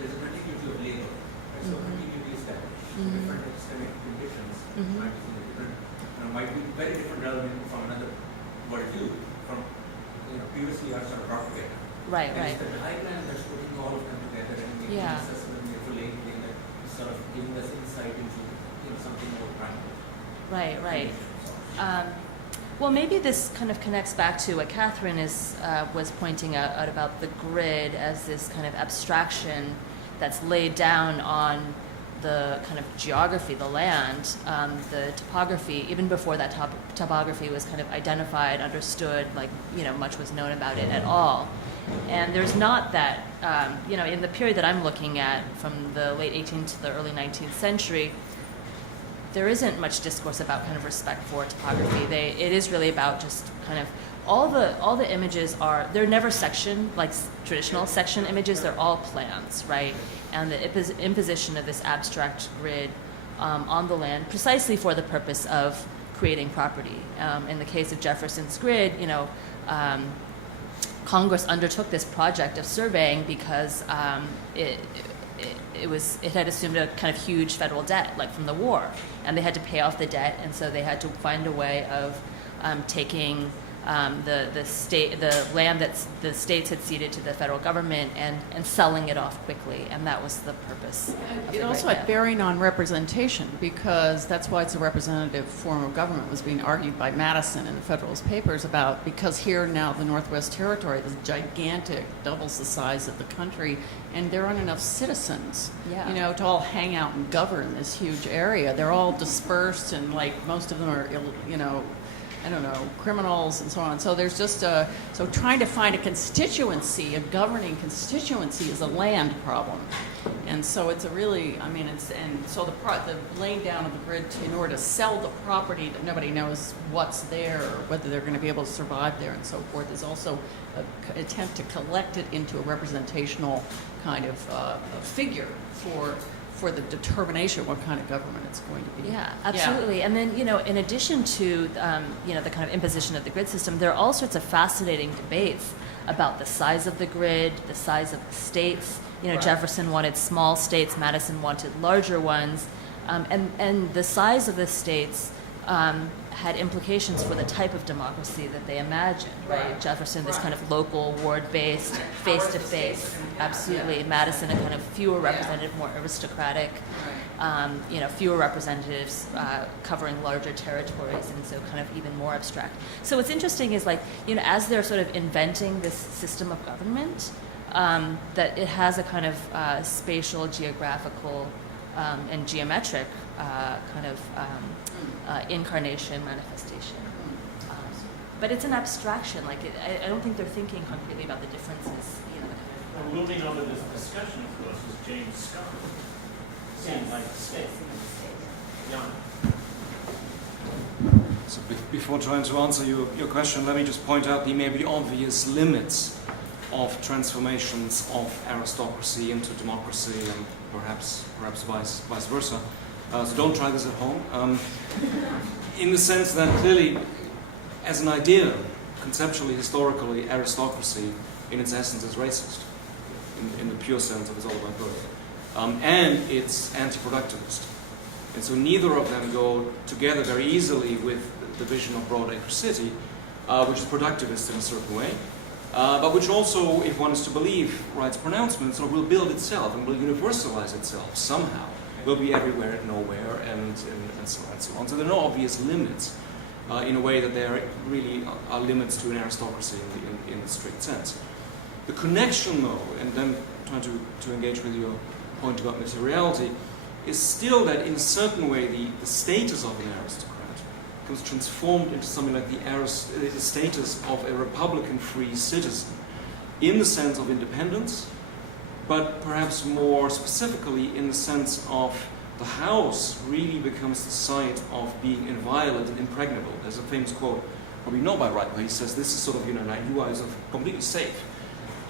there's a continuity of labor. Right? So continuity is established. Different epistemic conditions might be different, might be very different relevant from another worldview, from, you know, previously our sort of rock data. Right. It's the diagram that's putting all of them together and making assessment, relating that is sort of giving us insight into, you know, something more practical. Right. Well, maybe this kind of connects back to what Catherine was pointing out about the grid as this kind of abstraction that's laid down on the kind of geography, the land, the topography, even before that topography was kind of identified, understood, like, much was known about it at all. And there's not that, in the period that I'm looking at, from the late 18th to the early 19th century, there isn't much discourse about kind of respect for topography. It is really about just kind of all the images they're never section, like traditional section images, they're all plans, right? And the imposition of this abstract grid on the land precisely for the purpose of creating property. In the case of Jefferson's grid, Congress undertook this project of surveying because it had assumed a kind of huge federal debt, like from the war, and they had to pay off the debt, and so they had to find a way of taking the land that the states had ceded to the federal government and selling it off quickly, and that was the purpose. It also had bearing on representation, because that's why it's a representative form of government, was being argued by Madison in the Federalist Papers about, because here now the Northwest Territory is gigantic, doubles the size of the country, and there aren't enough citizens, to all hang out and govern this huge area. They're all dispersed, and like most of them are, criminals and so on. So there's just so trying to find a constituency, a governing constituency, is a land problem. And so it's a really, so the laying down of the grid in order to sell the property that nobody knows what's there or whether they're going to be able to survive there and so forth is also an attempt to collect it into a representational kind of figure for the determination of what kind of government it's going to be. Yeah, absolutely. Yeah. And then, in addition to, the kind of imposition of the grid system, there are all sorts of fascinating debates about the size of the grid, the size of the states. Right. Jefferson wanted small states, Madison wanted larger ones. And the size of the states had implications for the type of democracy that they imagined, right? Jefferson, this kind of local, ward-based, face-to-face, absolutely. Madison, a kind of fewer representative, more aristocratic, fewer representatives covering larger territories, and so kind of even more abstract. So what's interesting is, as they're sort of inventing this system of government, that it has a kind of spatial, geographical, and geometric kind of incarnation, manifestation. But it's an abstraction. I don't think they're thinking concretely about the differences. Well, looming over this discussion, of course, was James Scott. Seems like a state. Jan. So before trying to answer your question, let me just point out the maybe obvious limits of transformations of aristocracy into democracy, and perhaps vice versa. So don't try this at home. In the sense that clearly, as an idea, conceptually, historically, aristocracy in its essence is racist, in the pure sense of it's all about birth. And it's anti-productivist. And so neither of them go together very easily with the vision of broadacre city, which is productivist in a certain way, but which also, if one is to believe Wright's pronouncements, will build itself and will universalize itself somehow. Will be everywhere and nowhere, and so on and so on. So there are no obvious limits in a way that there really are limits to an aristocracy in the strict sense. The connection, though, and then trying to engage with your point about materiality, is still that in a certain way the status of an aristocrat becomes transformed into something like the status of a Republican-free citizen, in the sense of independence, but perhaps more specifically in the sense of the house really becomes the site of being inviolate and impregnable. There's a famous quote, probably know by Wright, where he says this is sort of, you are sort of completely safe.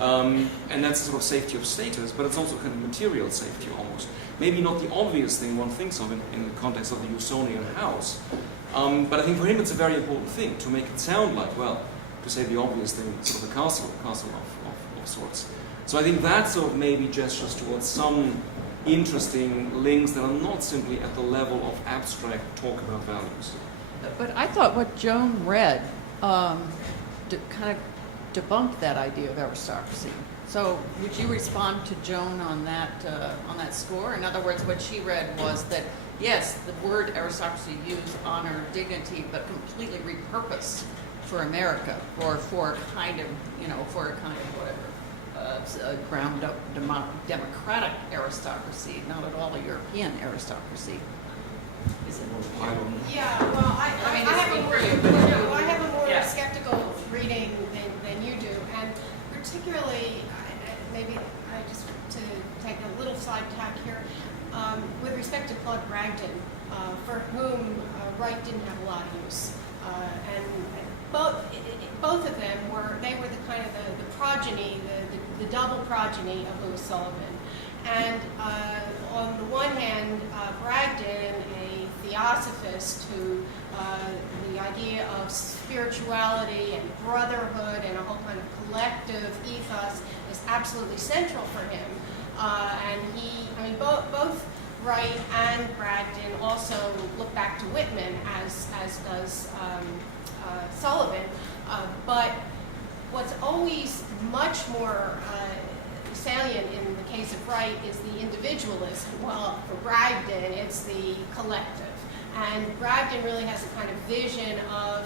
And that's the sort of safety of status, but it's also kind of material safety almost. Maybe not the obvious thing one thinks of in the context of the Usonian house, but I think for him it's a very important thing to make it sound like, well, to say the obvious thing, sort of a castle of sorts. So I think that sort of maybe gestures towards some interesting links that are not simply at the level of abstract talk about values. But I thought what Joan read kind of debunked that idea of aristocracy. So would you respond to Joan on that score? In other words, what she read was that, yes, the word aristocracy used honor, dignity, but completely repurposed for America, or for a kind of whatever, ground up democratic aristocracy, not at all a European aristocracy. Is it? Yeah, well, I have a more skeptical reading than you do, and particularly, maybe just to take a little side tack here, with respect to Claude Bragdon, for whom Wright didn't have a lot of use, and both of them were the kind of the progeny, the double progeny of Louis Sullivan. And on the one hand, Bragdon, a theosophist who the idea of spirituality and brotherhood and a whole kind of collective ethos is absolutely central for him. And both Wright and Bragdon also look back to Whitman, as does Sullivan. But what's always much more salient in the case of Wright is the individualism. Well, for Bragdon, it's the collective. And Bragdon really has a kind of vision of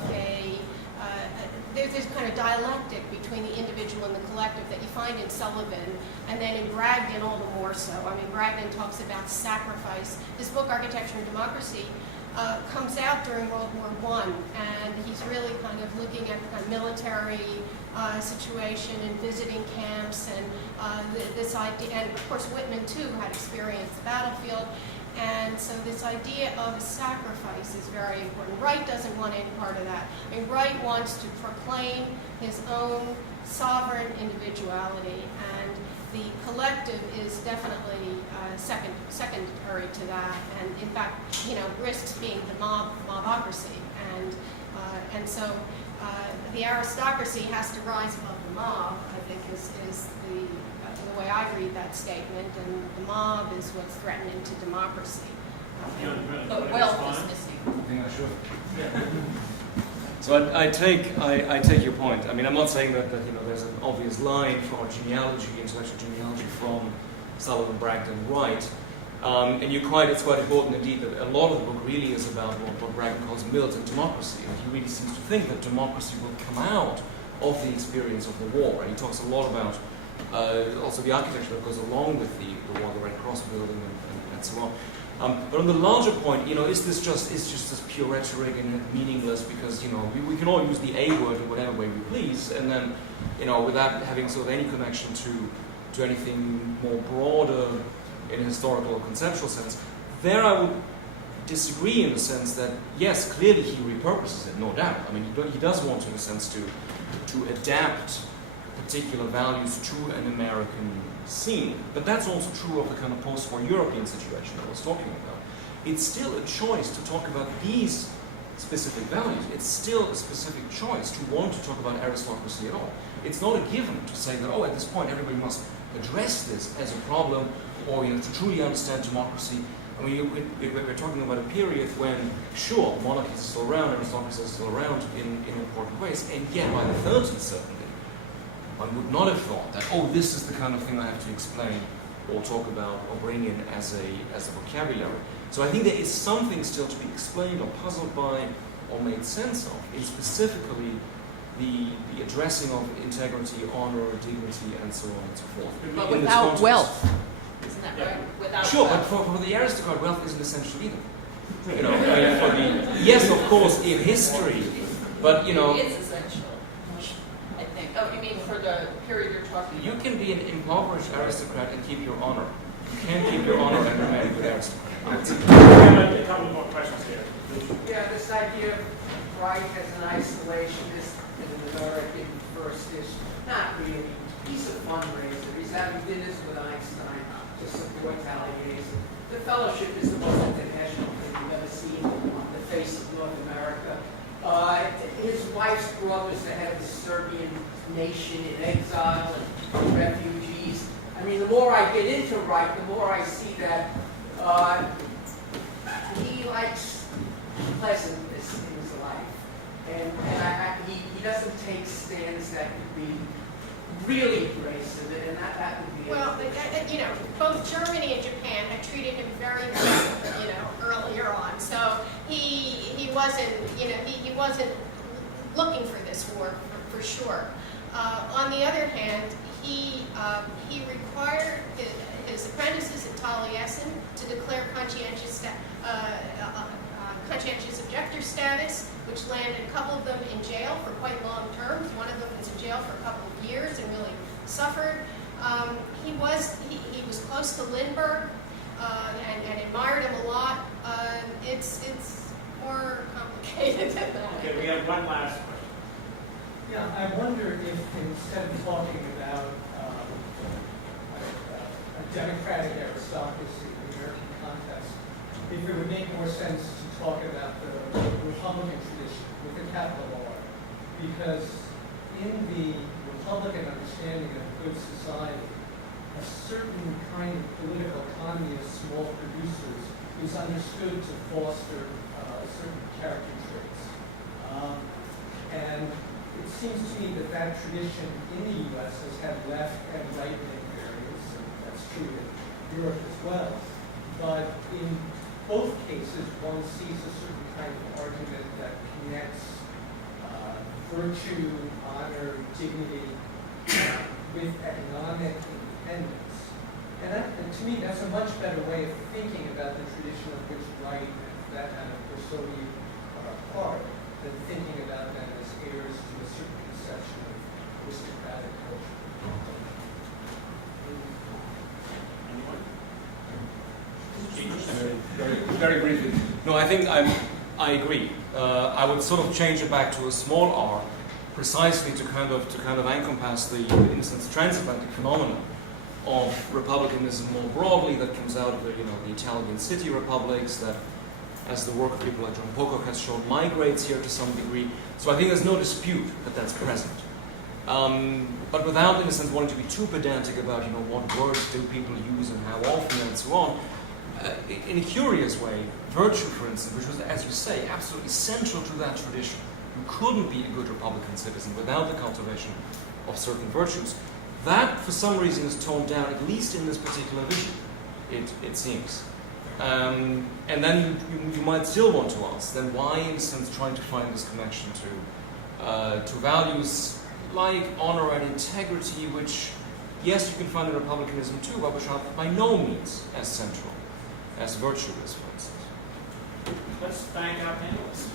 there's this kind of dialectic between the individual and the collective that you find in Sullivan, and then in Bragdon all the more so. I mean, Bragdon talks about sacrifice. This book, Architecture and Democracy, comes out during World War I, and he's really kind of looking at the kind of military situation and visiting camps and this idea, and of course Whitman too had experienced the battlefield, and so this idea of sacrifice is very important. Wright doesn't want any part of that. I mean, Wright wants to proclaim his own sovereign individuality, and the collective is definitely secondary to that, and in fact, risks being the mobocracy, and so the aristocracy has to rise above the mob, I think, is the way I read that statement, and the mob is what's threatening to democracy. But wealth is missing. I think I should. So I take your point. I mean, I'm not saying that there's an obvious line for our genealogy, intellectual genealogy from Sullivan, Bragdon, Wright. And it's quite important indeed that a lot of the book really is about what Bragdon calls militant democracy. And he really seems to think that democracy will come out of the experience of the war. And he talks a lot about also the architecture that goes along with the war, the Red Cross building and so on. But on the larger point, is this just this pure rhetoric and meaningless because we can all use the A word in whatever way we please, and then without having sort of any connection to anything more broader in a historical or conceptual sense. There I would disagree in the sense that yes, clearly he repurposes it, no doubt. I mean, he does want to, in a sense, to adapt particular values to an American scene. But that's also true of the kind of post-war European situation I was talking about. It's still a choice to talk about these specific values. It's still a specific choice to want to talk about aristocracy at all. It's not a given to say that, at this point everybody must address this as a problem, or to truly understand democracy. I mean, we're talking about a period when, sure, monarchies are still around, aristocracy is still around in important ways, and yet by the 30s, certainly, one would not have thought that, this is the kind of thing I have to explain or talk about or bring in as a vocabulary. So I think there is something still to be explained or puzzled by or made sense of, in specifically the addressing of integrity, honor, dignity, and so on and so forth. But without wealth. Isn't that right? Without Sure, wealth. but for the aristocrat, wealth isn't essential either. Yes, of course, in history, but It is essential, I think. Oh, you mean for the period you're talking about? you can be an impoverished aristocrat and keep your honor. You can keep your honor and remain a good aristocrat. A couple more questions here. Yeah, this idea of Wright as an isolationist and an American first is not really. He's a fundraiser. He's having dinners with Einstein to support Taliesin. The fellowship is the most international thing you've ever seen on the face of North America. His wife's brother is the head of the Serbian nation in exile and refugees. I mean, the more I get into Wright, the more I see that he likes pleasantness in his life. And he doesn't take stands that could be really abrasive, and that would be. Well, you know, both Germany and Japan had treated him very well, you know, earlier on. So he wasn't, you know, he wasn't looking for this war for sure. On the other hand, he required his apprentices at Taliesin to declare conscientious objector status, which landed a couple of them in jail for quite long terms. One of them was in jail for a couple of years and really suffered. He was close to Lindbergh and admired him a lot. It's more complicated than that. Okay, we have one last question. Yeah, I wonder if instead of talking about a democratic aristocracy in the American context, if it would make more sense to talk about the Republican tradition with a capital R. Because in the Republican understanding of good society, a certain kind of political economy of small producers is understood to foster certain character traits. And it seems to me that that tradition in the U.S. has had left and right-wing variants, and that's true in Europe as well. But in both cases, one sees a certain kind of argument that connects virtue, honor, dignity with economic independence. And to me, that's a much better way of thinking about the tradition of which Wright and that kind of Rousseau are a part than thinking about them as heirs to a certain conception of aristocratic culture. Very briefly. No, I think I agree. I would sort of change it back to a small r, precisely to kind of encompass the, in a sense, transatlantic phenomenon of republicanism more broadly that comes out of the Italian city republics that, as the work of people like John Pocock has shown, migrates here to some degree. So I think there's no dispute that that's present. But without, in a sense, wanting to be too pedantic about, what words do people use and how often and so on, in a curious way, virtue, for instance, which was, as you say, absolutely central to that tradition. You couldn't be a good Republican citizen without the cultivation of certain virtues. That, for some reason, is toned down, at least in this particular vision, it seems. And then you might still want to ask, then why, in a sense, trying to find this connection to values like honor and integrity, which, yes, you can find in republicanism too, but which are by no means as central as virtue is, for instance. Let's thank our panelists.